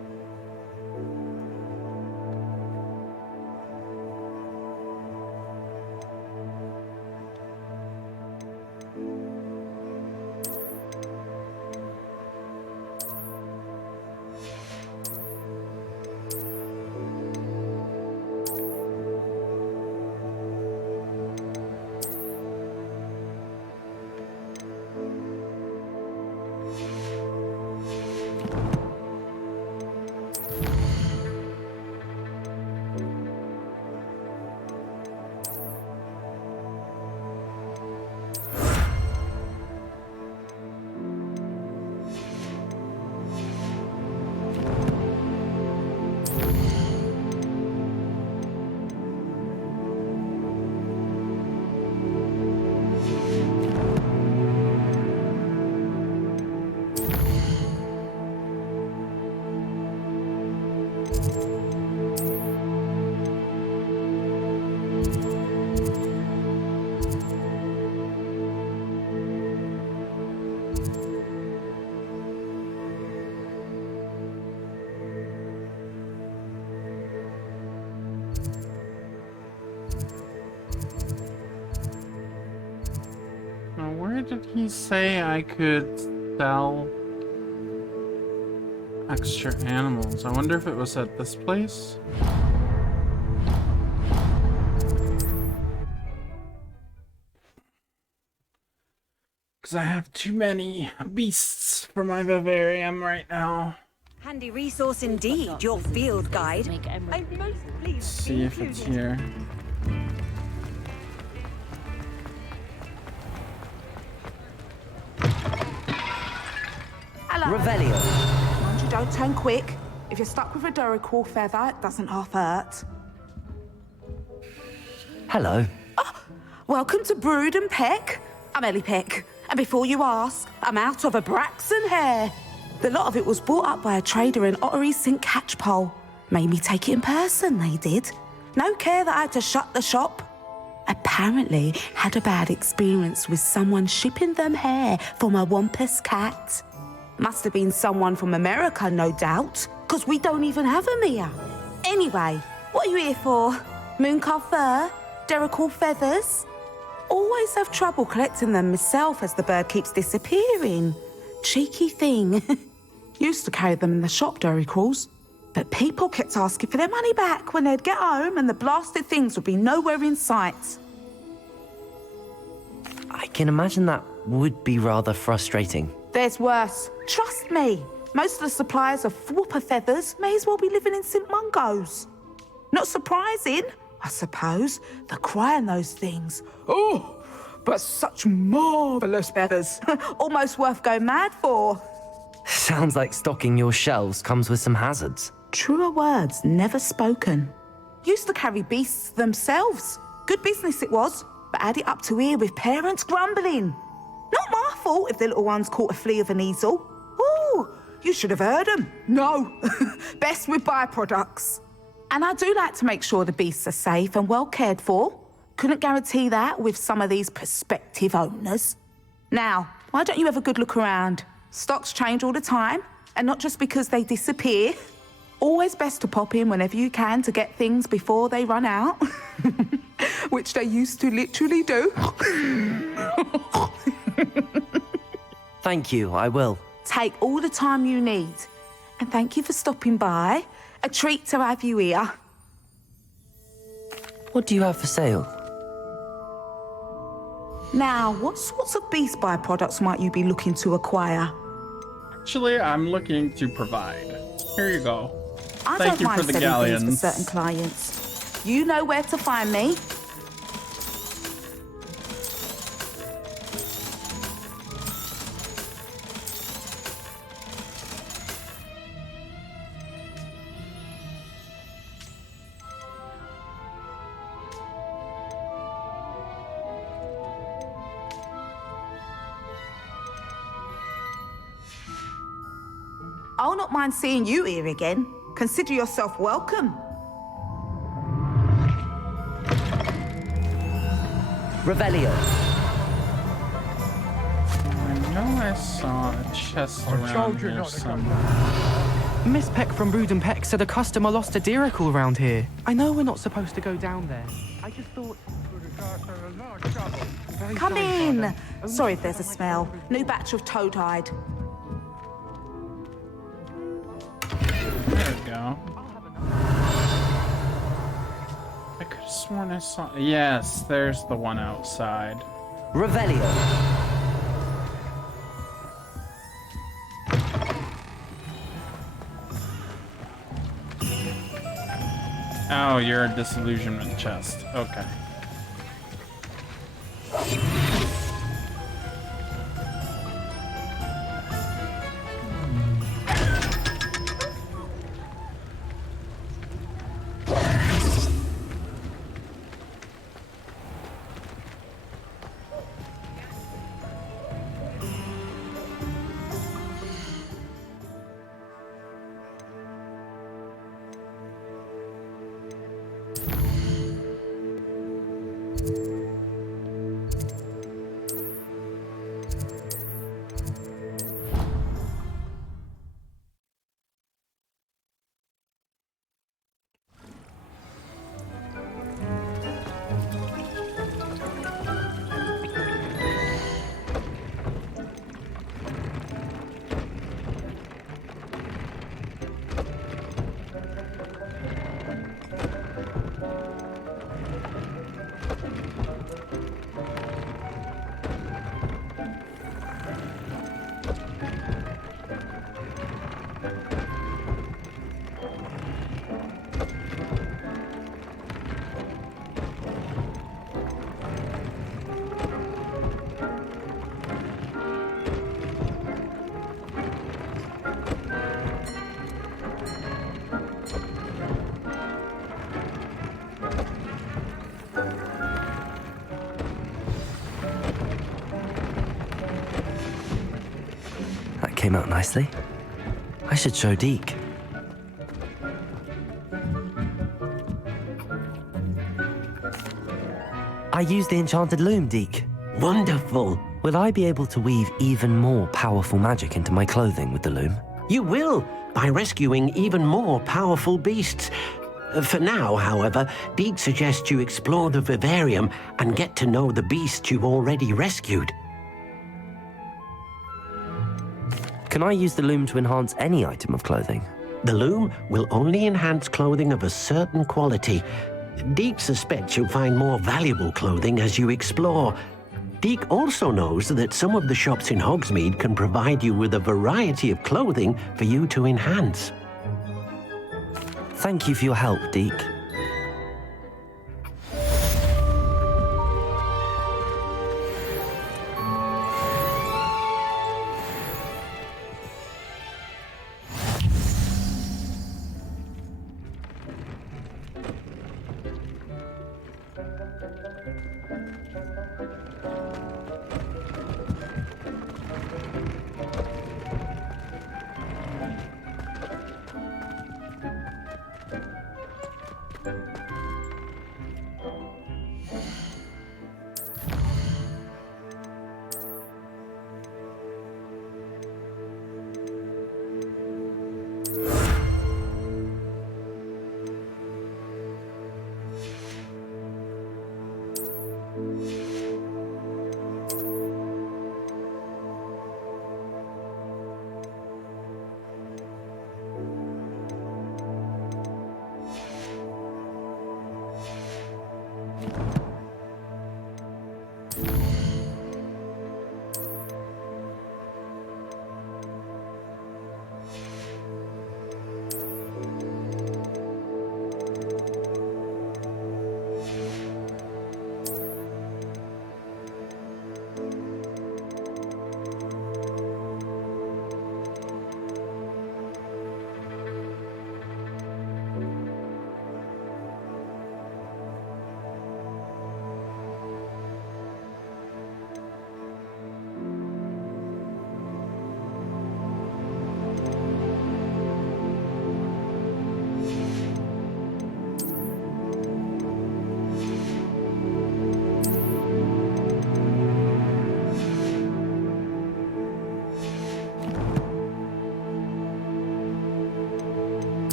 Did he say I could sell extra animals? I wonder if it was at this place. Because I have too many beasts for my vivarium right now. Handy resource indeed, your field guide. I'm most pleased. Let's see if it's here. Revelio. Mind you don't turn quick. If you're stuck with a Duracell feather, it doesn't half hurt. Hello. Oh, welcome to Brood and Peck. I'm Ellie Peck. And before you ask, I'm out of a Braxton hair. The lot of it was bought up by a trader in Ottery St. Catchpole. Made me take it in person, they did. No care that I had to shut the shop. Apparently had a bad experience with someone shipping them hair for my Wampus cat. Must have been someone from America, no doubt, because we don't even have them here. Anyway, what are you here for? Mooncar fur? Duracell feathers? Always have trouble collecting them myself as the bird keeps disappearing. Cheeky thing. Used to carry them in the shop, Duracalls, but people kept asking for their money back when they'd get home and the blasted things would be nowhere in sight. I can imagine that would be rather frustrating. There's worse. Trust me. Most of the suppliers of whooper feathers may as well be living in St. Mungo's. Not surprising, I suppose, the cry on those things. Oh, but such marvellous feathers. Almost worth going mad for. Sounds like stocking your shelves comes with some hazards. Truer words never spoken. Used to carry beasts themselves. Good business it was, but add it up to here with parents grumbling. Not my fault if the little ones caught a flea of an easel. Ooh, you should have heard them. No, best with byproducts. And I do like to make sure the beasts are safe and well cared for. Couldn't guarantee that with some of these prospective owners. Now, why don't you have a good look around? Stocks change all the time, and not just because they disappear. Always best to pop in whenever you can to get things before they run out. Which they used to literally do. Thank you, I will. Take all the time you need. And thank you for stopping by. A treat to have you here. What do you have for sale? Now, what sorts of beast byproducts might you be looking to acquire? Actually, I'm looking to provide. Here you go. I Thank don't you mind for the selling galleons. things for certain clients. You know where to find me. I'll not mind seeing you here again. Consider yourself welcome. Revelio. I know I saw a chest around here somewhere. Miss Peck from Brood and Peck said a customer lost a deeracle around here. I know we're not supposed to go down there. I just thought... Come in. Sorry if there's a smell. New batch of toad hide. There we go. I could have sworn I saw... Yes, there's the one outside. Revelio. Oh, you're a disillusionment chest. Okay. Came out nicely. I should show Deke. I used the enchanted loom, Deke. Wonderful. Will I be able to weave even more powerful magic into my clothing with the loom? You will, by rescuing even more powerful beasts. For now, however, Deke suggests you explore the vivarium and get to know the beasts you've already rescued. Can I use the loom to enhance any item of clothing? The loom will only enhance clothing of a certain quality. Deke suspects you'll find more valuable clothing as you explore. Deke also knows that some of the shops in Hogsmeade can provide you with a variety of clothing for you to enhance. Thank you for your help, Deke.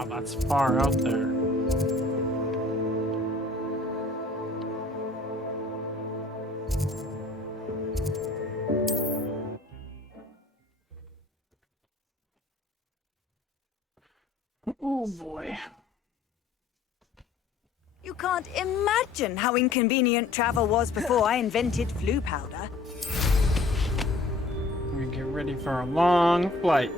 Wow, that's far out there. Oh boy. You can't imagine how inconvenient travel was before I invented flu powder. We get ready for a long flight.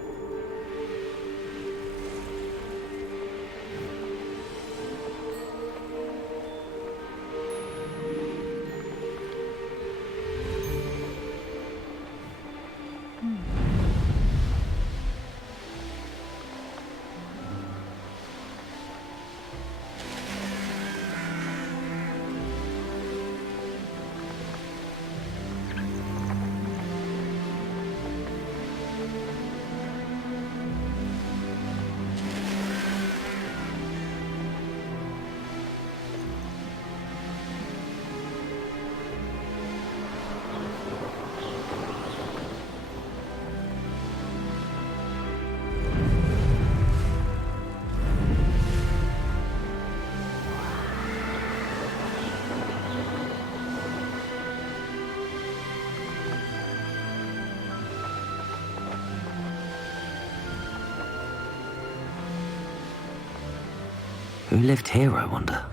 Who lived here, I wonder?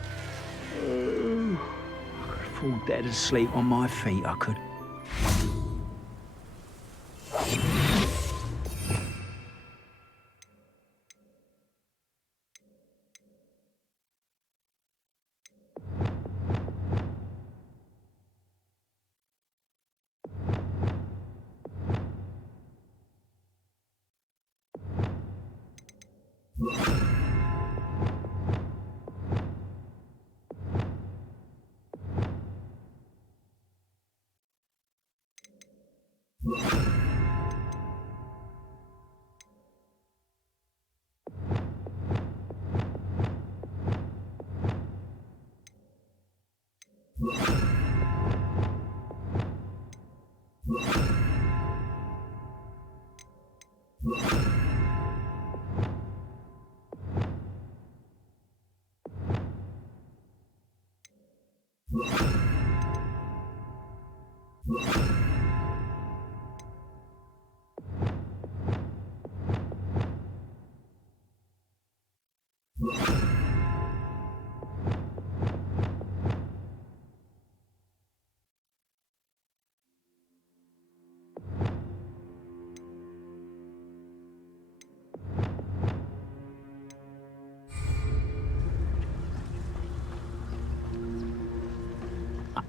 I could fall dead asleep on my feet, I could.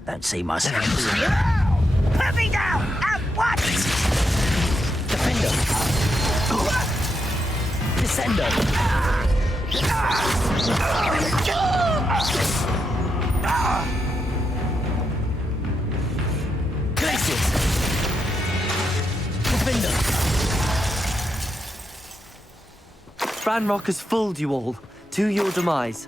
Don't see myself. Put me down! At once! Defender! Descendo! Glacius! Defender! Ranrock has fooled you all, to your demise.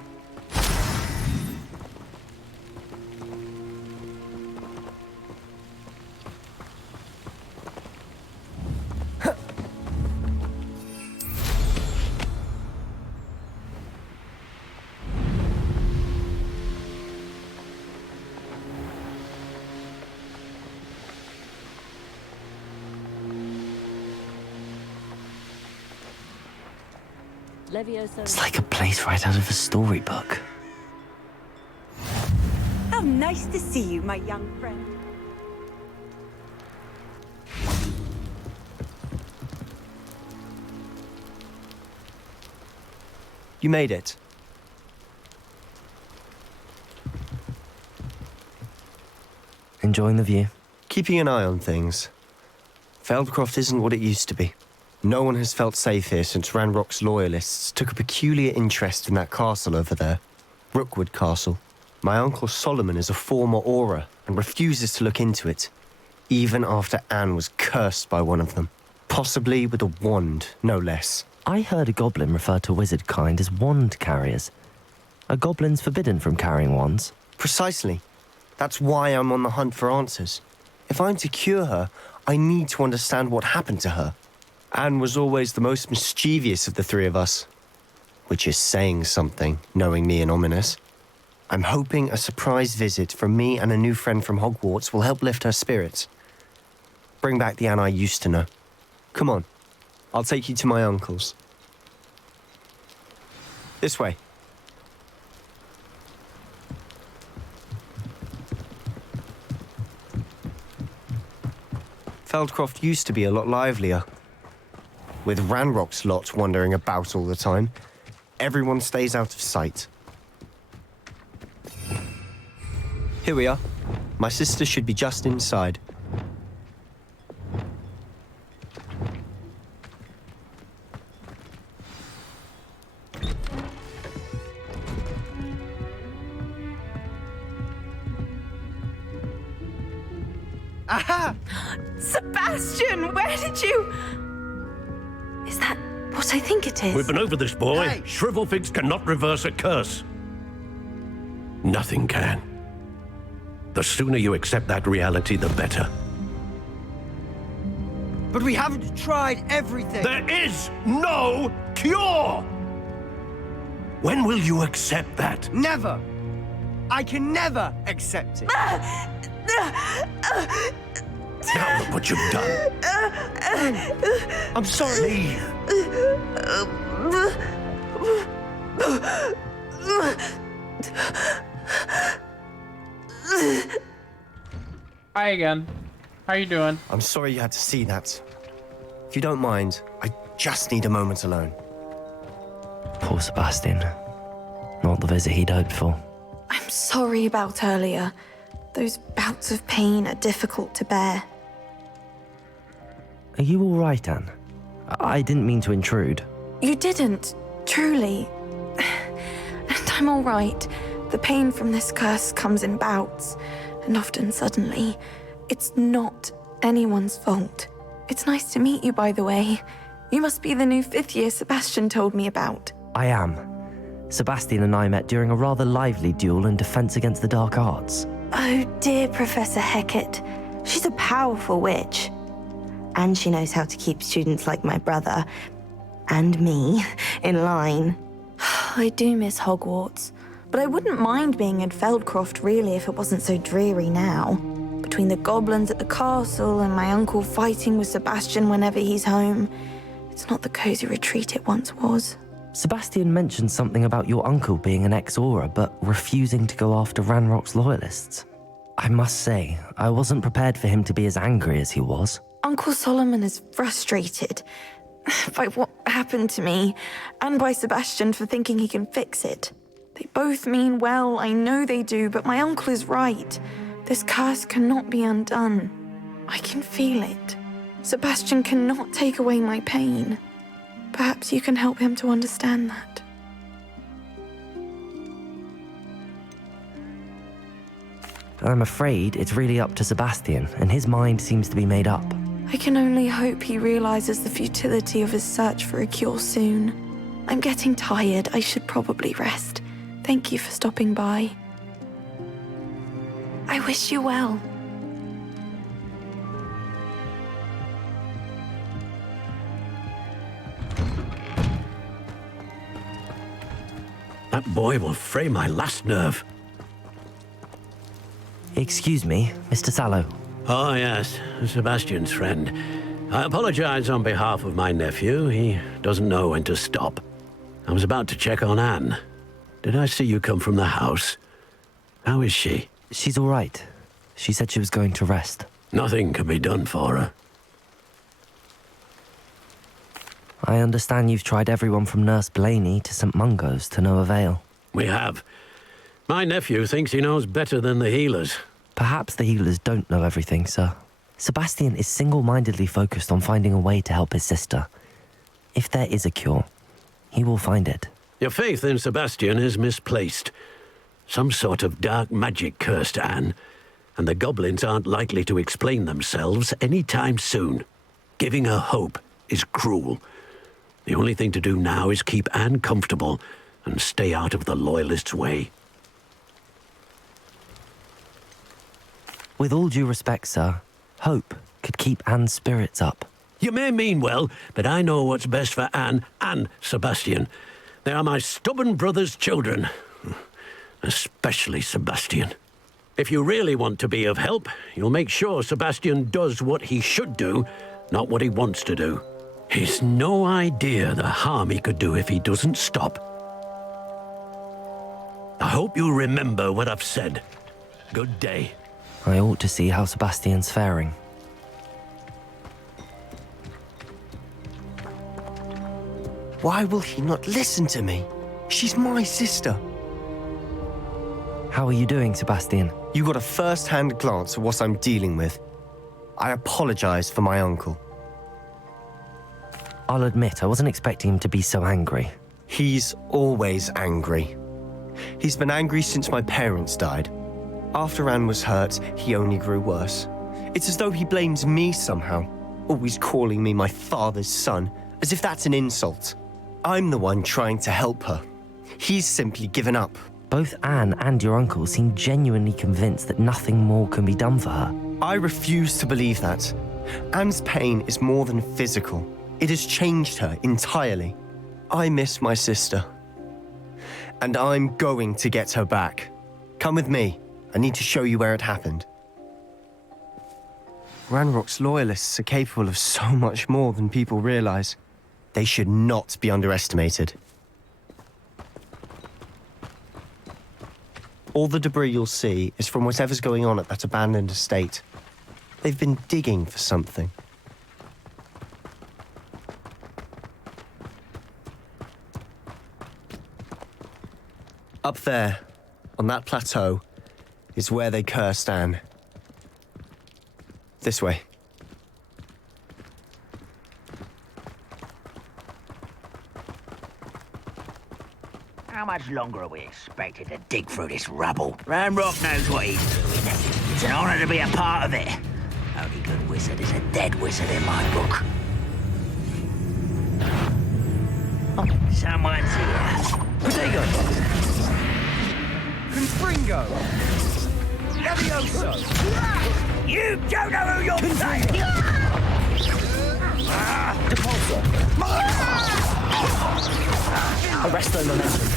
It's like a place right out of a storybook. How nice to see you, my young friend. You made it. Enjoying the view? Keeping an eye on things. Feldcroft isn't what it used to be. No one has felt safe here since Ranrock's loyalists took a peculiar interest in that castle over there. Rookwood Castle. My uncle Solomon is a former Auror and refuses to look into it, even after Anne was cursed by one of them. Possibly with a wand, no less. I heard a goblin refer to wizard kind as wand carriers. Are goblins forbidden from carrying wands? Precisely. That's why I'm on the hunt for answers. If I'm to cure her, I need to understand what happened to her. Anne was always the most mischievous of the three of us. which is saying something, knowing me and Ominous. I'm hoping a surprise visit from me and a new friend from Hogwarts will help lift her spirits. Bring back the Anne I used to know. Come on, I'll take you to my uncle's. This way. Feldcroft used to be a lot livelier. With Ranrock's lot wandering about all the time, everyone stays out of sight. Here we are. My sister should be just inside. Aha! Sebastian, where did you... Is that what I think it is? We've been over this, boy. Hey. Shrivelfigs cannot reverse a curse. Nothing can. The sooner you accept that reality, the better. But we haven't tried everything. There is no cure! When will you accept that? Never. I can never accept it. Now look what you've done. I'm sorry. Hi again. How you doing? I'm sorry you had to see that. If you don't mind, I just need a moment alone. Poor Sebastian. Not the visit he'd hoped for. I'm sorry about earlier. Those bouts of pain are difficult to bear. Are you all right, Anne? I didn't mean to intrude. You didn't, truly. And I'm all right. The pain from this curse comes in bouts, and often suddenly. It's not anyone's fault. It's nice to meet you, by the way. You must be the new fifth-year Sebastian told me about. I am. Sebastian and I met during a rather lively duel in defense against the dark arts. Oh, dear Professor Hecat. She's a powerful witch. And she knows how to keep students like my brother, and me, in line. I do miss Hogwarts, but I wouldn't mind being in Feldcroft, really, if it wasn't so dreary now. Between the goblins at the castle and my uncle fighting with Sebastian whenever he's home, it's not the cozy retreat it once was. Sebastian mentioned something about your uncle being an ex-Auror, but refusing to go after Ranrock's loyalists. I must say, I wasn't prepared for him to be as angry as he was. Uncle Solomon is frustrated by what happened to me, and by Sebastian for thinking he can fix it. They both mean well, I know they do, but my uncle is right. This curse cannot be undone. I can feel it. Sebastian cannot take away my pain. Perhaps you can help him to understand that. I'm afraid it's really up to Sebastian, and his mind seems to be made up. I can only hope he realizes the futility of his search for a cure soon. I'm getting tired. I should probably rest. Thank you for stopping by. I wish you well. That boy will fray my last nerve. Excuse me, Mr. Sallow. Oh, yes, Sebastian's friend. I apologize on behalf of my nephew. He doesn't know when to stop. I was about to check on Anne. Did I see you come from the house? How is she? She's all right. She said she was going to rest. Nothing can be done for her. I understand you've tried everyone from Nurse Blaney to St. Mungo's to no avail. We have. My nephew thinks he knows better than the healers. Perhaps the healers don't know everything, sir. Sebastian is single-mindedly focused on finding a way to help his sister. If there is a cure, he will find it. Your faith in Sebastian is misplaced. Some sort of dark magic cursed Anne, and the goblins aren't likely to explain themselves anytime soon. Giving her hope is cruel. The only thing to do now is keep Anne comfortable and stay out of the Loyalists' way. With all due respect, sir, hope could keep Anne's spirits up. You may mean well, but I know what's best for Anne and Sebastian. They are my stubborn brother's children. Especially Sebastian. If you really want to be of help, you'll make sure Sebastian does what he should do, not what he wants to do. He's no idea the harm he could do if he doesn't stop. I hope you remember what I've said. Good day. I ought to see how Sebastian's faring. Why will he not listen to me? She's my sister. How are you doing, Sebastian? You got a first-hand glance at what I'm dealing with. I apologize for my uncle. I'll admit, I wasn't expecting him to be so angry. He's always angry. He's been angry since my parents died. After Anne was hurt, he only grew worse. It's as though he blames me somehow, always calling me my father's son, as if that's an insult. I'm the one trying to help her. He's simply given up. Both Anne and your uncle seem genuinely convinced that nothing more can be done for her. I refuse to believe that. Anne's pain is more than physical. It has changed her entirely. I miss my sister. And I'm going to get her back. Come with me. I need to show you where it happened. Ranrock's loyalists are capable of so much more than people realize. They should not be underestimated. All the debris you'll see is from whatever's going on at that abandoned estate. They've been digging for something. Up there, on that plateau, is where they cursed Anne. This way. How much longer are we expected to dig through this rubble? Ranrock knows what he's doing. It's an honor to be a part of it. Only good wizard is a dead wizard in my book. Oh, someone's here. Protego! Confringo! Levioso! You don't know who you're saying! Arrest the momentum.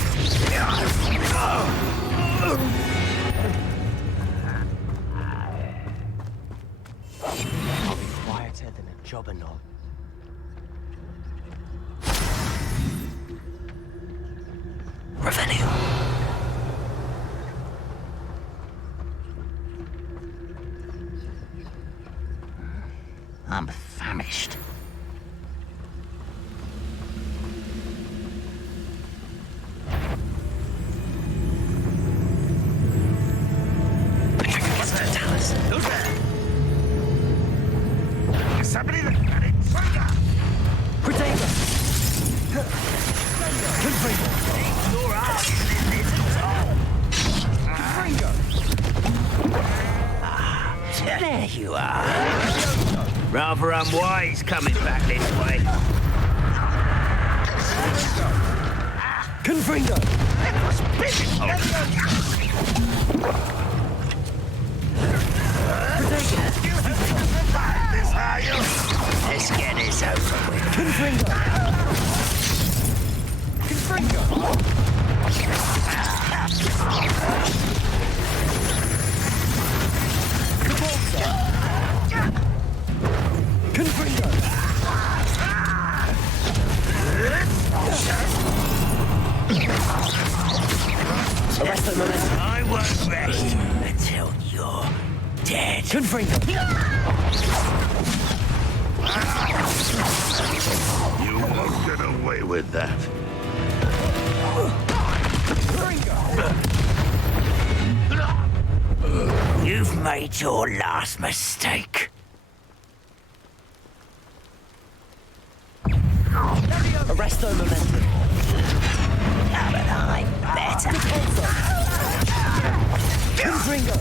I'll be quieter than a jobberknoll. Revenue. I'm famished. What's that tell us? Who's there? Somebody that got it. Protego! Confringo! Your ass isn't all. Confringo! There you are. Rather unwise coming back this way. Confringo! Let's get this over with. Confringo! Confringo! Confringo! Arrest the momentum. I won't rest until you're dead. Confringo! You won't get away with that. You've made your last mistake. Arrest the momentum. Now that I'm better. Confringo.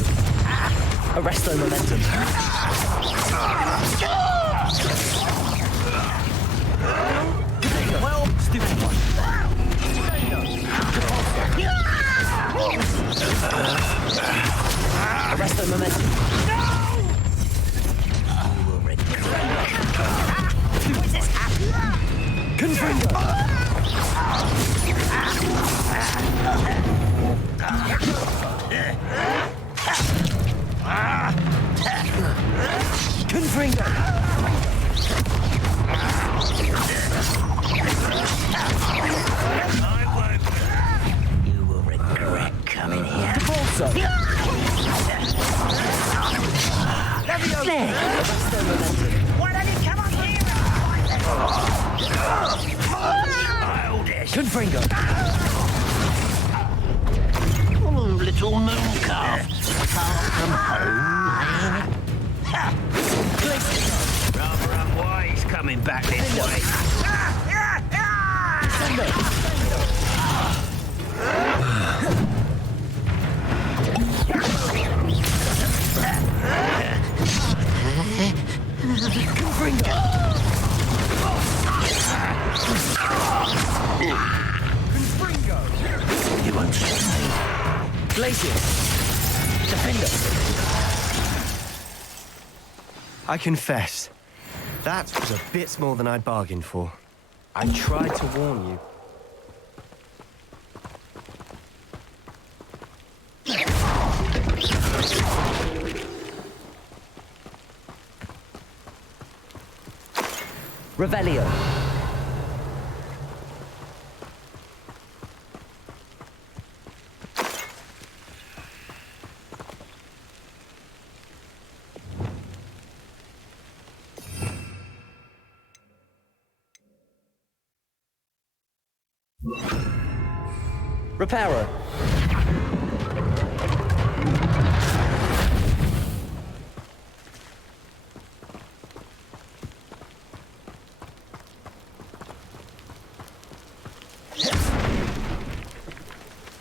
Arrest the momentum. Well, stupid one. Arrest the momentum. Confringo! Confringo! Oh, little moon calf. Far from home, eh? Rather unwise coming back this way. You won't stop me. Glacius! Defender! I confess, that was a bit more than I'd bargained for. I tried to warn you. Revelio! Reparo!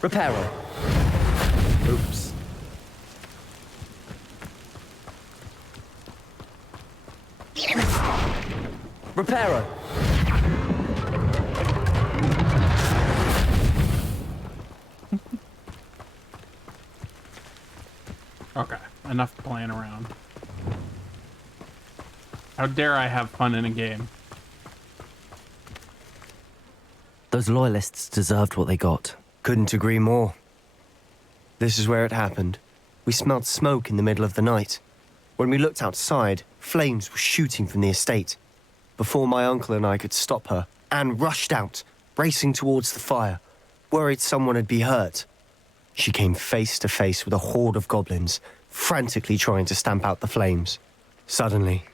Reparo. Oops. Reparo. Okay, enough playing around. How dare I have fun in a game? Those loyalists deserved what they got. Couldn't agree more. This is where it happened. We smelled smoke in the middle of the night. When we looked outside, flames were shooting from the estate. Before my uncle and I could stop her, Anne rushed out, racing towards the fire, worried someone had been hurt. She came face to face with a horde of goblins, frantically trying to stamp out the flames. Suddenly,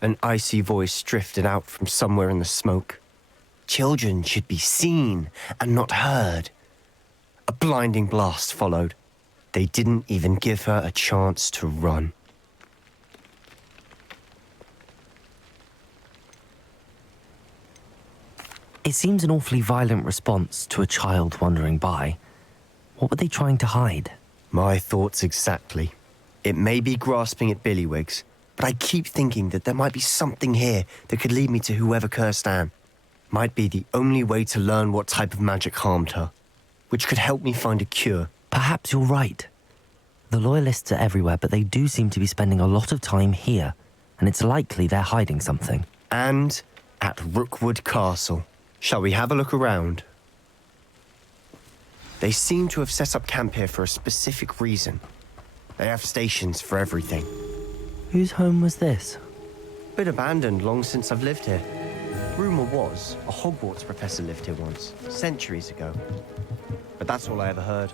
an icy voice drifted out from somewhere in the smoke. Children should be seen and not heard. A blinding blast followed. They didn't even give her a chance to run. It seems an awfully violent response to a child wandering by. What were they trying to hide? My thoughts exactly. It may be grasping at Billywigs, but I keep thinking that there might be something here that could lead me to whoever cursed Anne. Might be the only way to learn what type of magic harmed her, which could help me find a cure. Perhaps you're right. The loyalists are everywhere, but they do seem to be spending a lot of time here, and it's likely they're hiding something. And at Rookwood Castle. Shall we have a look around? They seem to have set up camp here for a specific reason. They have stations for everything. Whose home was this? Been abandoned long since I've lived here. Rumour was a Hogwarts professor lived here once, centuries ago. But that's all I ever heard.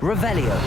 Revelio.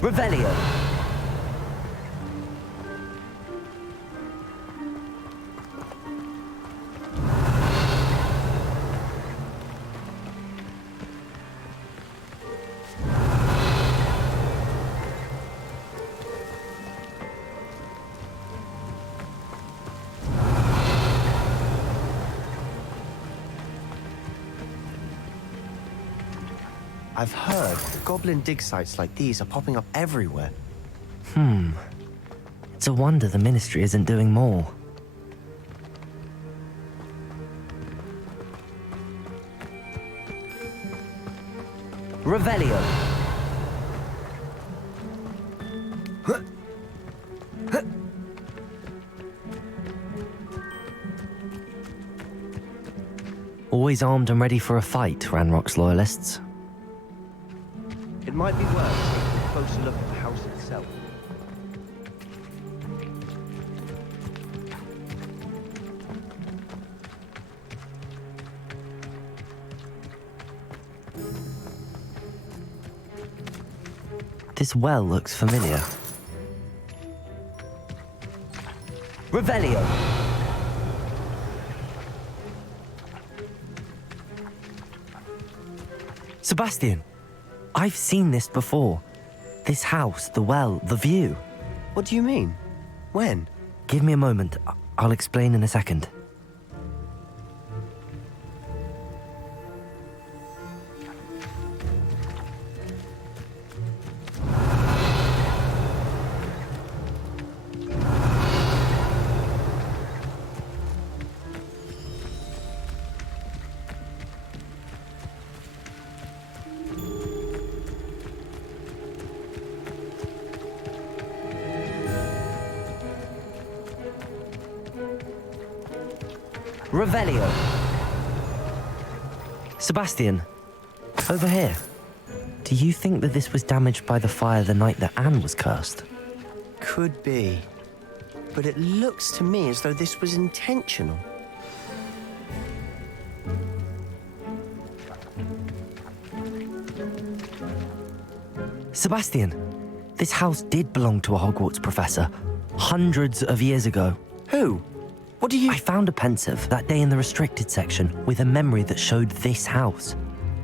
Revelio. I've heard goblin dig sites like these are popping up everywhere. It's a wonder the Ministry isn't doing more. Revelio. Always armed and ready for a fight, Ranrock's loyalists. It might be worth taking a closer look at the house itself. This well looks familiar. Revelio. Sebastian, I've seen this before. This house, the well, the view. What do you mean? When? Give me a moment. I'll explain in a second. Revelio. Sebastian, over here. Do you think that this was damaged by the fire the night that Anne was cursed? Could be. But it looks to me as though this was intentional. Sebastian, this house did belong to a Hogwarts professor hundreds of years ago. Who? What do you... I found a pensive that day in the restricted section with a memory that showed this house.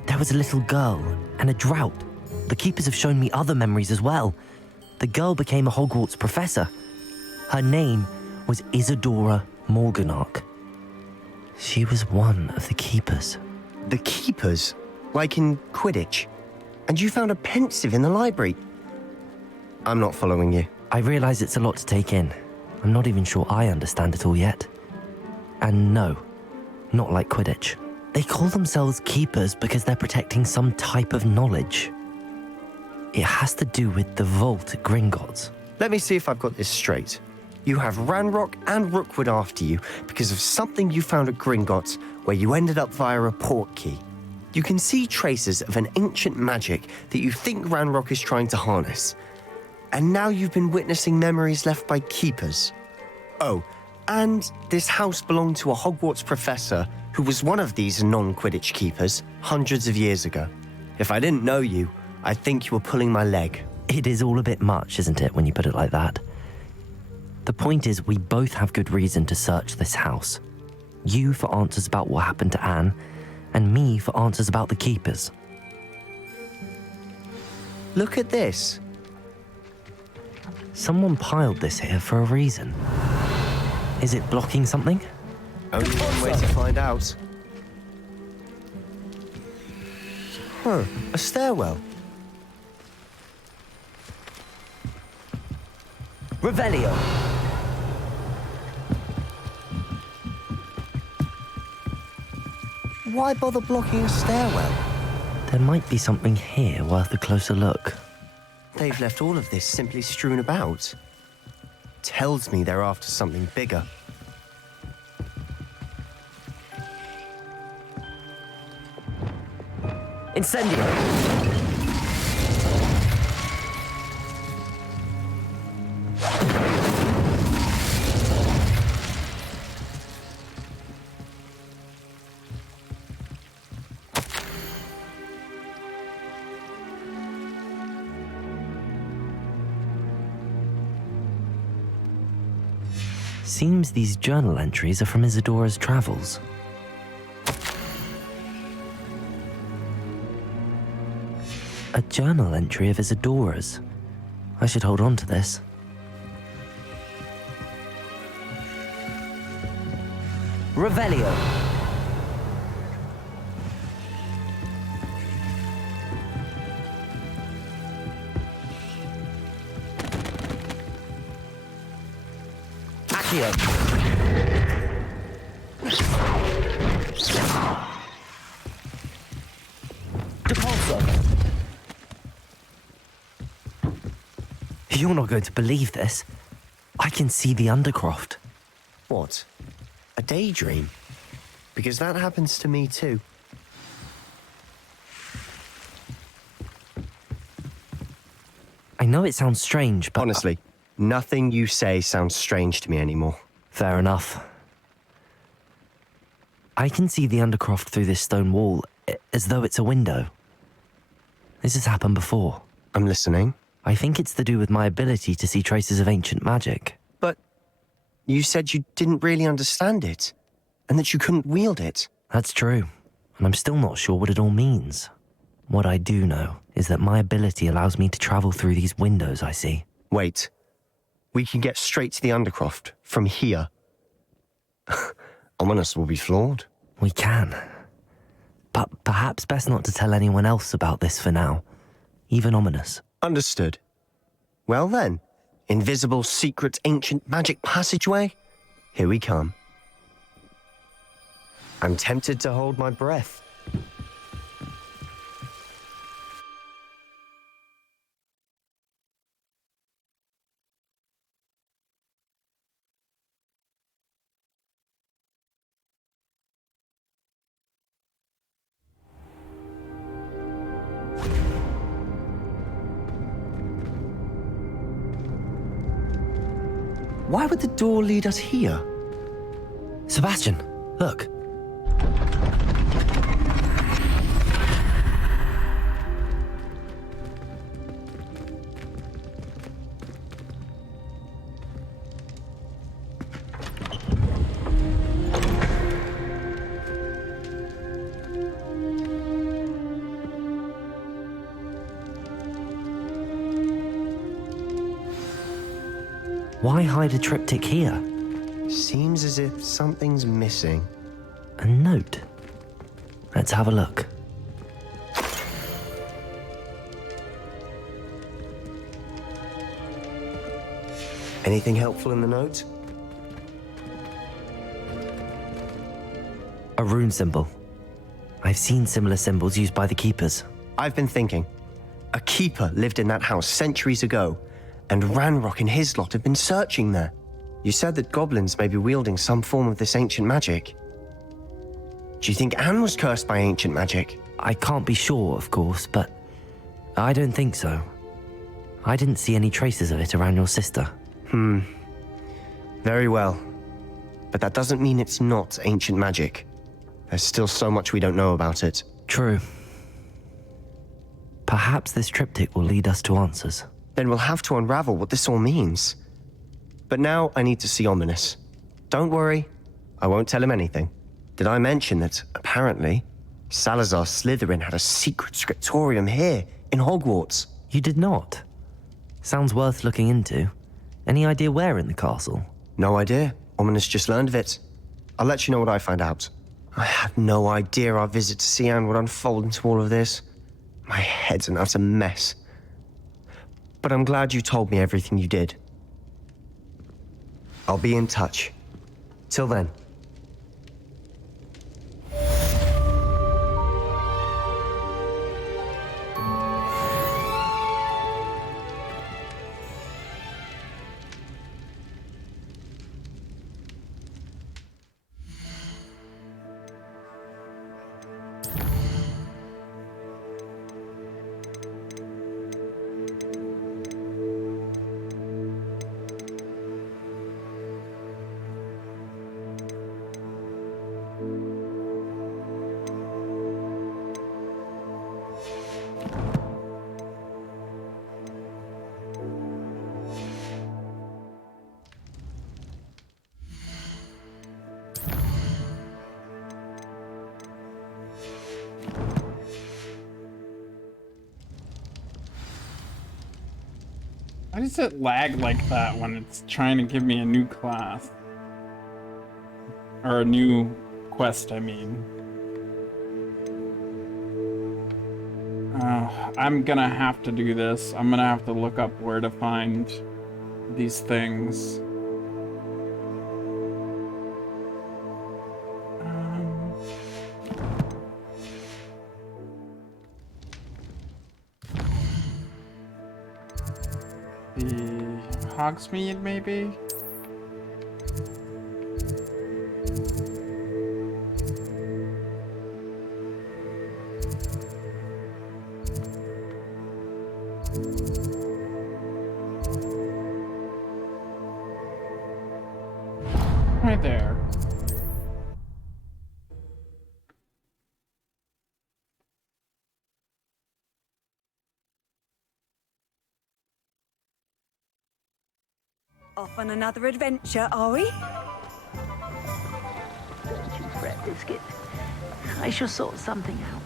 There was a little girl and a drought. The keepers have shown me other memories as well. The girl became a Hogwarts professor. Her name was Isadora Morganach. She was one of the keepers. The keepers? Like in Quidditch? And you found a pensive in the library? I'm not following you. I realize it's a lot to take in. I'm not even sure I understand it all yet. And no, not like Quidditch. They call themselves keepers because they're protecting some type of knowledge. It has to do with the vault at Gringotts. Let me see if I've got this straight. You have Ranrock and Rookwood after you because of something you found at Gringotts where you ended up via a port key. You can see traces of an ancient magic that you think Ranrock is trying to harness. And now you've been witnessing memories left by keepers. Oh, and this house belonged to a Hogwarts professor who was one of these non-Quidditch keepers hundreds of years ago. If I didn't know you, I'd think you were pulling my leg. It is all a bit much, isn't it, when you put it like that? The point is, we both have good reason to search this house. You for answers about what happened to Anne, and me for answers about the keepers. Look at this. Someone piled this here for a reason. Is it blocking something? Only one way to find out. Huh, a stairwell. Revelio. Why bother blocking a stairwell? There might be something here worth a closer look. They've left all of this simply strewn about. Tells me they're after something bigger. Incendio! Seems these journal entries are from Isadora's travels. A journal entry of Isadora's. I should hold on to this. Revelio. Here. Depulsor. You're not going to believe this. I can see the Undercroft. What? A daydream? Because that happens to me too. I know it sounds strange, but... Honestly, nothing you say sounds strange to me anymore. Fair enough. I can see the Undercroft through this stone wall, as though it's a window. This has happened before. I'm listening. I think it's to do with my ability to see traces of ancient magic. But you said you didn't really understand it, and that you couldn't wield it. That's true, and I'm still not sure what it all means. What I do know is that my ability allows me to travel through these windows I see. Wait. We can get straight to the Undercroft from here. Ominous will be flawed. We can. But perhaps best not to tell anyone else about this for now. Even Ominous. Understood. Well then, invisible, secret, ancient magic passageway? Here we come. I'm tempted to hold my breath. Why would the door lead us here? Sebastian, look. Why hide a triptych here? Seems as if something's missing. A note. Let's have a look. Anything helpful in the note? A rune symbol. I've seen similar symbols used by the keepers. I've been thinking. A keeper lived in that house centuries ago, and Ranrock and his lot have been searching there. You said that goblins may be wielding some form of this ancient magic. Do you think Anne was cursed by ancient magic? I can't be sure, of course, but I don't think so. I didn't see any traces of it around your sister. Very well. But that doesn't mean it's not ancient magic. There's still so much we don't know about it. True. Perhaps this triptych will lead us to answers. Then we'll have to unravel what this all means. But now I need to see Ominous. Don't worry, I won't tell him anything. Did I mention that, apparently, Salazar Slytherin had a secret scriptorium here, in Hogwarts? You did not? Sounds worth looking into. Any idea where in the castle? No idea. Ominous just learned of it. I'll let you know what I find out. I had no idea our visit to Cian would unfold into all of this. My head's an utter mess. But I'm glad you told me everything you did. I'll be in touch. Till then. Why does it lag like that when it's trying to give me a new class? Or a new quest, I mean. I'm gonna have to do this. I'm gonna have to look up where to find these things. The Hogsmeade, maybe? Right there. Off on another adventure, are we? Don't you fret, Biscuit. I shall sort something out.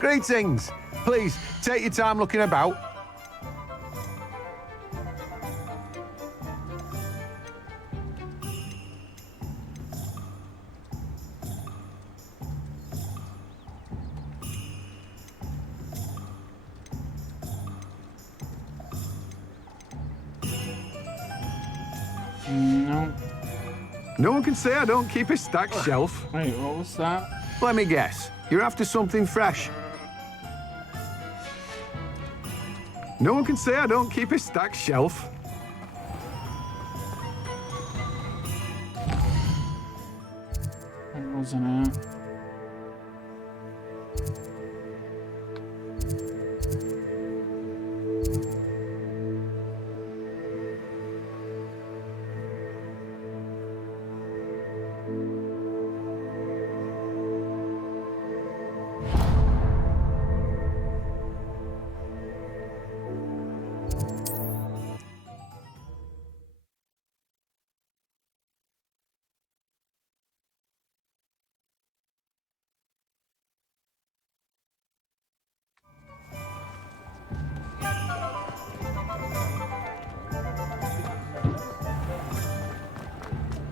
Greetings. Please, take your time looking about. No. No one can say I don't keep a stacked shelf. Wait, what was that? Let me guess. You're after something fresh. No one can say I don't keep a stacked shelf. That wasn't it.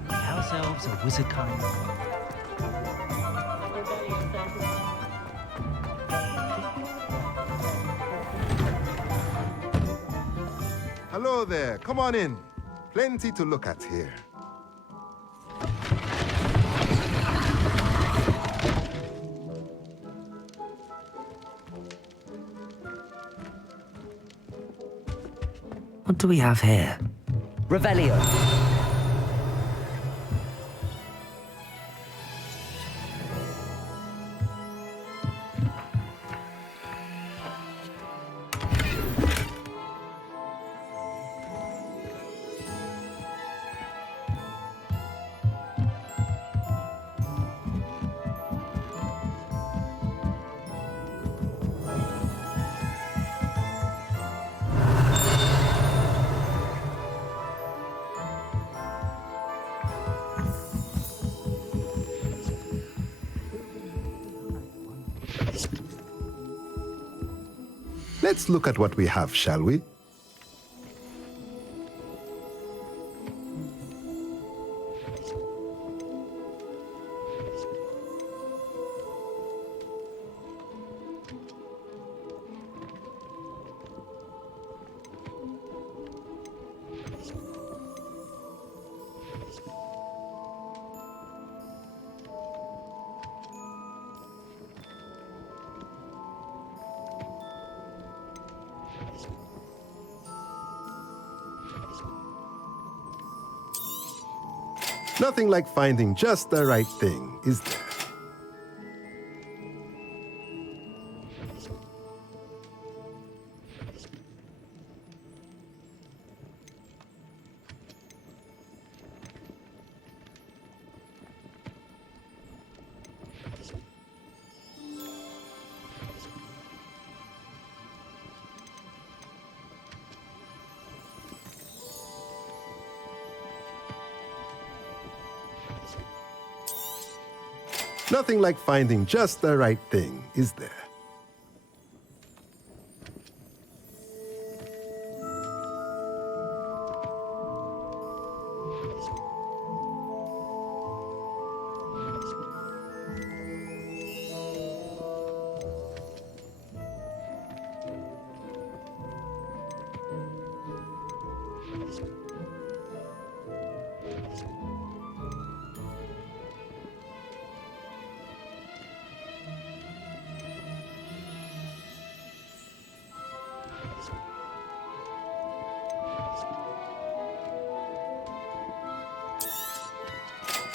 House elves are wizard kind. Hello there, come on in. Plenty to look at here. What do we have here? Revelio. Let's look at what we have, shall we? Nothing like finding just the right thing, is there? Nothing like finding just the right thing, is there?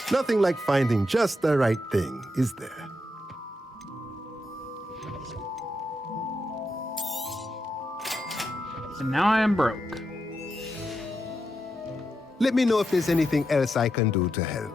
Nothing like finding just the right thing, is there? And now I am broke. Let me know if there's anything else I can do to help.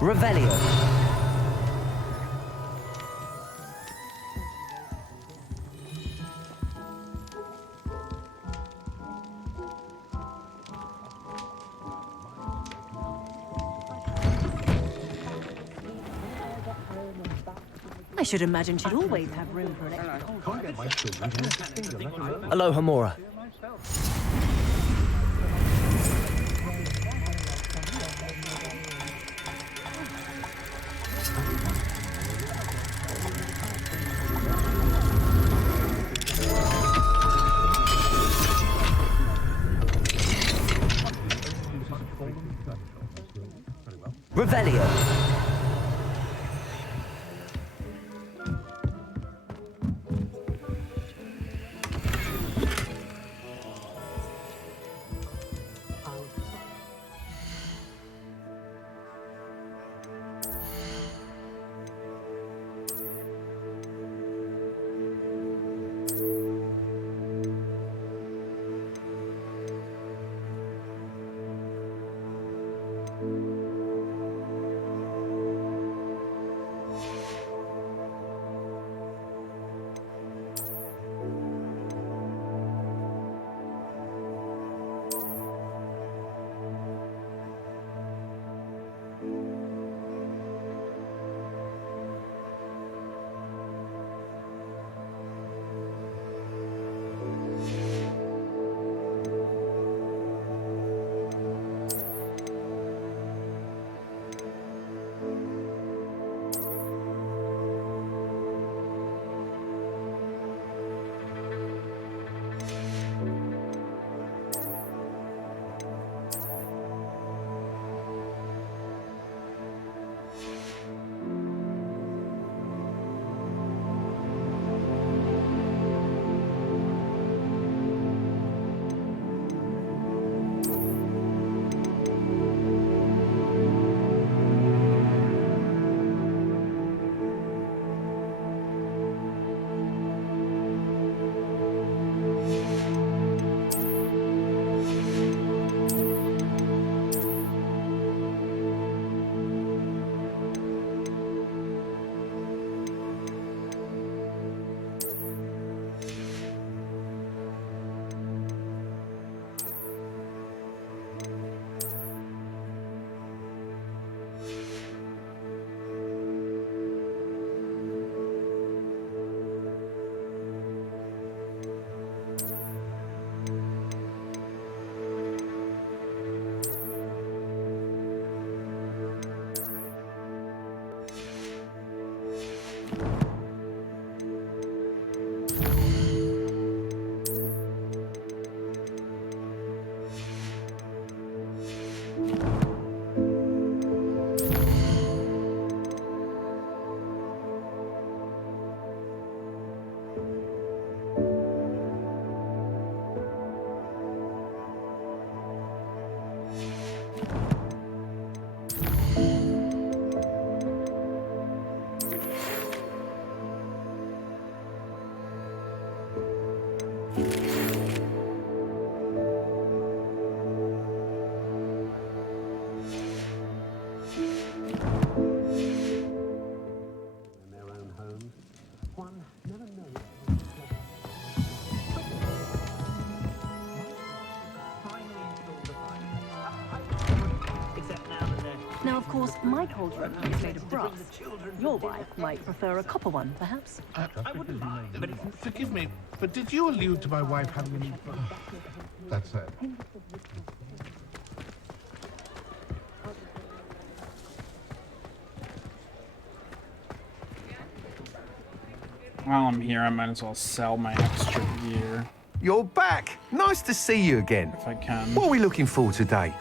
Revelio. I should imagine she'd always have room for an extra. Aloha Mora. Revelio. Now, of course, my cauldron is made of brass. Your wife might prefer a copper one, perhaps. I wouldn't mind, but forgive me, but did you allude to my wife having any... That's it. While I'm here, I might as well sell my extra gear. you're back. Nice to see you again. If I can. What are we looking for today?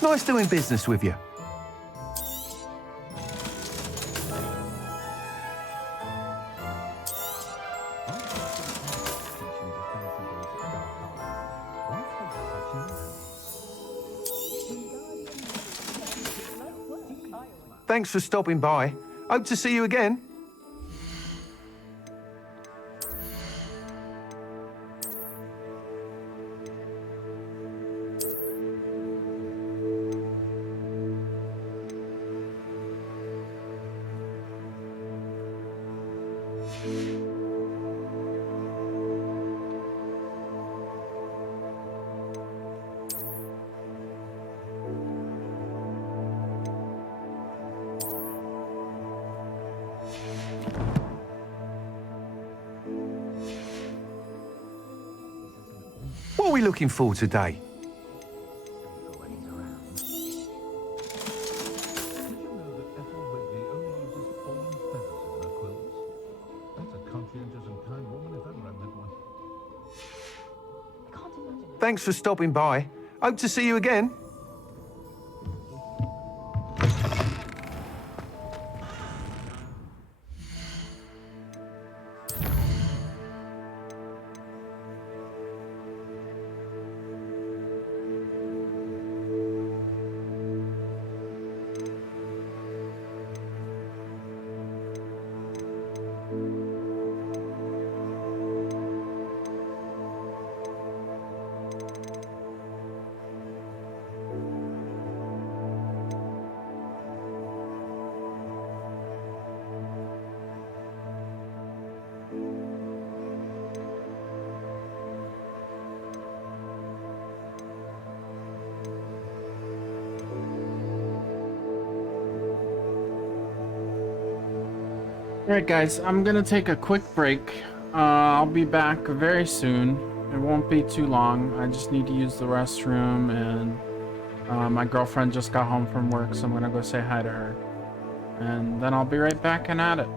Nice doing business with you. Thanks for stopping by. Hope to see you again. What are we looking for today? Thanks for stopping by. Hope to see you again. Alright guys, I'm gonna take a quick break. I'll be back very soon. It won't be too long. I just need to use the restroom, and my girlfriend just got home from work, so I'm gonna go say hi to her. And then I'll be right back and at it.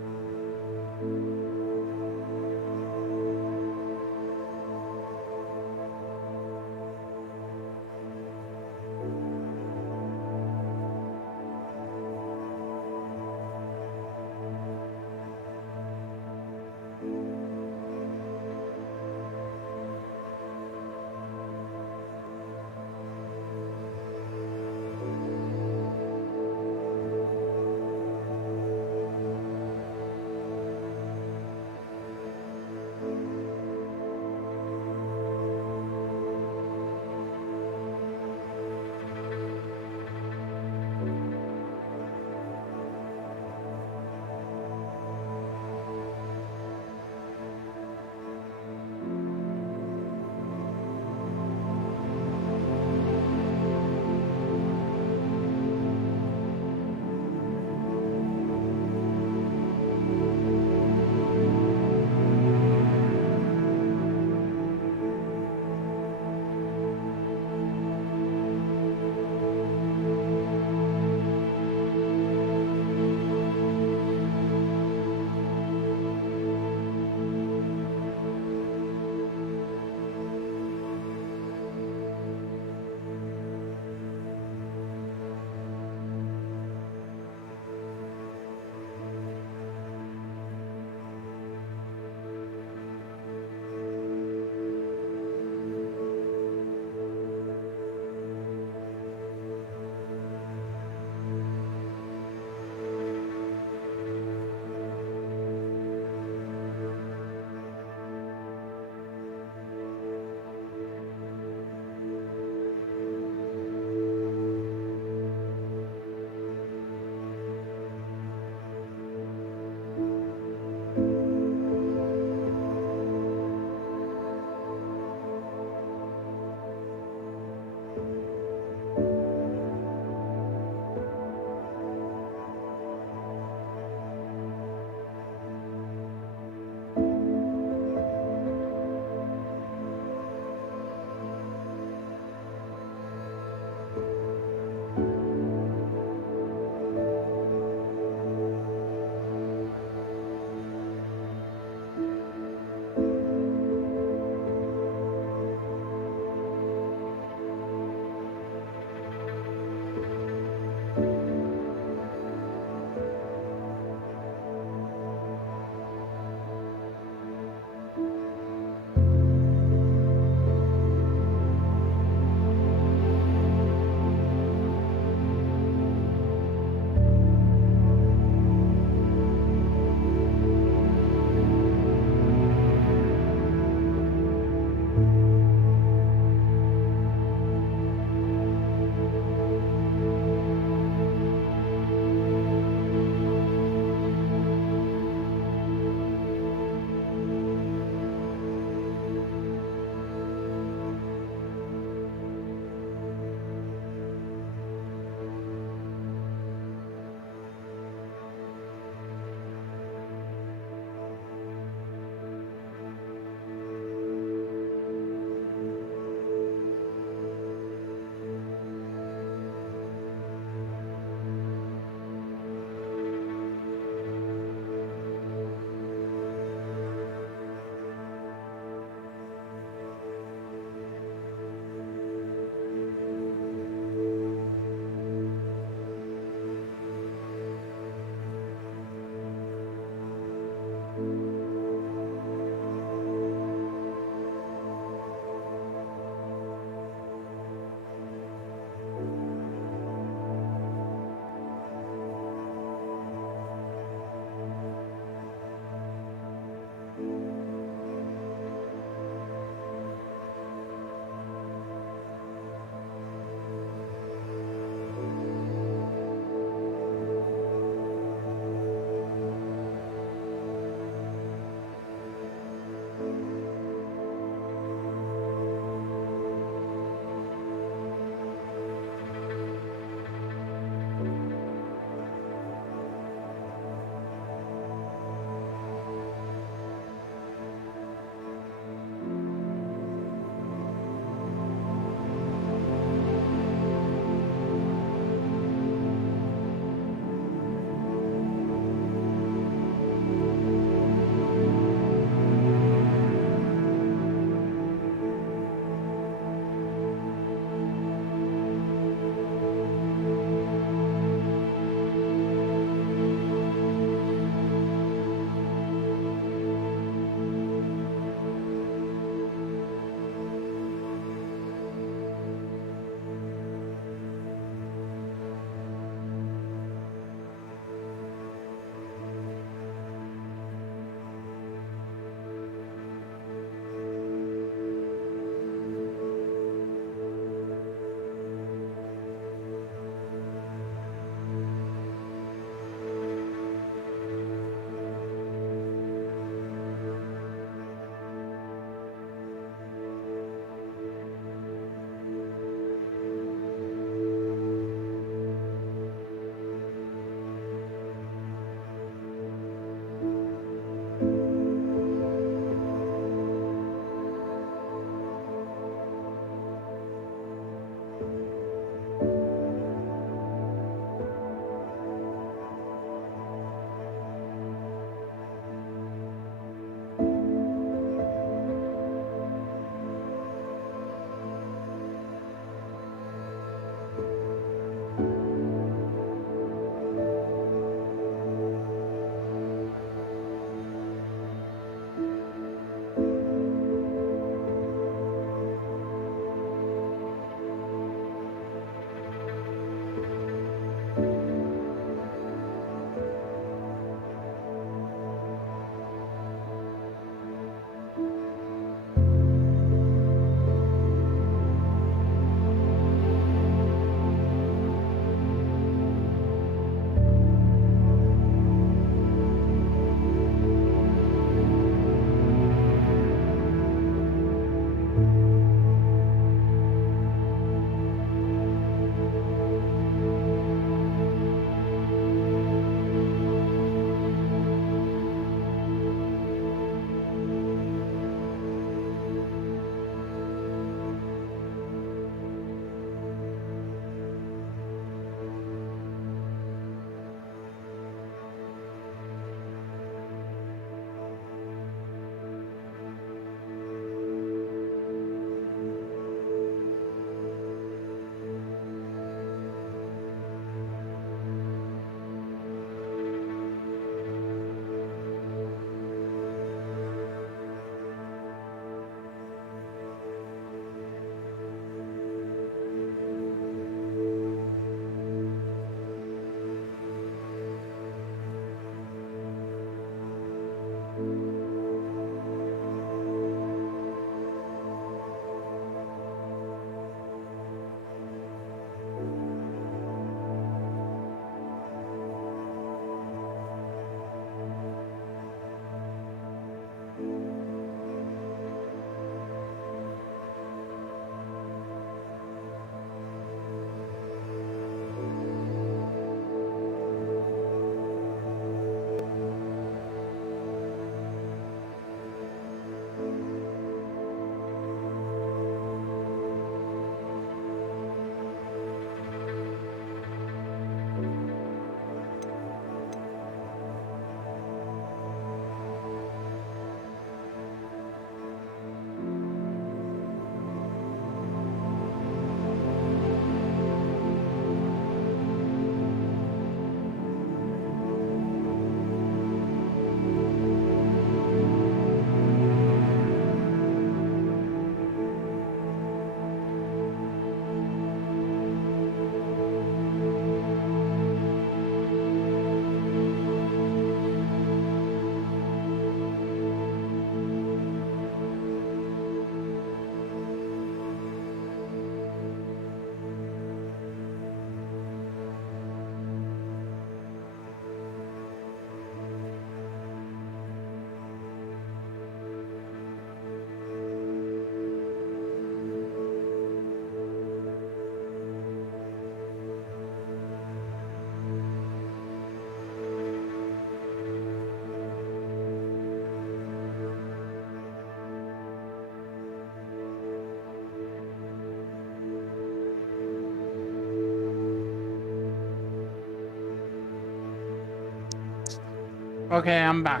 Okay, I'm back.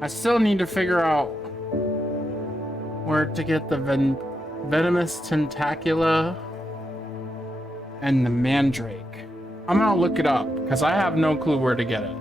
I still need to figure out where to get the venomous tentacula and the mandrake. I'm gonna look it up because I have no clue where to get it.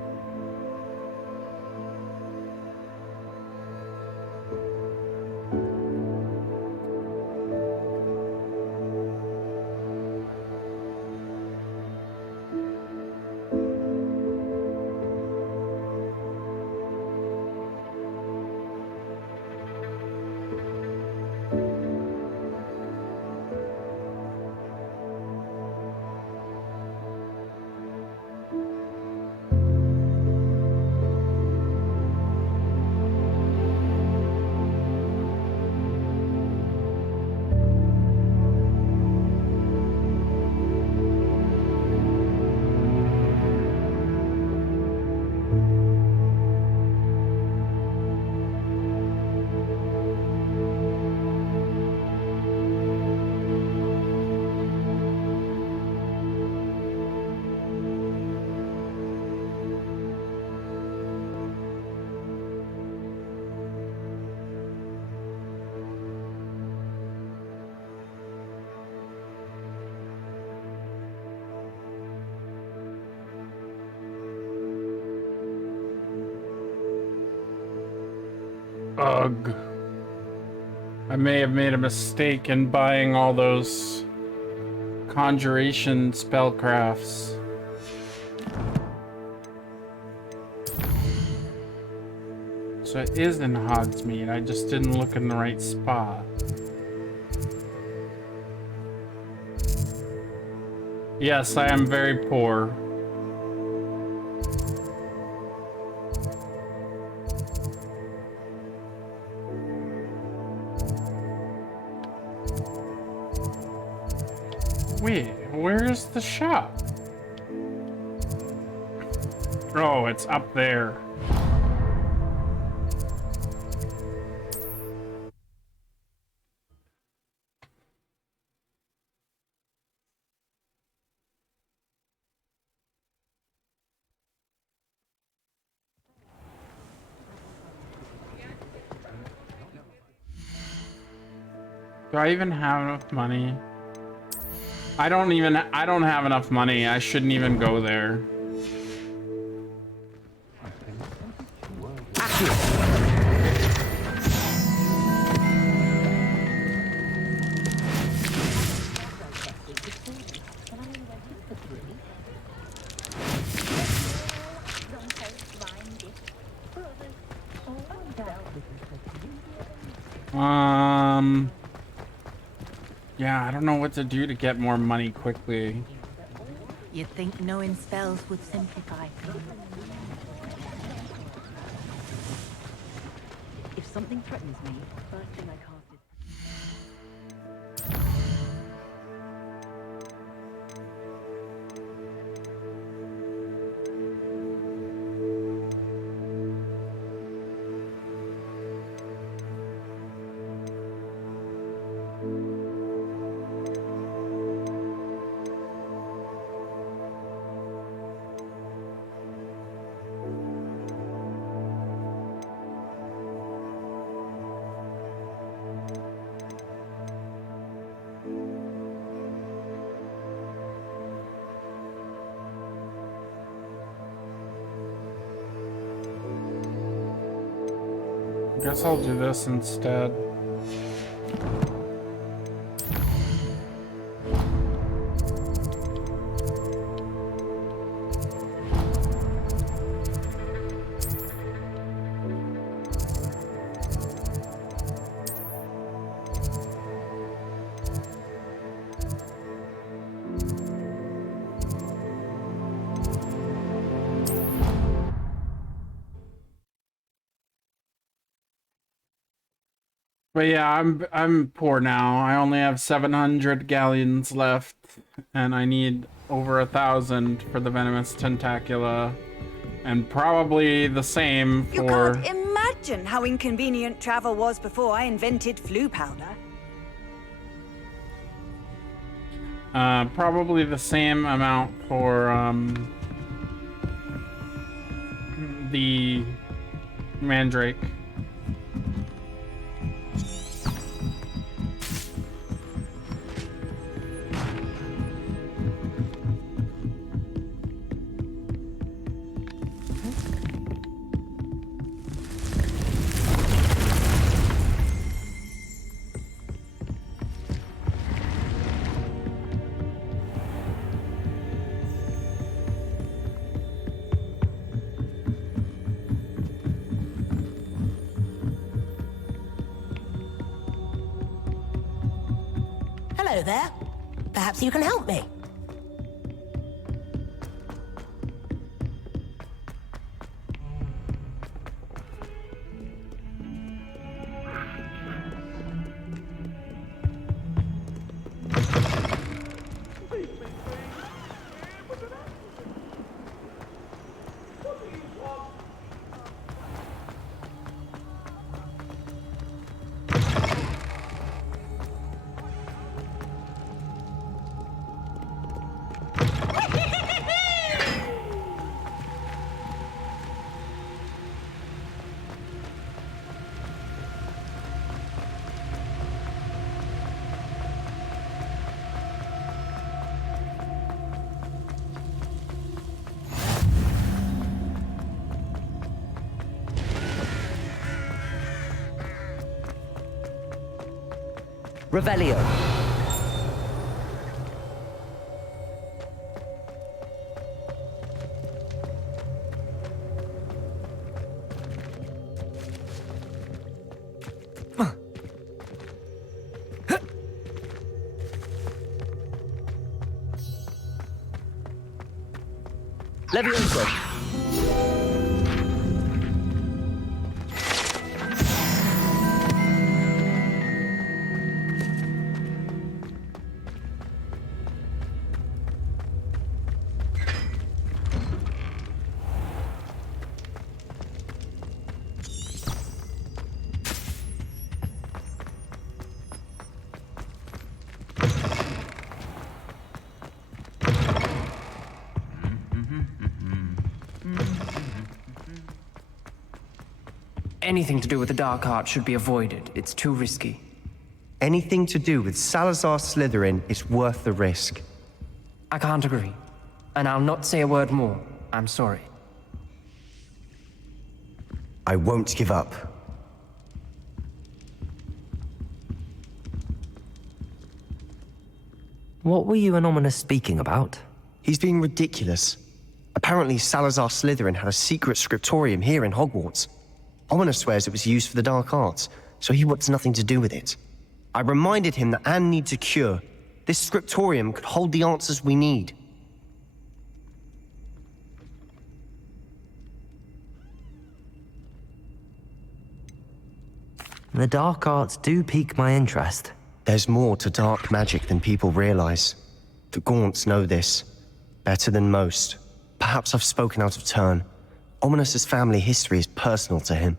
Ugh. I may have made a mistake in buying all those conjuration spellcrafts. So it is in Hogsmeade, I just didn't look in the right spot. Yes, I am very poor. Wait, where's the shop? Oh, it's up there. Do I even have enough money? I don't have enough money. I shouldn't even go there. Yeah, I don't know what to do to get more money quickly. You'd think knowing spells would simplify things. If something threatens me, first thing I cast is... Guess I'll do this instead. But yeah, I'm poor now. I only have 700 galleons left, and I need over 1,000 for the venomous tentacula, and probably the same for... You can't imagine how inconvenient travel was before I invented flu powder. Probably the same amount for the Mandrake. Hello there. Perhaps you can help me. Revelio. Levioso. Anything to do with the dark art should be avoided. It's too risky. Anything to do with Salazar Slytherin is worth the risk. I can't agree. And I'll not say a word more. I'm sorry. I won't give up. What were you and Ominous speaking about? He's being ridiculous. Apparently Salazar Slytherin had a secret scriptorium here in Hogwarts. Ominous swears it was used for the dark arts, so he wants nothing to do with it. I reminded him that Anne needs a cure. This scriptorium could hold the answers we need. The dark arts do pique my interest. There's more to dark magic than people realize. The Gaunts know this. Better than most. Perhaps I've spoken out of turn. Ominous's family history is personal to him.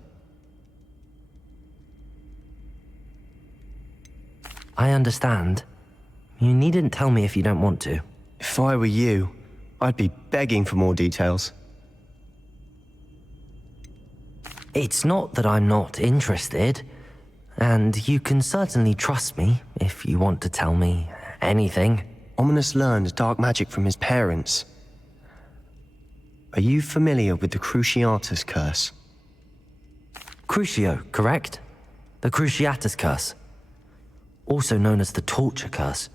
I understand. You needn't tell me if you don't want to. If I were you, I'd be begging for more details. It's not that I'm not interested, and you can certainly trust me if you want to tell me anything. Ominous learned dark magic from his parents. Are you familiar with the Cruciatus Curse? Crucio, correct? The Cruciatus Curse, also known as the Torture Curse,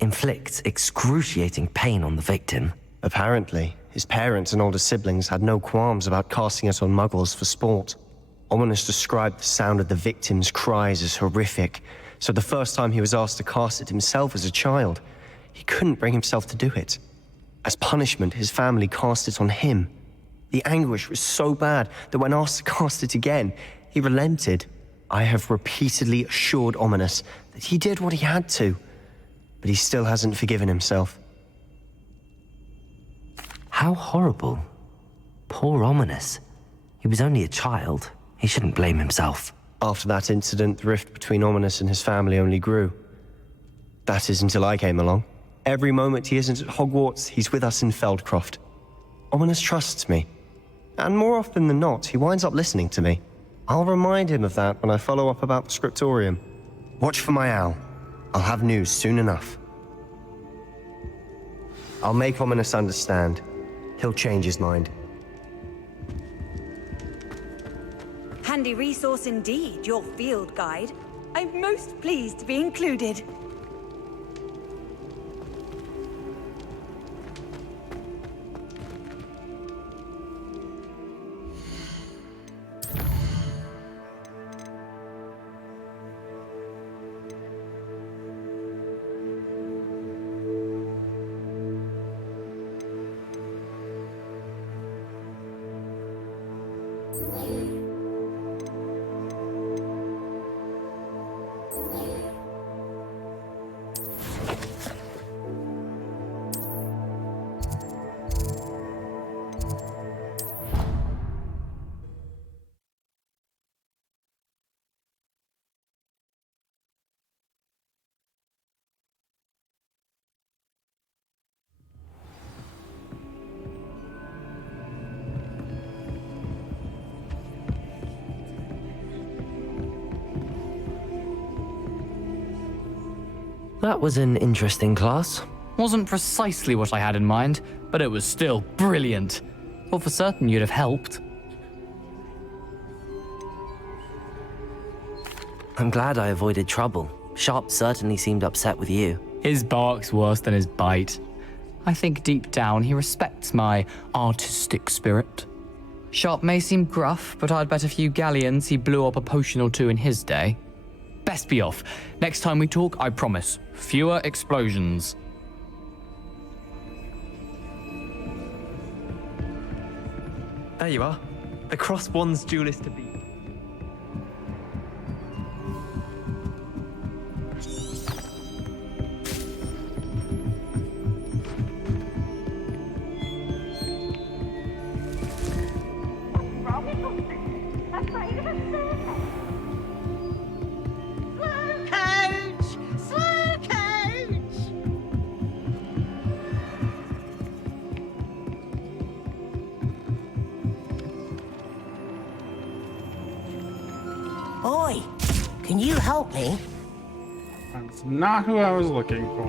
inflicts excruciating pain on the victim. Apparently, his parents and older siblings had no qualms about casting it on muggles for sport. Ominous described the sound of the victim's cries as horrific, so the first time he was asked to cast it himself as a child, he couldn't bring himself to do it. As punishment, his family cast it on him. The anguish was so bad that when asked to cast it again, he relented. I have repeatedly assured Ominous that he did what he had to, but he still hasn't forgiven himself. How horrible. Poor Ominous. He was only a child. He shouldn't blame himself. After that incident, the rift between Ominous and his family only grew. That is until I came along. Every moment he isn't at Hogwarts, he's with us in Feldcroft. Ominous trusts me. And more often than not, he winds up listening to me. I'll remind him of that when I follow up about the scriptorium. Watch for my owl. I'll have news soon enough. I'll make Ominous understand. He'll change his mind. Handy resource indeed, your field guide. I'm most pleased to be included. That was an interesting class. Wasn't precisely what I had in mind, but it was still brilliant. Well, for certain you'd have helped. I'm glad I avoided trouble. Sharp certainly seemed upset with you. His bark's worse than his bite. I think deep down he respects my artistic spirit. Sharp may seem gruff, but I'd bet a few galleons he blew up a potion or two in his day. Best be off. Next time we talk, I promise, fewer explosions. There you are. The cross wands duelist to beat. Oi, can you help me? That's not who I was looking for.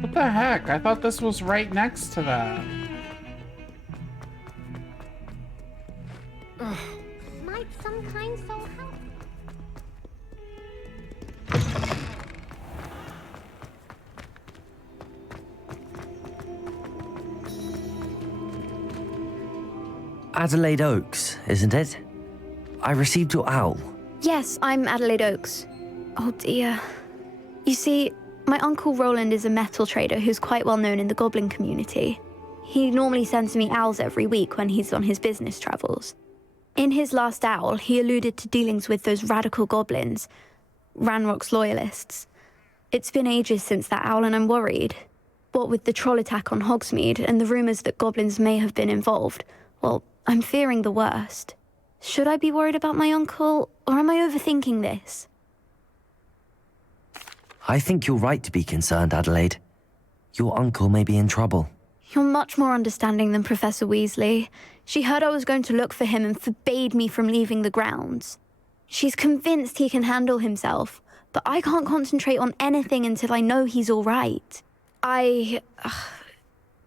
What the heck? I thought this was right next to that. Might some kind soul help? Adelaide Oaks, isn't it? I received your owl. Yes, I'm Adelaide Oaks. Oh dear. You see, my uncle Roland is a metal trader who's quite well known in the goblin community. He normally sends me owls every week when he's on his business travels. In his last owl, he alluded to dealings with those radical goblins, Ranrock's loyalists. It's been ages since that owl and I'm worried. What with the troll attack on Hogsmeade and the rumors that goblins may have been involved, well, I'm fearing the worst. Should I be worried about my uncle, or am I overthinking this? I think you're right to be concerned, Adelaide. Your uncle may be in trouble. You're much more understanding than Professor Weasley. She heard I was going to look for him and forbade me from leaving the grounds. She's convinced he can handle himself, but I can't concentrate on anything until I know he's all right.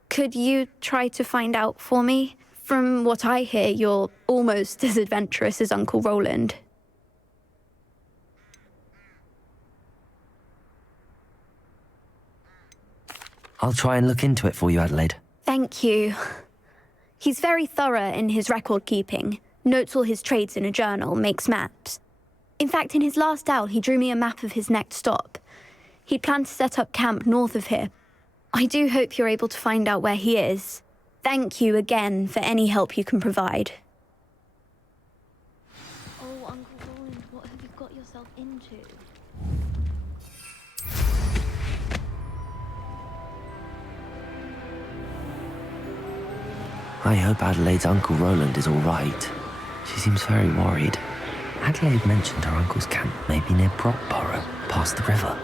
Could you try to find out for me? From what I hear, you're almost as adventurous as Uncle Roland. I'll try and look into it for you, Adelaide. Thank you. He's very thorough in his record keeping, notes all his trades in a journal, makes maps. In fact, in his last owl, he drew me a map of his next stop. He planned to set up camp north of here. I do hope you're able to find out where he is. Thank you again for any help you can provide. Oh, Uncle Roland, what have you got yourself into? I hope Adelaide's Uncle Roland is all right. She seems very worried. Adelaide mentioned her uncle's camp may be near Brockborough, past the river.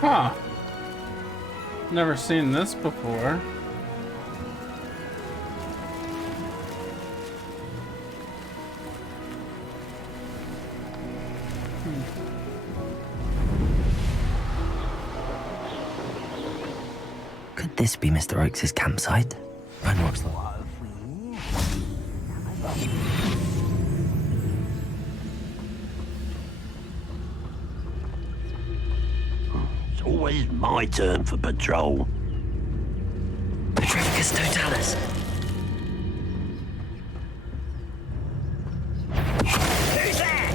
Huh. Never seen this before. Could this be Mr. Oakes' campsite? Ranrock's It's always my turn for patrol. Petrificus totalis. Who's there?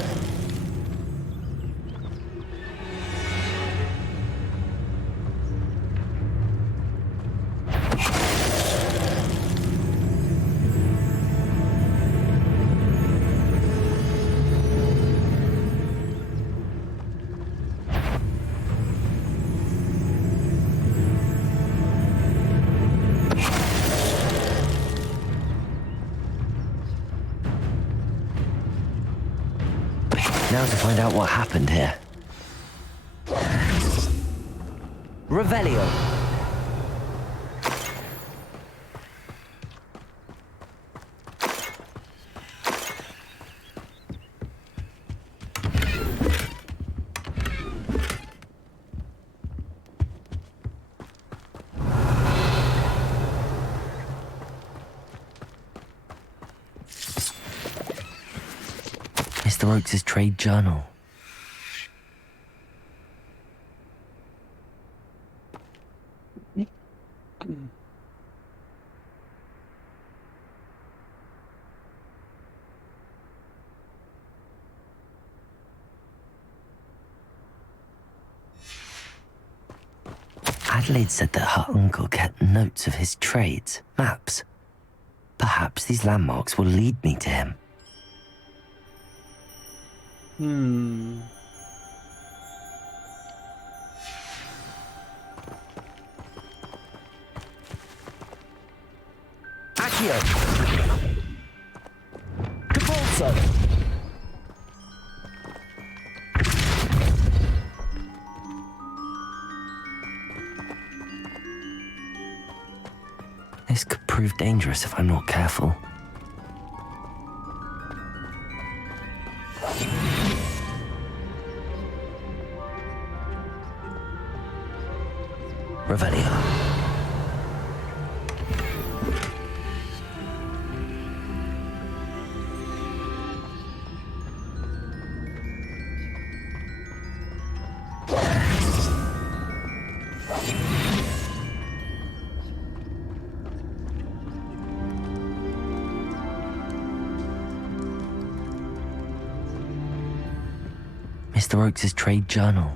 Now to find out what happened here. Revelio. Mr. Oakes' trade journal. Adelaide said that her uncle kept notes of his trades, maps. Perhaps these landmarks will lead me to him. Accio! Capulso! This could prove dangerous if I'm not careful. Revelio. Mr. Oakes' trade journal.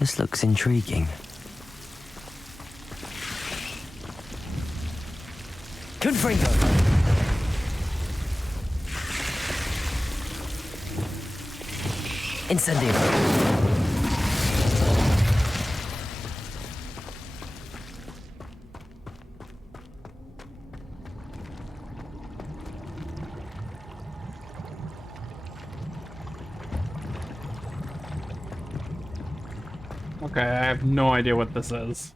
This looks intriguing. Confringo! Incendio! Okay, I have no idea what this is.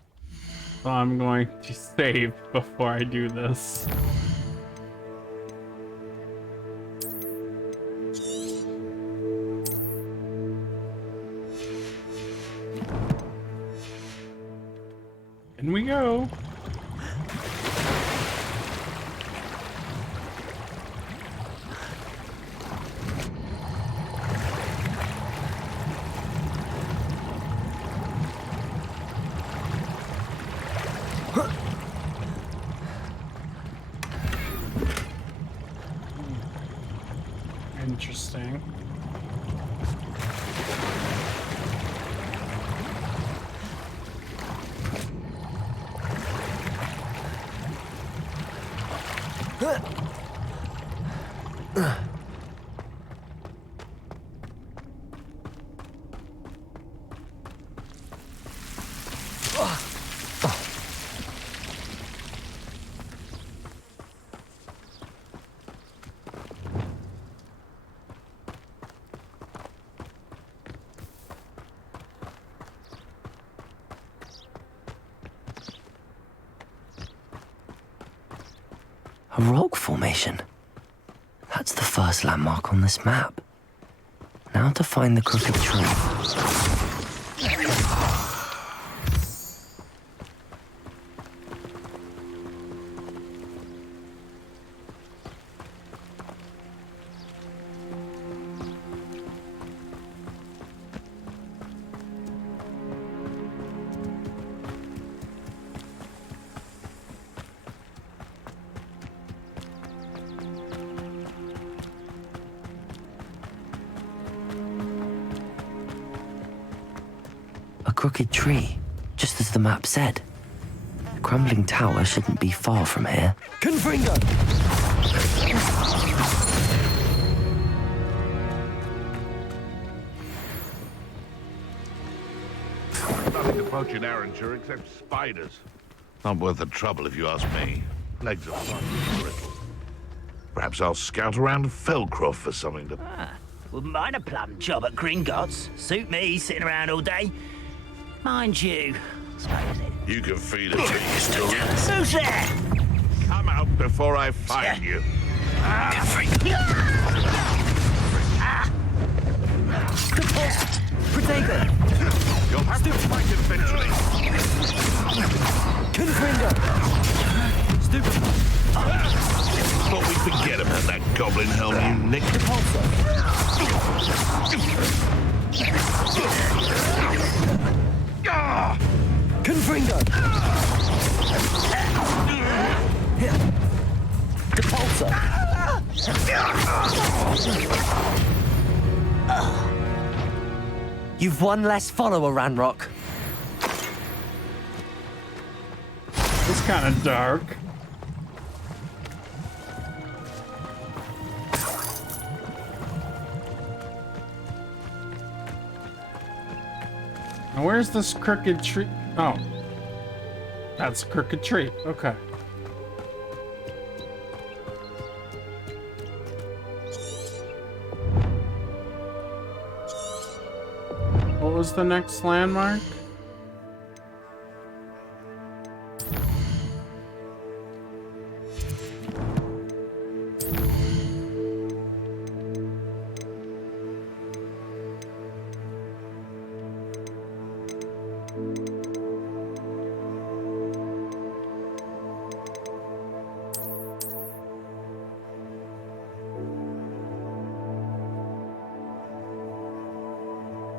So I'm going to save before I do this. In we go. Interesting. A rock formation. That's the first landmark on this map. Now to find the crooked tree. A crooked tree, just as the map said. The crumbling tower shouldn't be far from here. Confringo! Nothing to poach in Arranger except spiders. Not worth the trouble if you ask me. Legs are far too brittle. Perhaps I'll scout around Felcroft for something to... Wouldn't mind a plum job at Gringotts. Suit me, sitting around all day. Mind you, You can feed a pig story. Who's there? Come out before I find you. Protego! You'll have to fight eventually. Confringo! Stupid. Thought we'd forget about that goblin helm you nicked. Confringo! Depulsor! You've one less follower, Ranrock. It's kind of dark. Now where's this crooked tree? Oh. That's a crooked tree. Okay. What was the next landmark?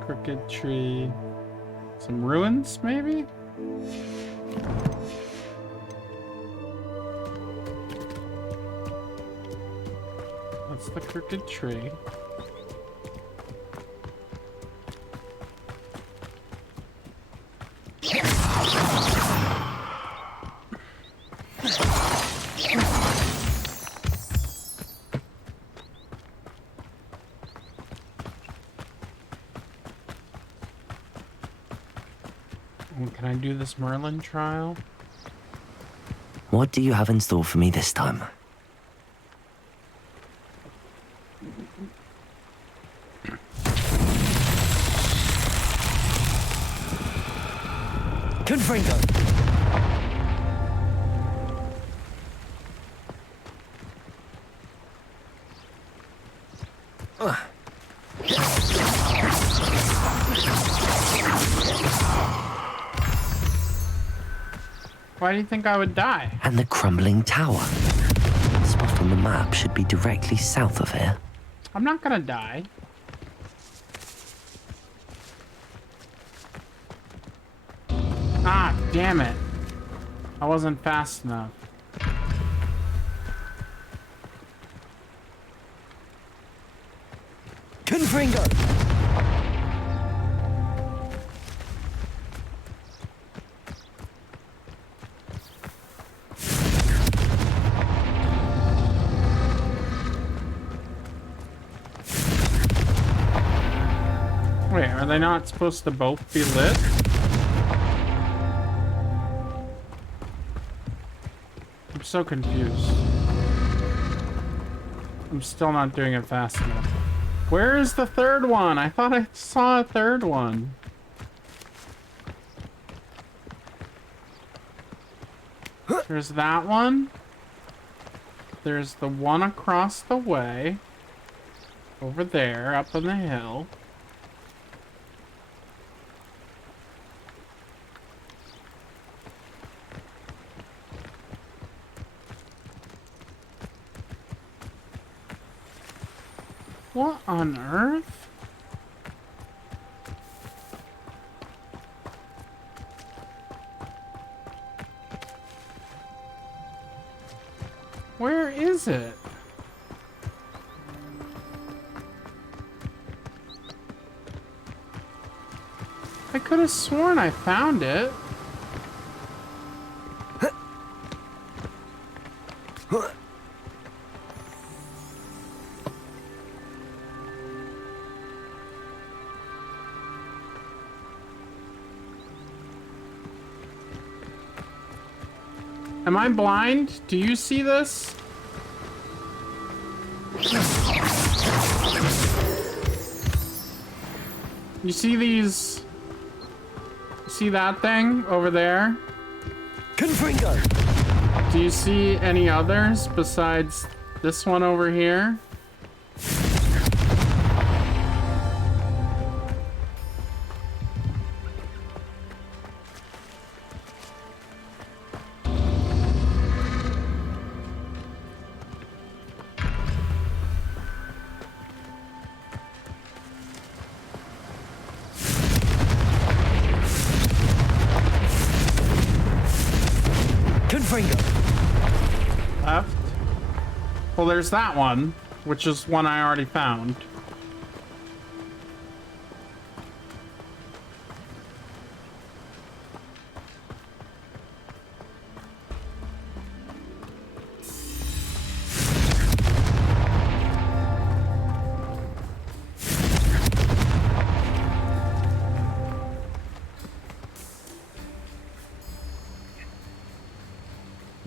Crooked tree. Some ruins, maybe? That's the crooked tree. Can I do this Merlin trial? What do you have in store for me this time? Confringo! Why do you think I would die? And the crumbling tower. The spot on the map should be directly south of here. I'm not gonna die. Ah, damn it. I wasn't fast enough. Confringo! Wait, are they not supposed to both be lit? I'm so confused. I'm still not doing it fast enough. Where is the third one? I thought I saw a third one. There's that one. There's the one across the way. Over there, up on the hill. What on earth? Where is it? I could have sworn I found it. Am I blind? Do you see this? You see these? See that thing over there? Confringo! Do you see any others besides this one over here? Left. Well, there's that one, which is one I already found.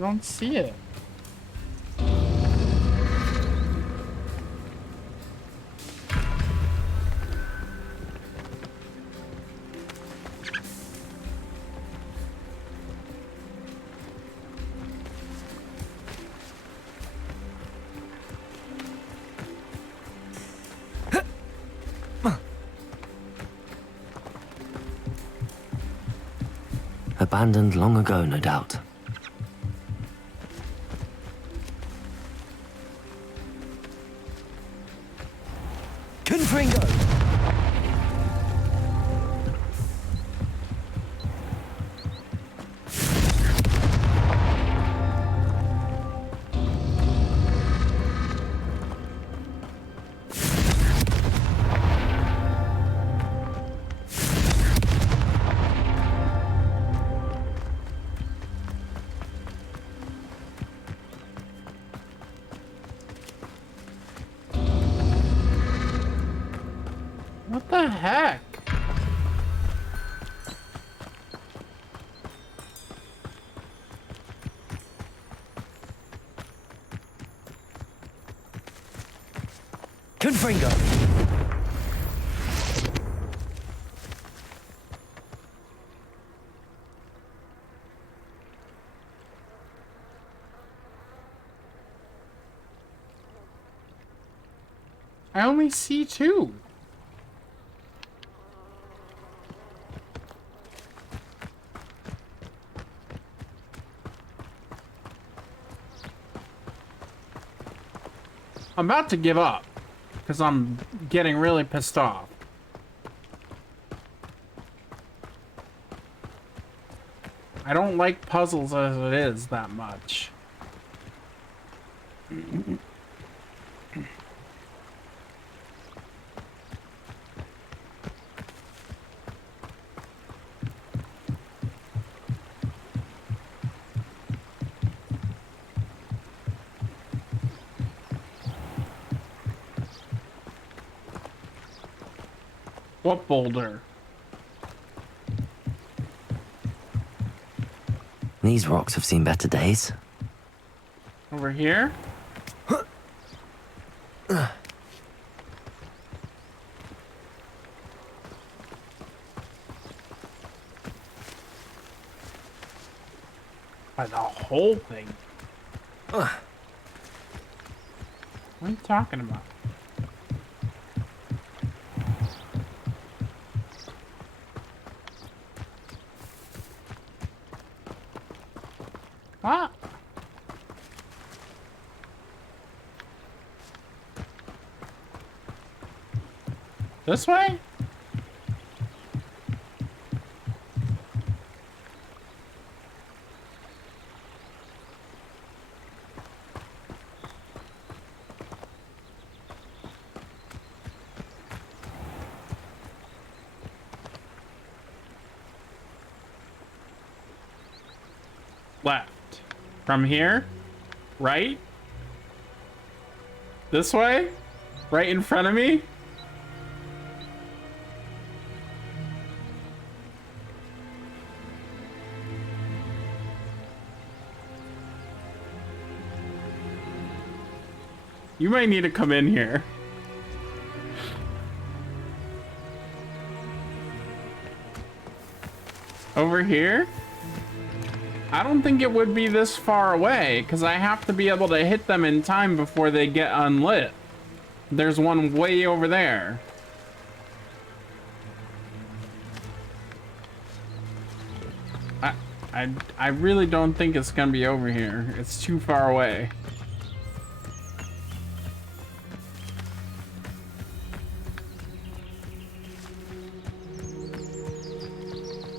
don't see it. Abandoned long ago, no doubt. Confringo! What the heck? Confringo! I only see two. I'm about to give up because I'm getting really pissed off. I don't like puzzles as it is that much. What boulder? These rocks have seen better days. Over here? By the whole thing. What are you talking about? What? This way? Left. From here? Right? This way? Right in front of me? You might need to come in here. Over here? I don't think it would be this far away, because I have to be able to hit them in time before they get unlit. There's one way over there. I really don't think it's gonna be over here. It's too far away.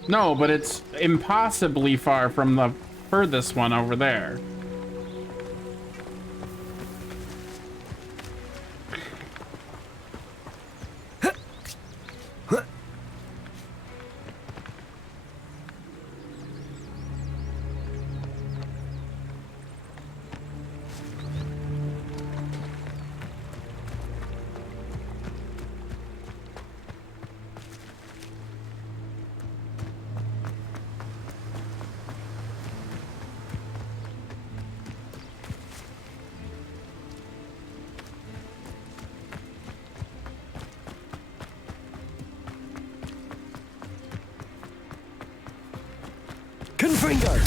No, but it's impossibly far from the furthest one over there. Confringo!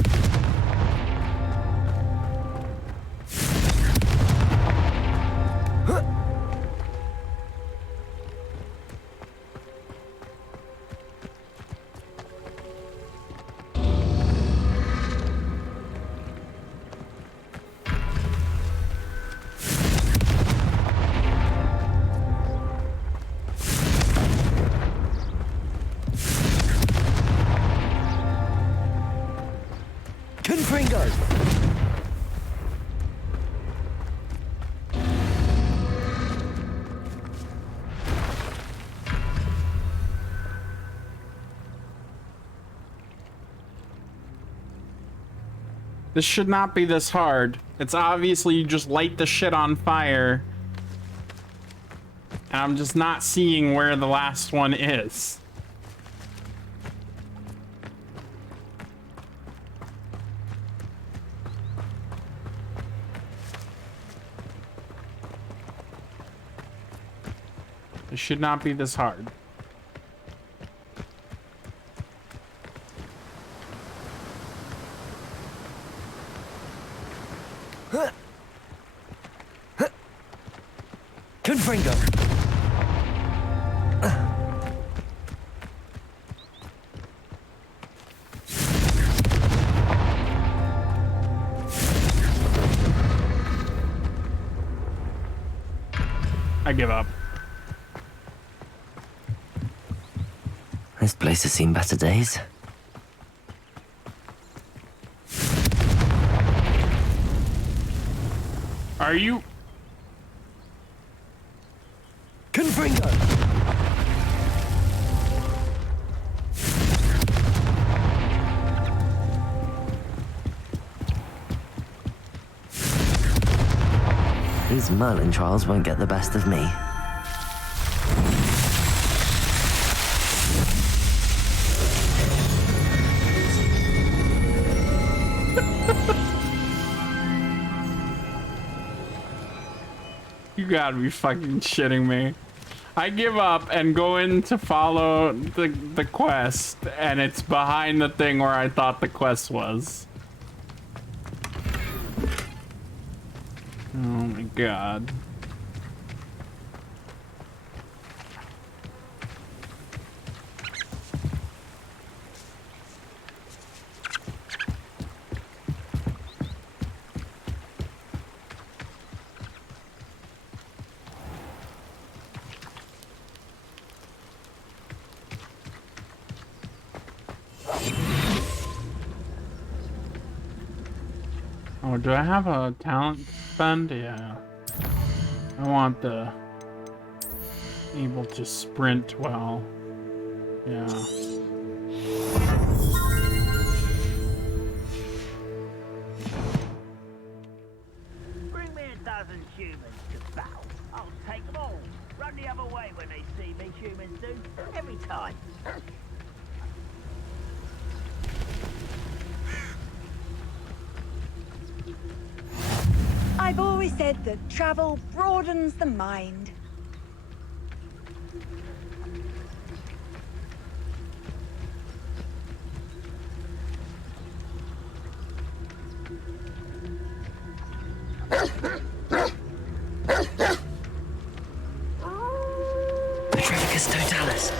Confringo! This should not be this hard. It's obviously you just light the shit on fire. And I'm just not seeing where the last one is. It should not be this hard. Confringo! I give up. This place has seen better days. Are you? Confringo! These Merlin trials won't get the best of me. You gotta be fucking shitting me. I give up and go in to follow the quest, and it's behind the thing where I thought the quest was. Oh my god. Oh, do I have a talent spend? Yeah. I want the able to sprint well. Yeah. Bring me a dozen humans to battle. I'll take them all. Run the other way when they see me, humans do. Every time. I've always said that travel broadens the mind. Petrificus totalis.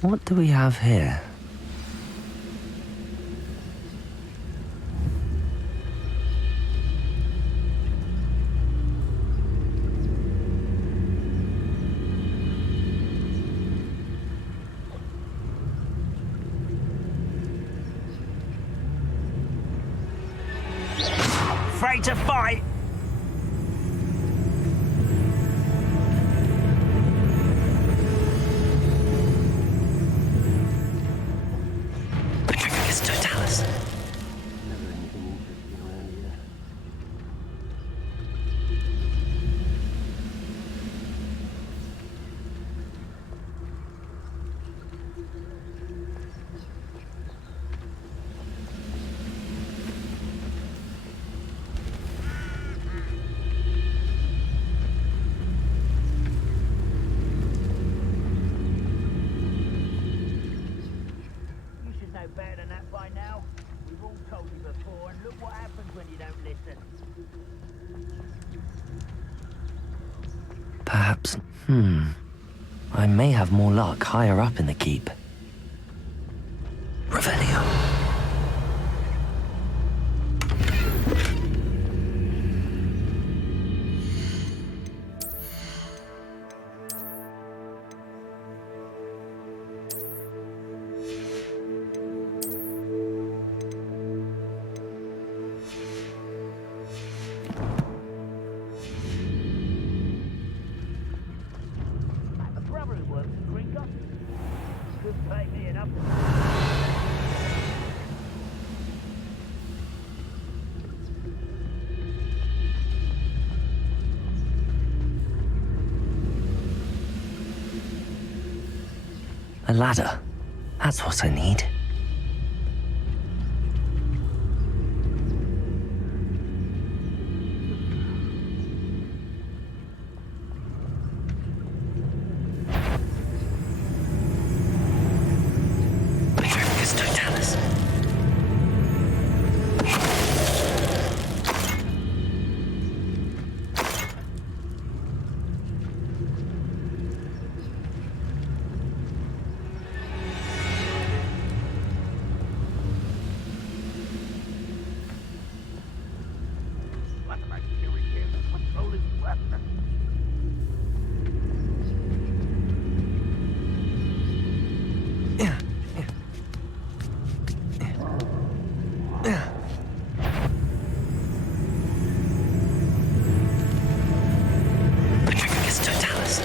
What do we have here? Afraid to fight? what happens when you don't listen. Perhaps, I may have more luck higher up in the keep. Revelio. A brother who works at Gringo. Could pay me enough. A ladder. That's what I need. Petrificus totalis. What am I doing here? What's all this work? Petrificus totalis.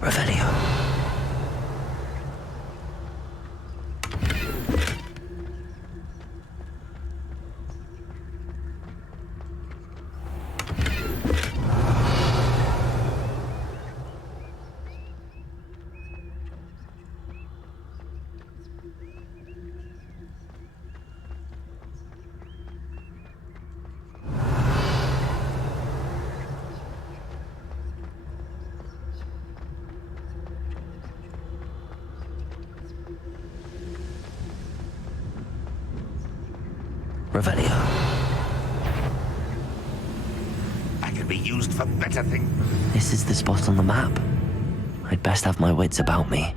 Revelio. Revelio. I can be used for better things. This is the spot on the map. I'd best have my wits about me.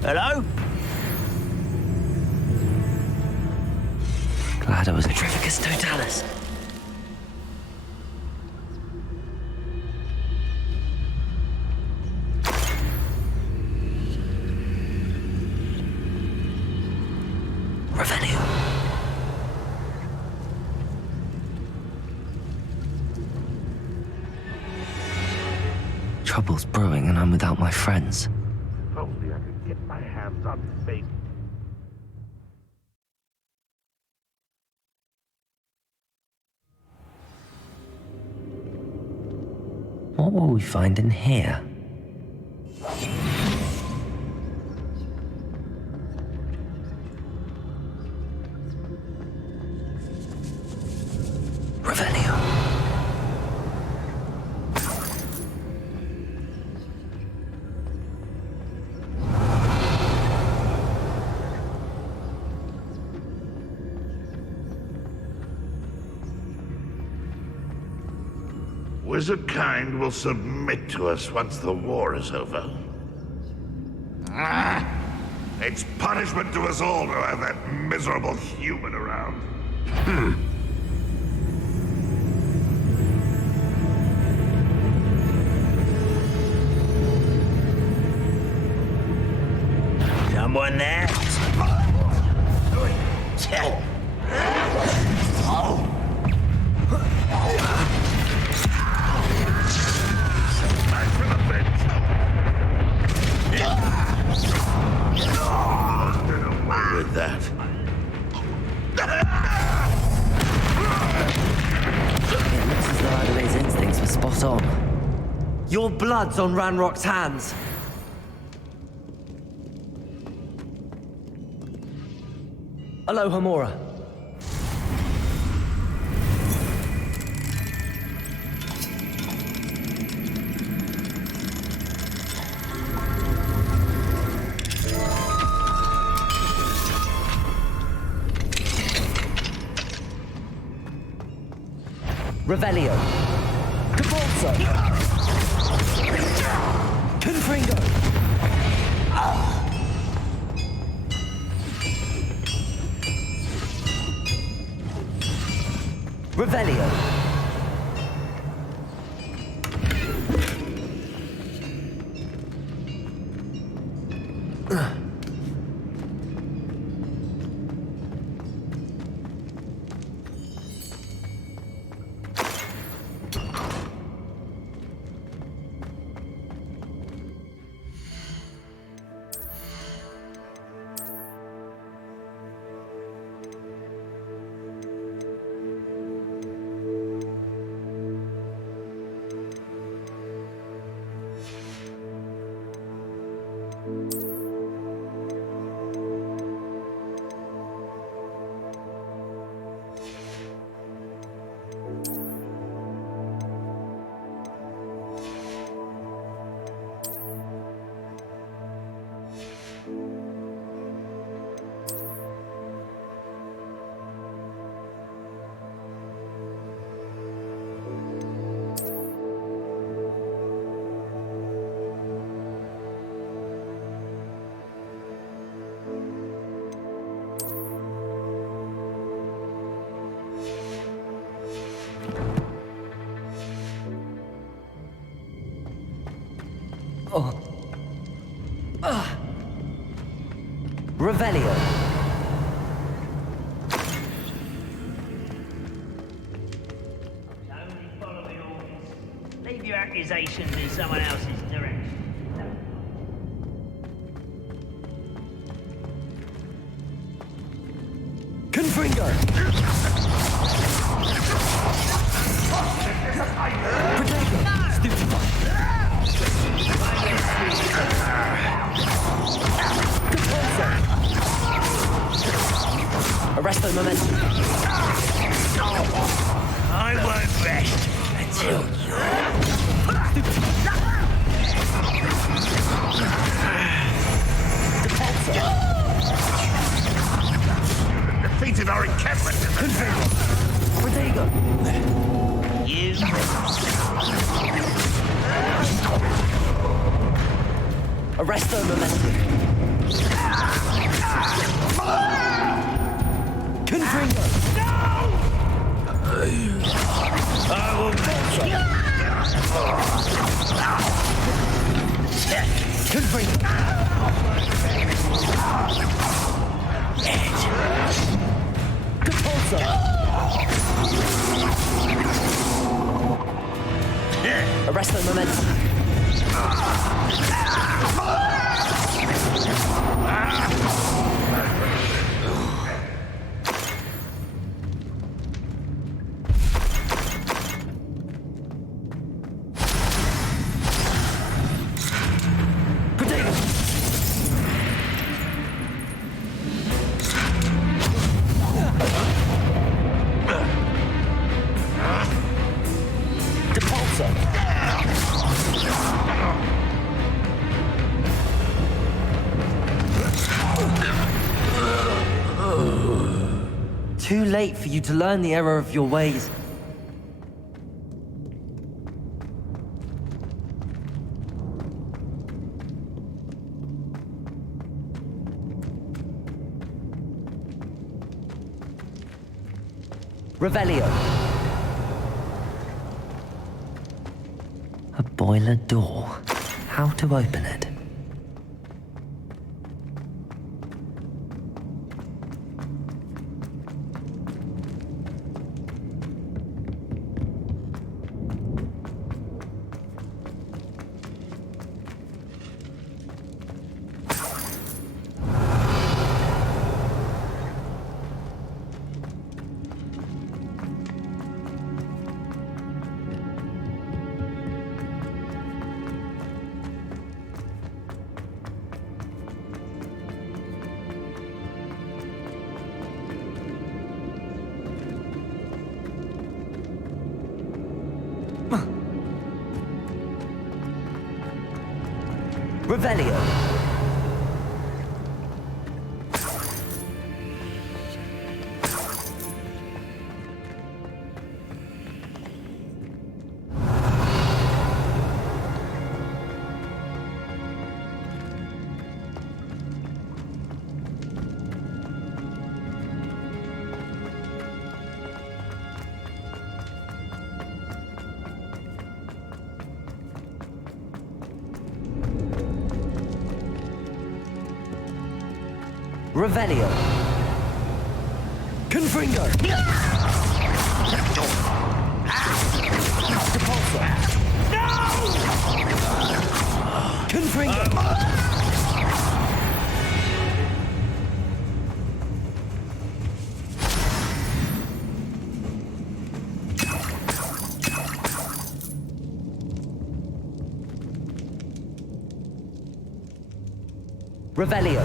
Hello? Glad I was Petrificus totalis. Revelio. Trouble's brewing and I'm without my friends. If only I could get my hands on fate. What will we find in here? Revelio. Wizard kind will submit to us once the war is over. It's punishment to us all to have that miserable human around. Someone there? With that. It looks as though Adelaide's instincts were spot on. Your blood's on Ranrock's hands. Aloha Mora. Revelio. Cabalzo. Confringo. Revelio. Revelio. Only following orders. Leave your accusations in someone else's direction. Confringo. Protego. Stupefy. Capalzo. Arresto momentum. I won't rest until Defeated our encampment. Protego. you. Arresto momentum. Confringo. I will match you. Confringo. Capalzo. Arresto momentum. Too late for you to learn the error of your ways. Revelio. A boiler door. How to open it? Revelio. Revelio. Confringo. Depulso. Confringo. Revelio.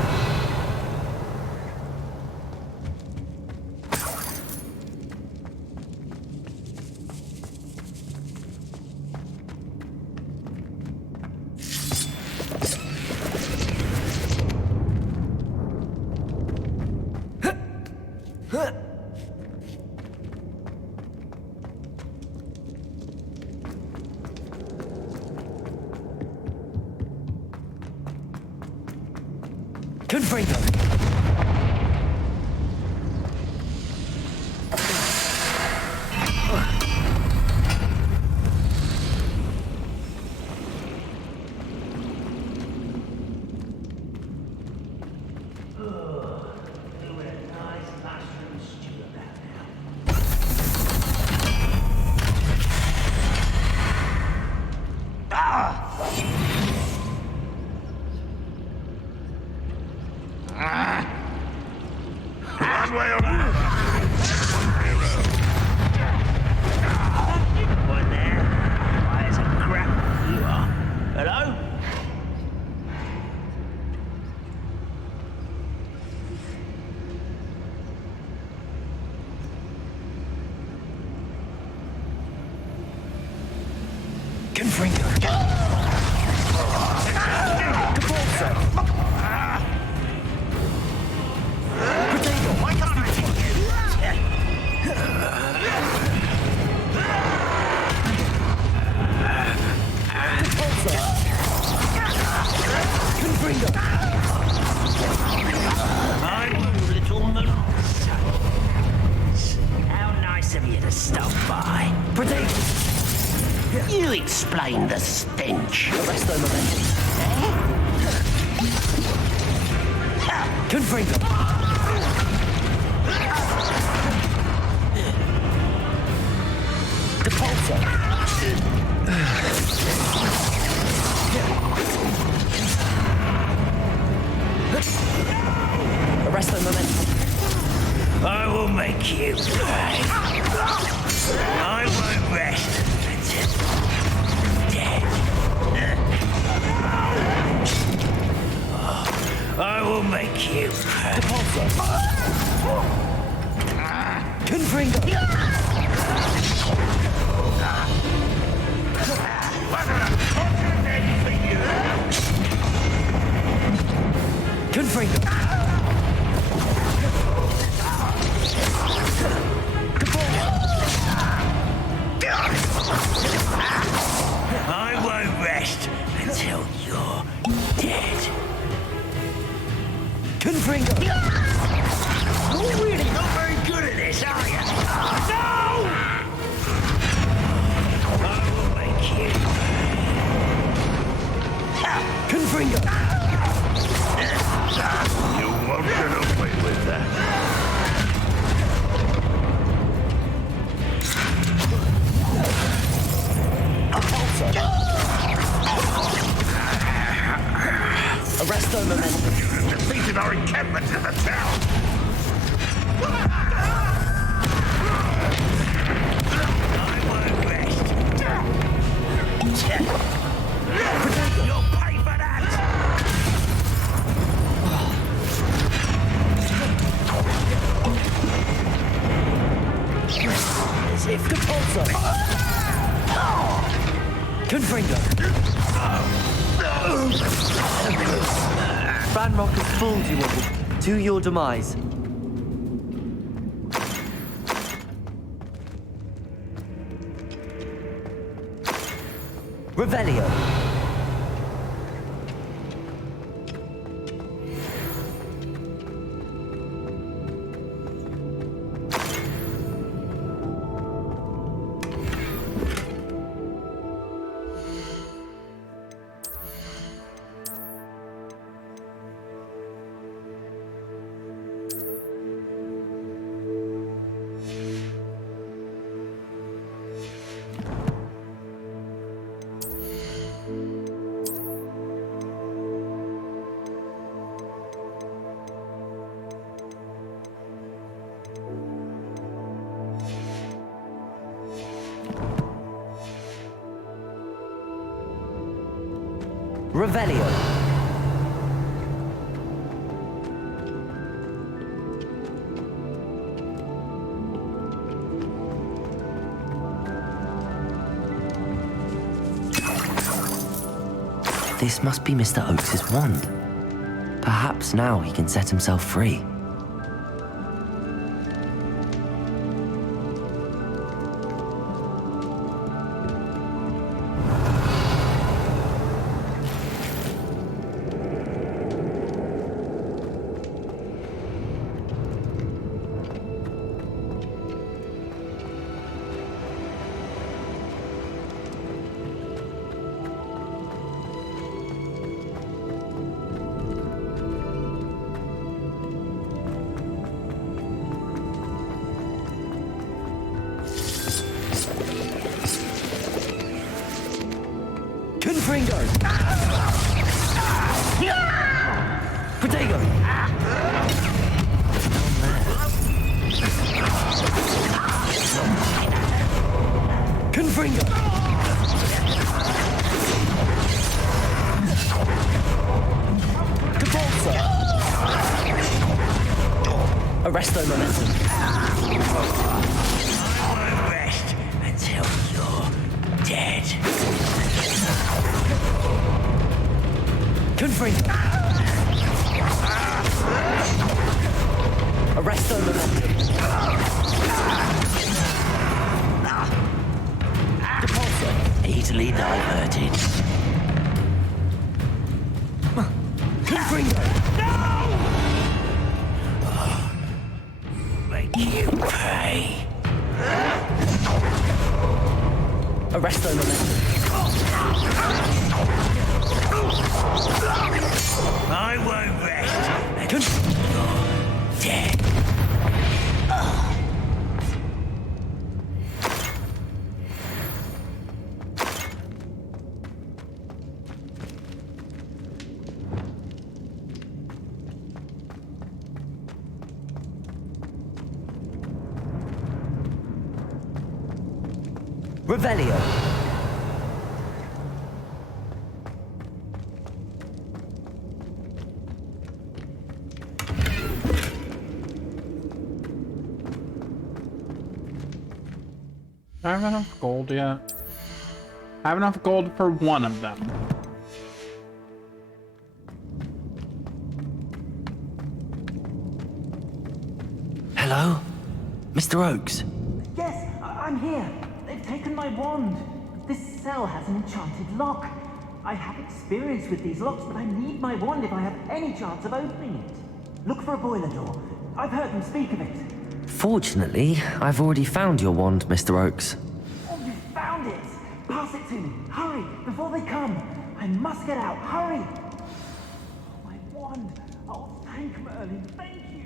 Confringo. One way or another. One there. Why, it's a crap you are. Hello? Confringo. Depulso. Why can't I take you? Confringo. I'm little moonstone. How nice of you to stop by. Potato. You explain the stench. Resto momentum. Confringo. Depulso. Resto momentum. I will make you pay. I won't rest until dead. I will make you pay. Confringo. Confringo. I won't rest until you're dead. Confringo. You're really not very good at this, are you? No! I will make you Confringo. You won't get away with that. Arresto momentum. Defeated our encampment in the town. I won't rest. You'll pay for that! As if Depulso. Confringo. Ranrock has fooled you all to your demise. Revelio. Revelio. This must be Mr. Oakes' wand. Perhaps now he can set himself free. Confringo! Protego! Confringo! Capulso! Arresto momentum. I won't rest until you're dead. Confringo! Arresto momentum. Depulso. Easily diverted. Confringo! Make you pay. Arresto momentum. I won't rest until you're dead. Revelio. Do I have enough gold yet? I have enough gold for one of them. Hello? Mr. Oakes? Yes, I'm here. They've taken my wand. This cell has an enchanted lock. I have experience with these locks, but I need my wand if I have any chance of opening it. Look for a boiler door. I've heard them speak of it. Fortunately, I've already found your wand, Mr. Oakes. Oh, you found it! Pass it to me. Hurry, before they come. I must get out. Hurry! Oh, my wand. Oh, thank Merlin. Thank you.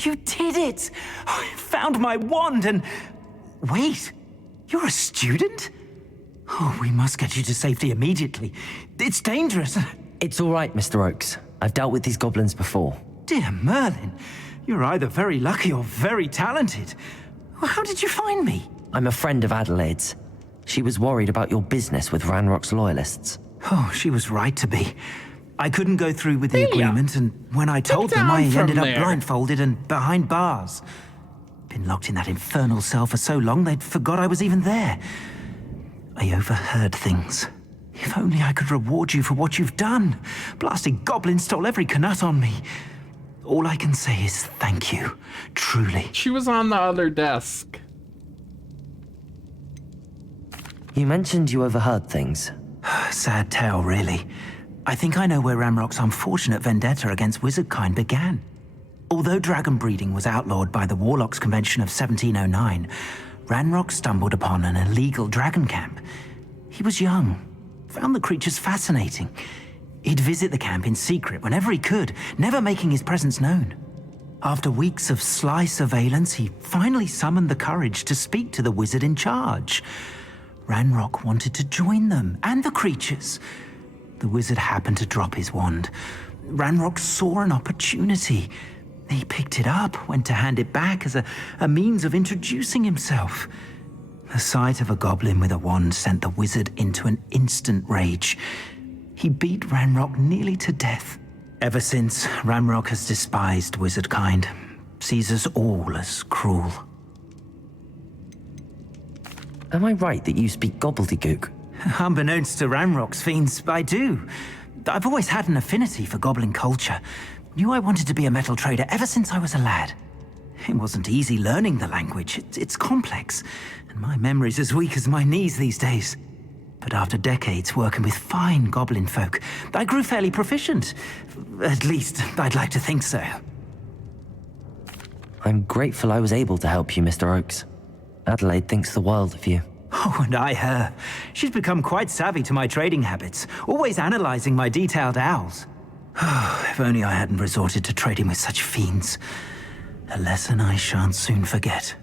You did it! I found my wand and... Wait, you're a student? Oh, we must get you to safety immediately. It's dangerous. It's all right, Mr. Oakes. I've dealt with these goblins before. Dear Merlin, you're either very lucky or very talented. How did you find me? I'm a friend of Adelaide's. She was worried about your business with Ranrock's loyalists. Oh, she was right to be. I couldn't go through with the agreement, and when I told them, I ended up blindfolded and behind bars. Been locked in that infernal cell for so long, they'd forgot I was even there. I overheard things. If only I could reward you for what you've done. Blasted goblin stole every Knut on me. All I can say is thank you, truly. She was on the other desk. You mentioned you overheard things. Sad tale, really. I think I know where Ranrock's unfortunate vendetta against wizardkind began. Although dragon breeding was outlawed by the Warlocks Convention of 1709, Ranrock stumbled upon an illegal dragon camp. He was young, found the creatures fascinating. He'd visit the camp in secret whenever he could, never making his presence known. After weeks of sly surveillance, he finally summoned the courage to speak to the wizard in charge. Ranrock wanted to join them, and the creatures. The wizard happened to drop his wand. Ranrock saw an opportunity. He picked it up, went to hand it back as a means of introducing himself. The sight of a goblin with a wand sent the wizard into an instant rage. He beat Ranrock nearly to death. Ever since, Ranrock has despised wizardkind, sees us all as cruel. Am I right that you speak gobbledygook? Unbeknownst to Ranrock's fiends, I do. I've always had an affinity for goblin culture. Knew I wanted to be a metal trader ever since I was a lad. It wasn't easy learning the language. It's complex, and my memory's as weak as my knees these days. But after decades working with fine goblin folk, I grew fairly proficient. At least, I'd like to think so. I'm grateful I was able to help you, Mr. Oakes. Adelaide thinks the world of you. Oh, and I her. She's become quite savvy to my trading habits, always analyzing my detailed owls. If only I hadn't resorted to trading with such fiends. A lesson I shan't soon forget.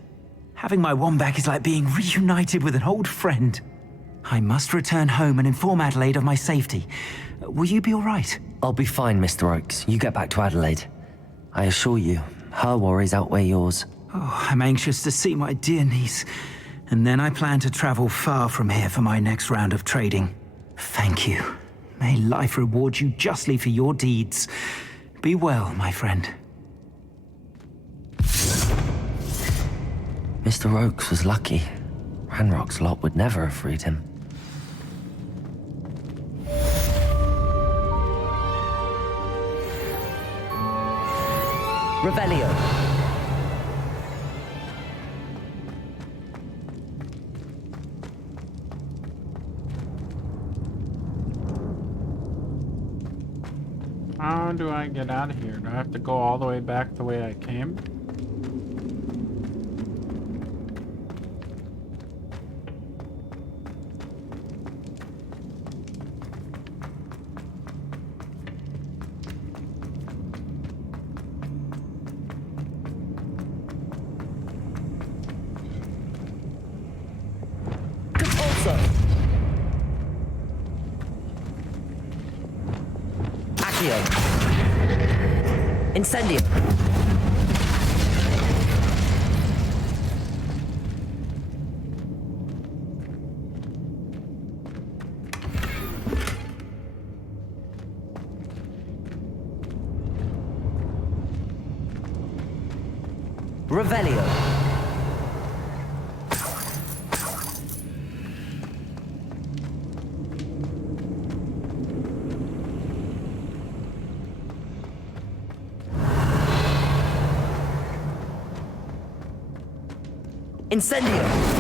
Having my wand back is like being reunited with an old friend. I must return home and inform Adelaide of my safety. Will you be all right? I'll be fine, Mr. Oakes. You get back to Adelaide. I assure you, her worries outweigh yours. Oh, I'm anxious to see my dear niece. And then I plan to travel far from here for my next round of trading. Thank you. May life reward you justly for your deeds. Be well, my friend. Mr. Oakes was lucky. Ranrock's lot would never have freed him. Revelio. How do I get out of here? Do I have to go all the way back the way I came? Incendio. Revelio. Incendio!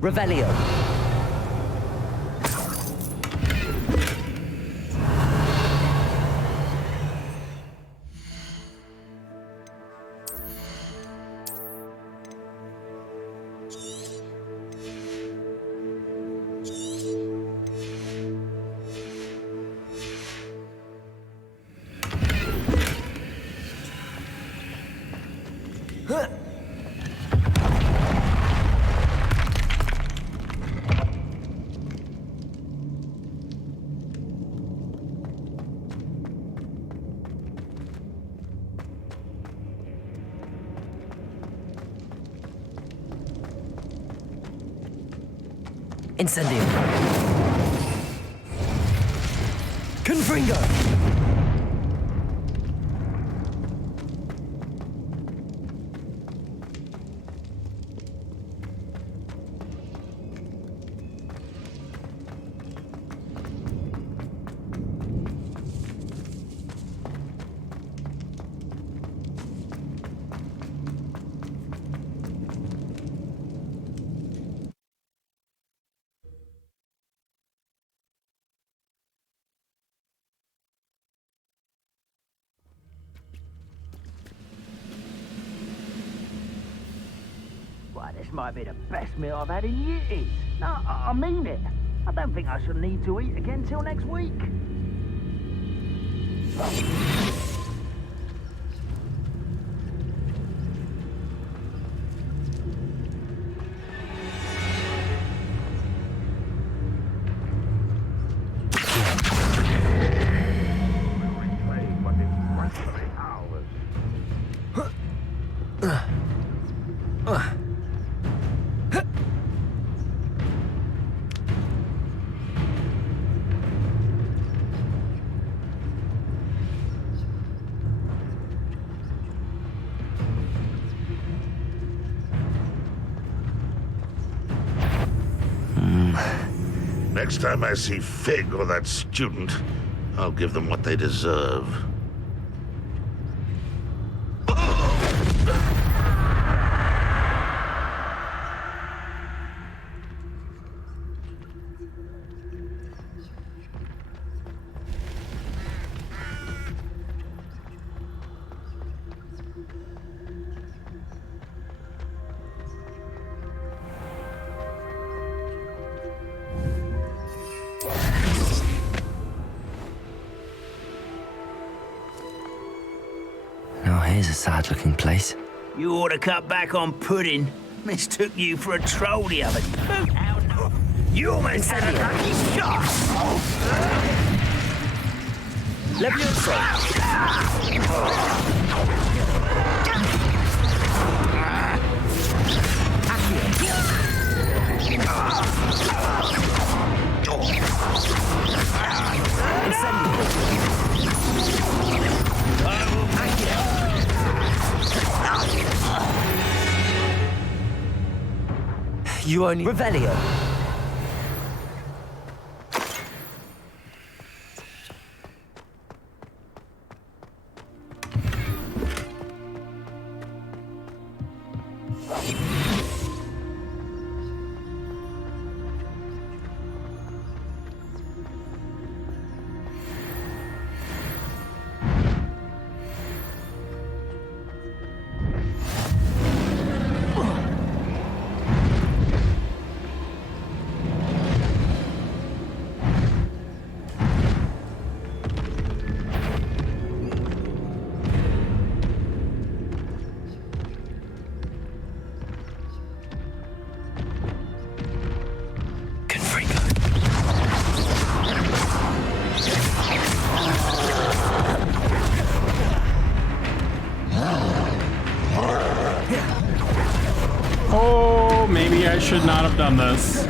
Revelio. Incendio. Confringo. Why, this might be the best meal I've had in years. No, I mean it. I don't think I shall need to eat again till next week. Next time I see Fig or that student, I'll give them what they deserve. Here's a sad-looking place. You ought to cut back on pudding. Mistook you for a troll the other day. You almost had a lucky shot! Levioso! You only... Revelio. Oh, maybe I should not have done this.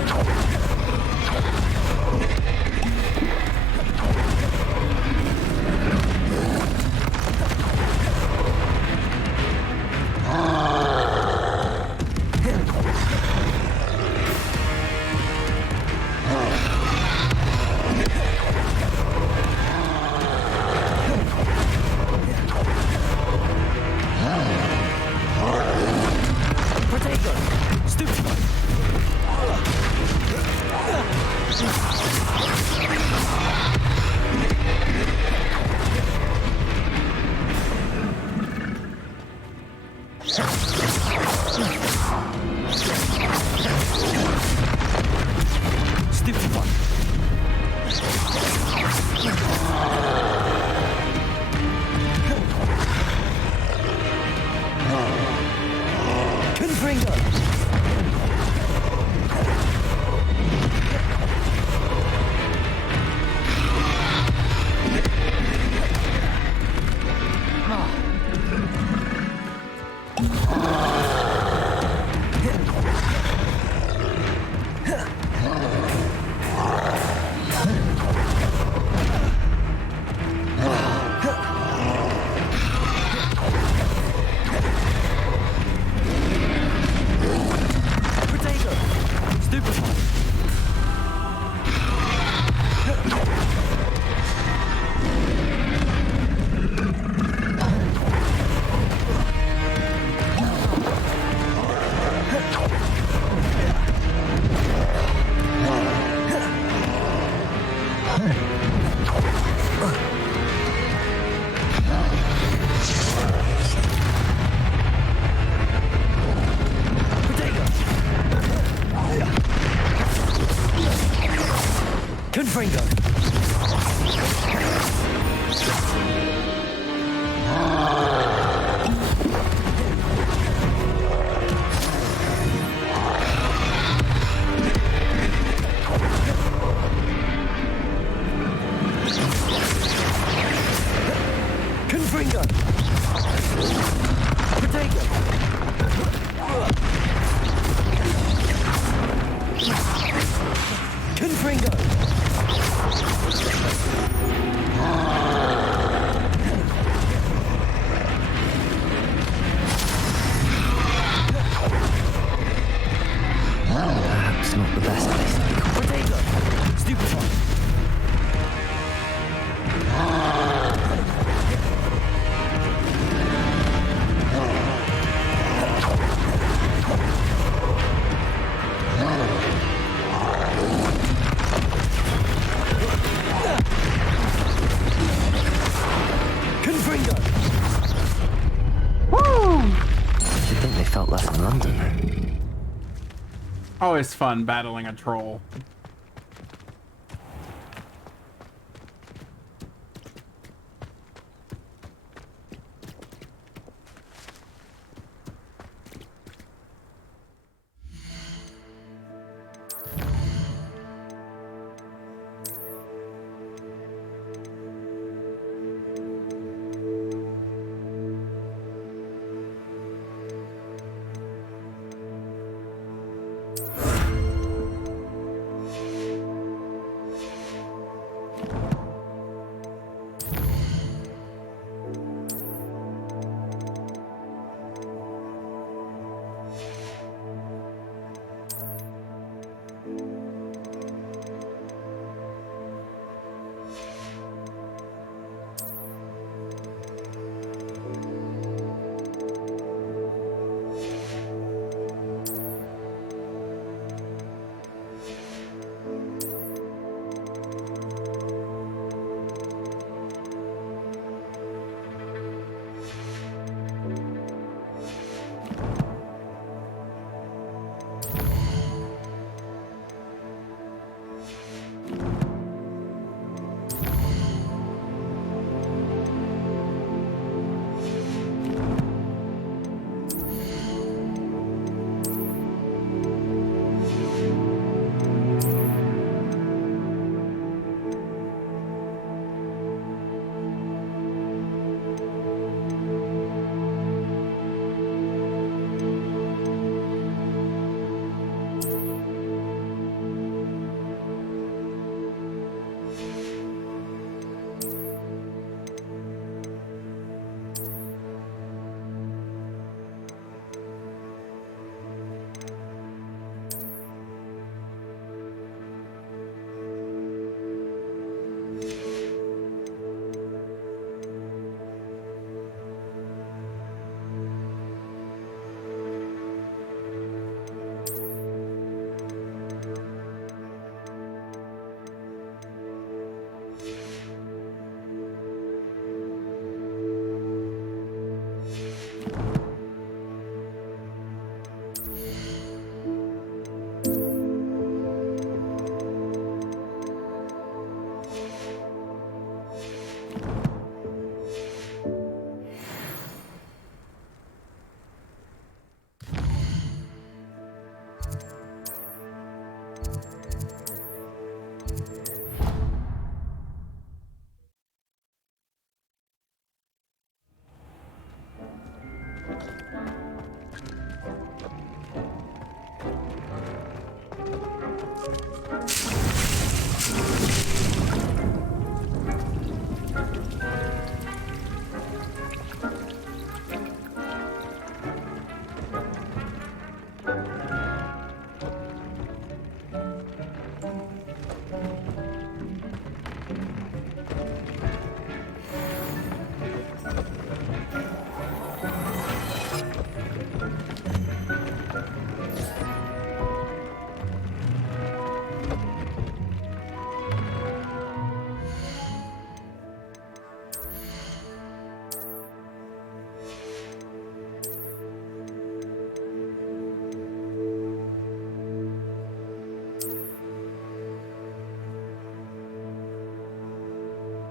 Always fun battling a troll.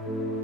you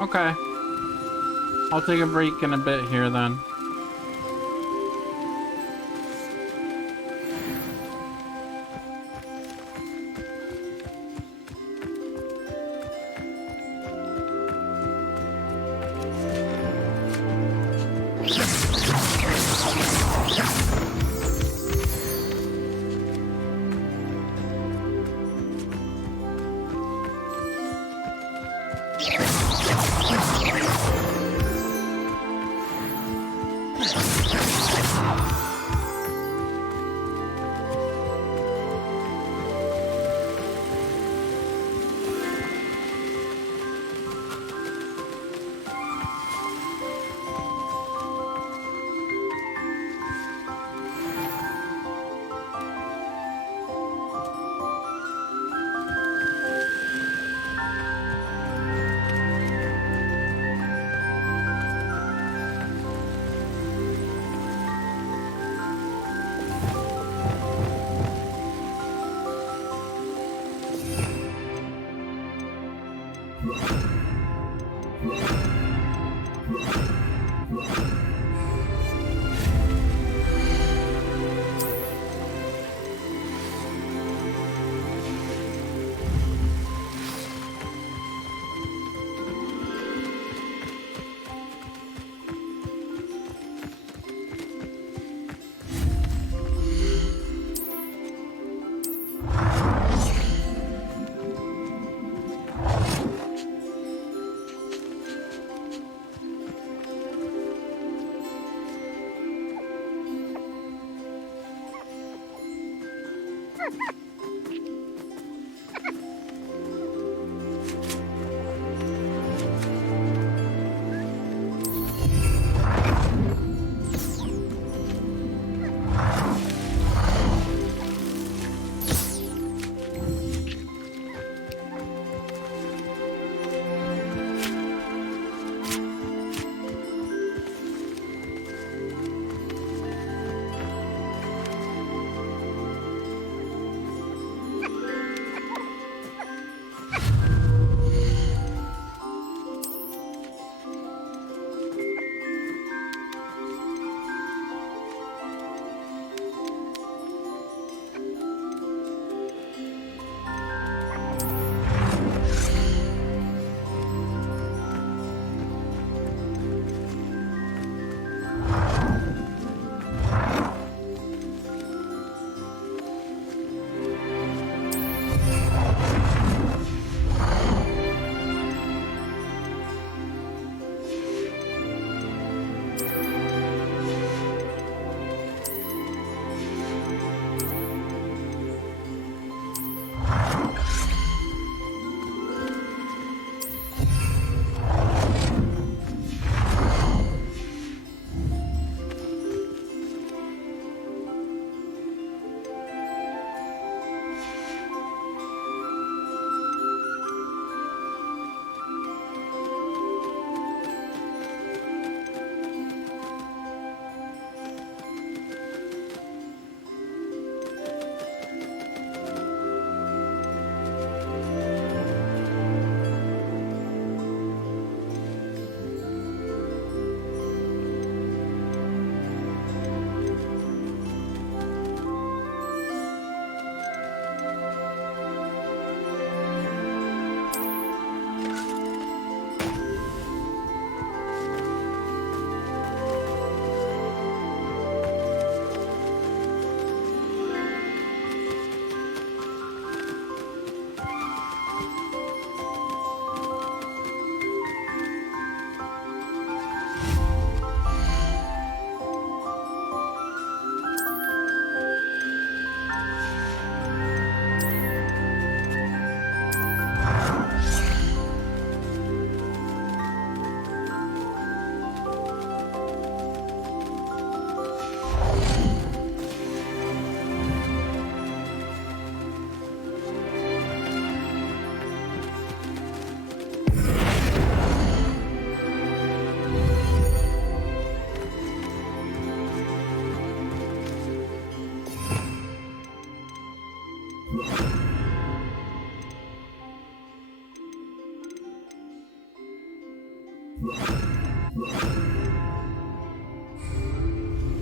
Okay. I'll take a break in a bit here then.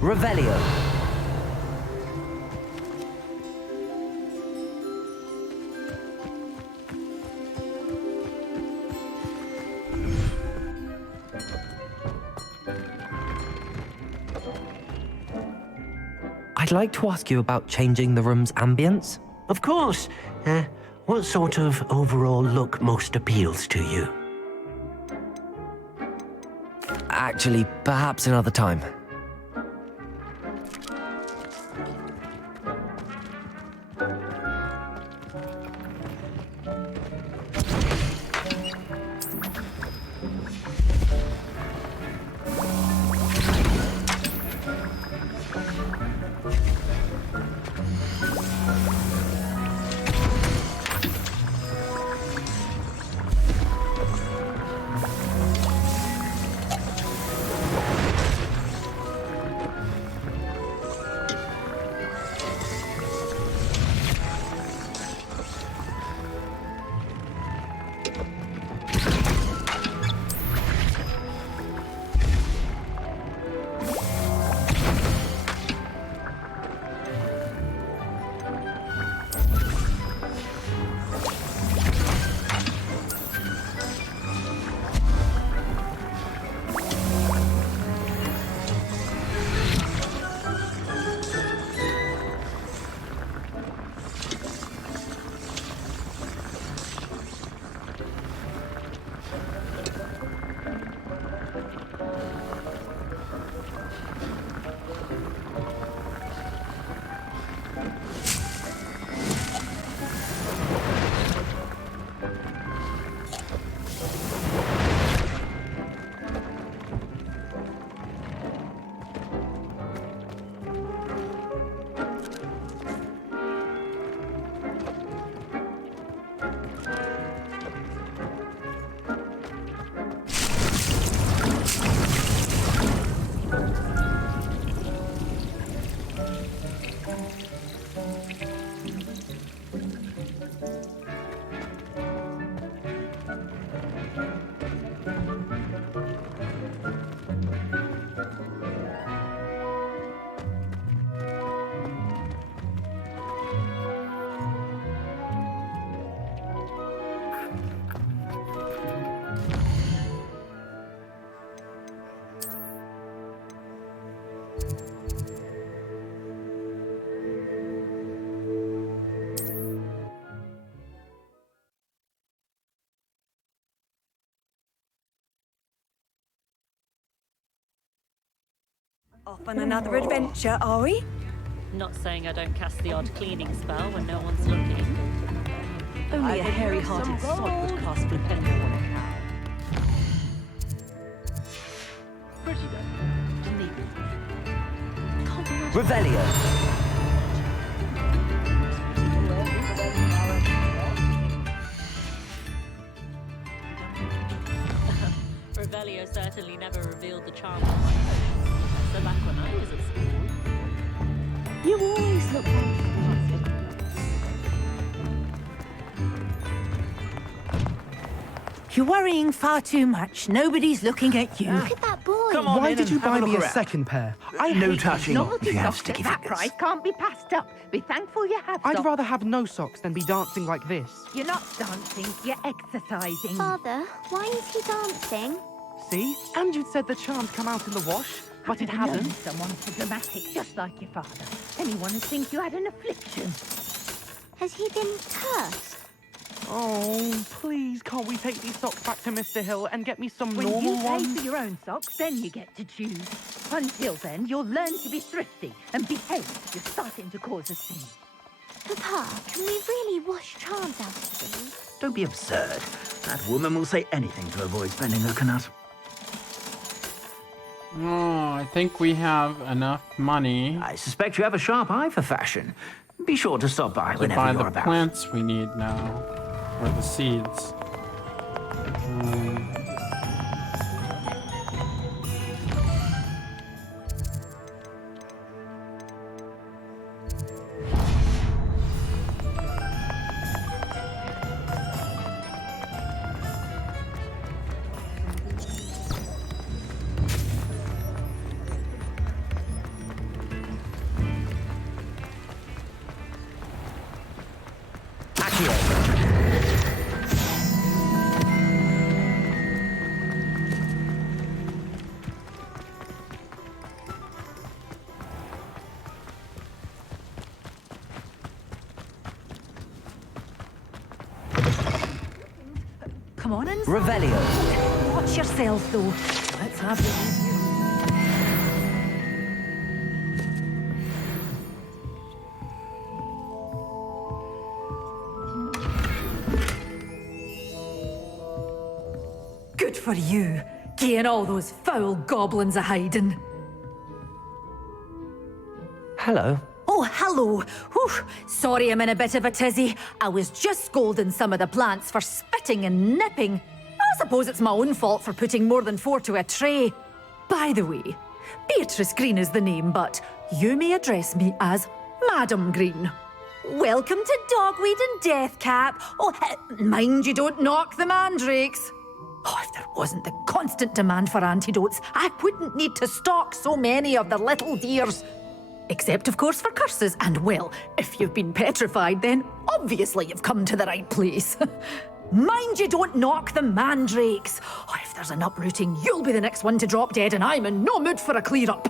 Revelio. I'd like to ask you about changing the room's ambience. Of course. What sort of overall look most appeals to you? Actually, perhaps another time. Off on another adventure, are we? Not saying I don't cast the odd cleaning spell when no one's looking. Only a hairy-hearted sod would cast Flipendo on a cow. Pretty good. Neat. Revelio. Revelio certainly never revealed the charm of my home. So back when I was at school, you always look fantastic. You're worrying far too much. Nobody's looking at you. Look at that boy. Come on, why did you buy me a second pair? No touching Novelty if you have socks sticky at that fingers. price can't be passed up. Be thankful you have I'd socks. rather have no socks than be dancing like this. You're not dancing, you're exercising. Father, why is he dancing? See? And you'd said the charm's come out in the wash, but it Known hasn't. someone so dramatic, just like your father. Anyone who thinks you had an affliction. Has he been cursed? Oh, please, can't we take these socks back to Mr. Hill and get me some When normal you pay ones? for your own socks, then you get to choose. Until then, you'll learn to be thrifty and behave. You're starting to cause a scene. Papa, can we really wash charms out of things? Don't be absurd. That woman will say anything to avoid spending her canut. Oh, I think we have enough money I suspect you have a sharp eye for fashion. Be sure to stop by to whenever buy you're the about. plants we need now, or the seeds. Initiate. Come on in. Revelio. Watch yourself, though. Let's have you. Good for you, getting all those foul goblins a-hiding. Hello. Oh, hello. Whew. Sorry I'm in a bit of a tizzy. I was just scolding some of the plants for spitting and nipping. I suppose it's my own fault for putting more than 4 to a tray. By the way, Beatrice Green is the name, but you may address me as Madam Green. Welcome to Dogweed and Deathcap. Oh, mind you don't knock the mandrakes. Oh, if there wasn't the constant demand for antidotes, I wouldn't need to stock so many of the little dears. Except, of course, for curses. And, well, if you've been petrified, then obviously you've come to the right place. Mind you don't knock the mandrakes. Oh, if there's an uprooting, you'll be the next one to drop dead, and I'm in no mood for a clear-up.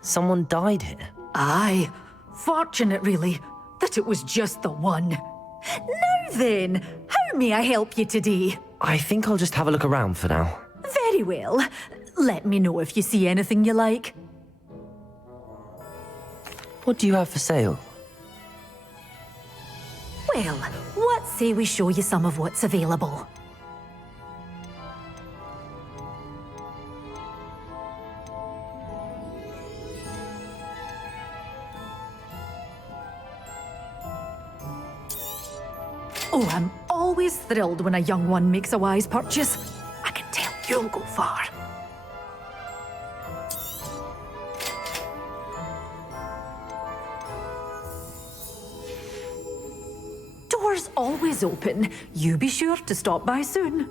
Someone died here. Aye. Fortunate, really, that it was just the one. Now then, how may I help you today? I think I'll just have a look around for now. Very well. Let me know if you see anything you like. What do you have for sale? Well, what say we show you some of what's available? Oh, I'm always thrilled when a young one makes a wise purchase. I can tell you'll go far. Doors always open. You be sure to stop by soon.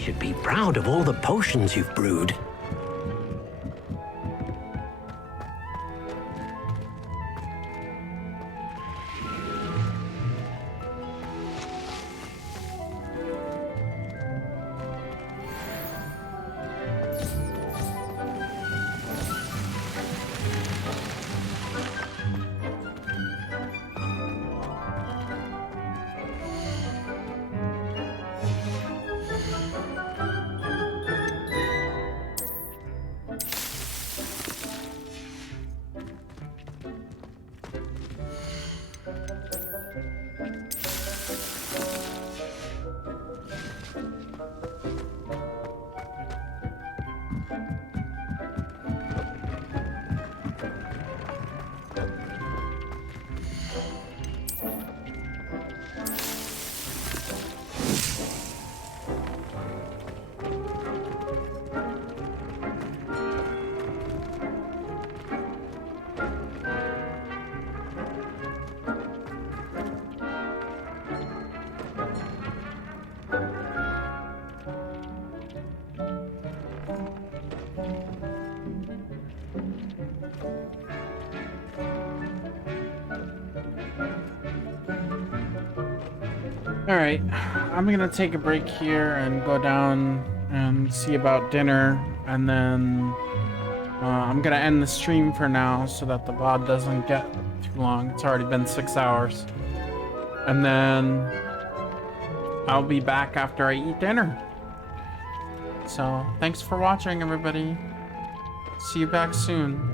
should be proud of all the potions you've brewed. Alright, I'm gonna take a break here and go down and see about dinner, and then I'm gonna end the stream for now so that the VOD doesn't get too long. It's already been 6 hours. And then I'll be back after I eat dinner. So, thanks for watching, everybody. See you back soon.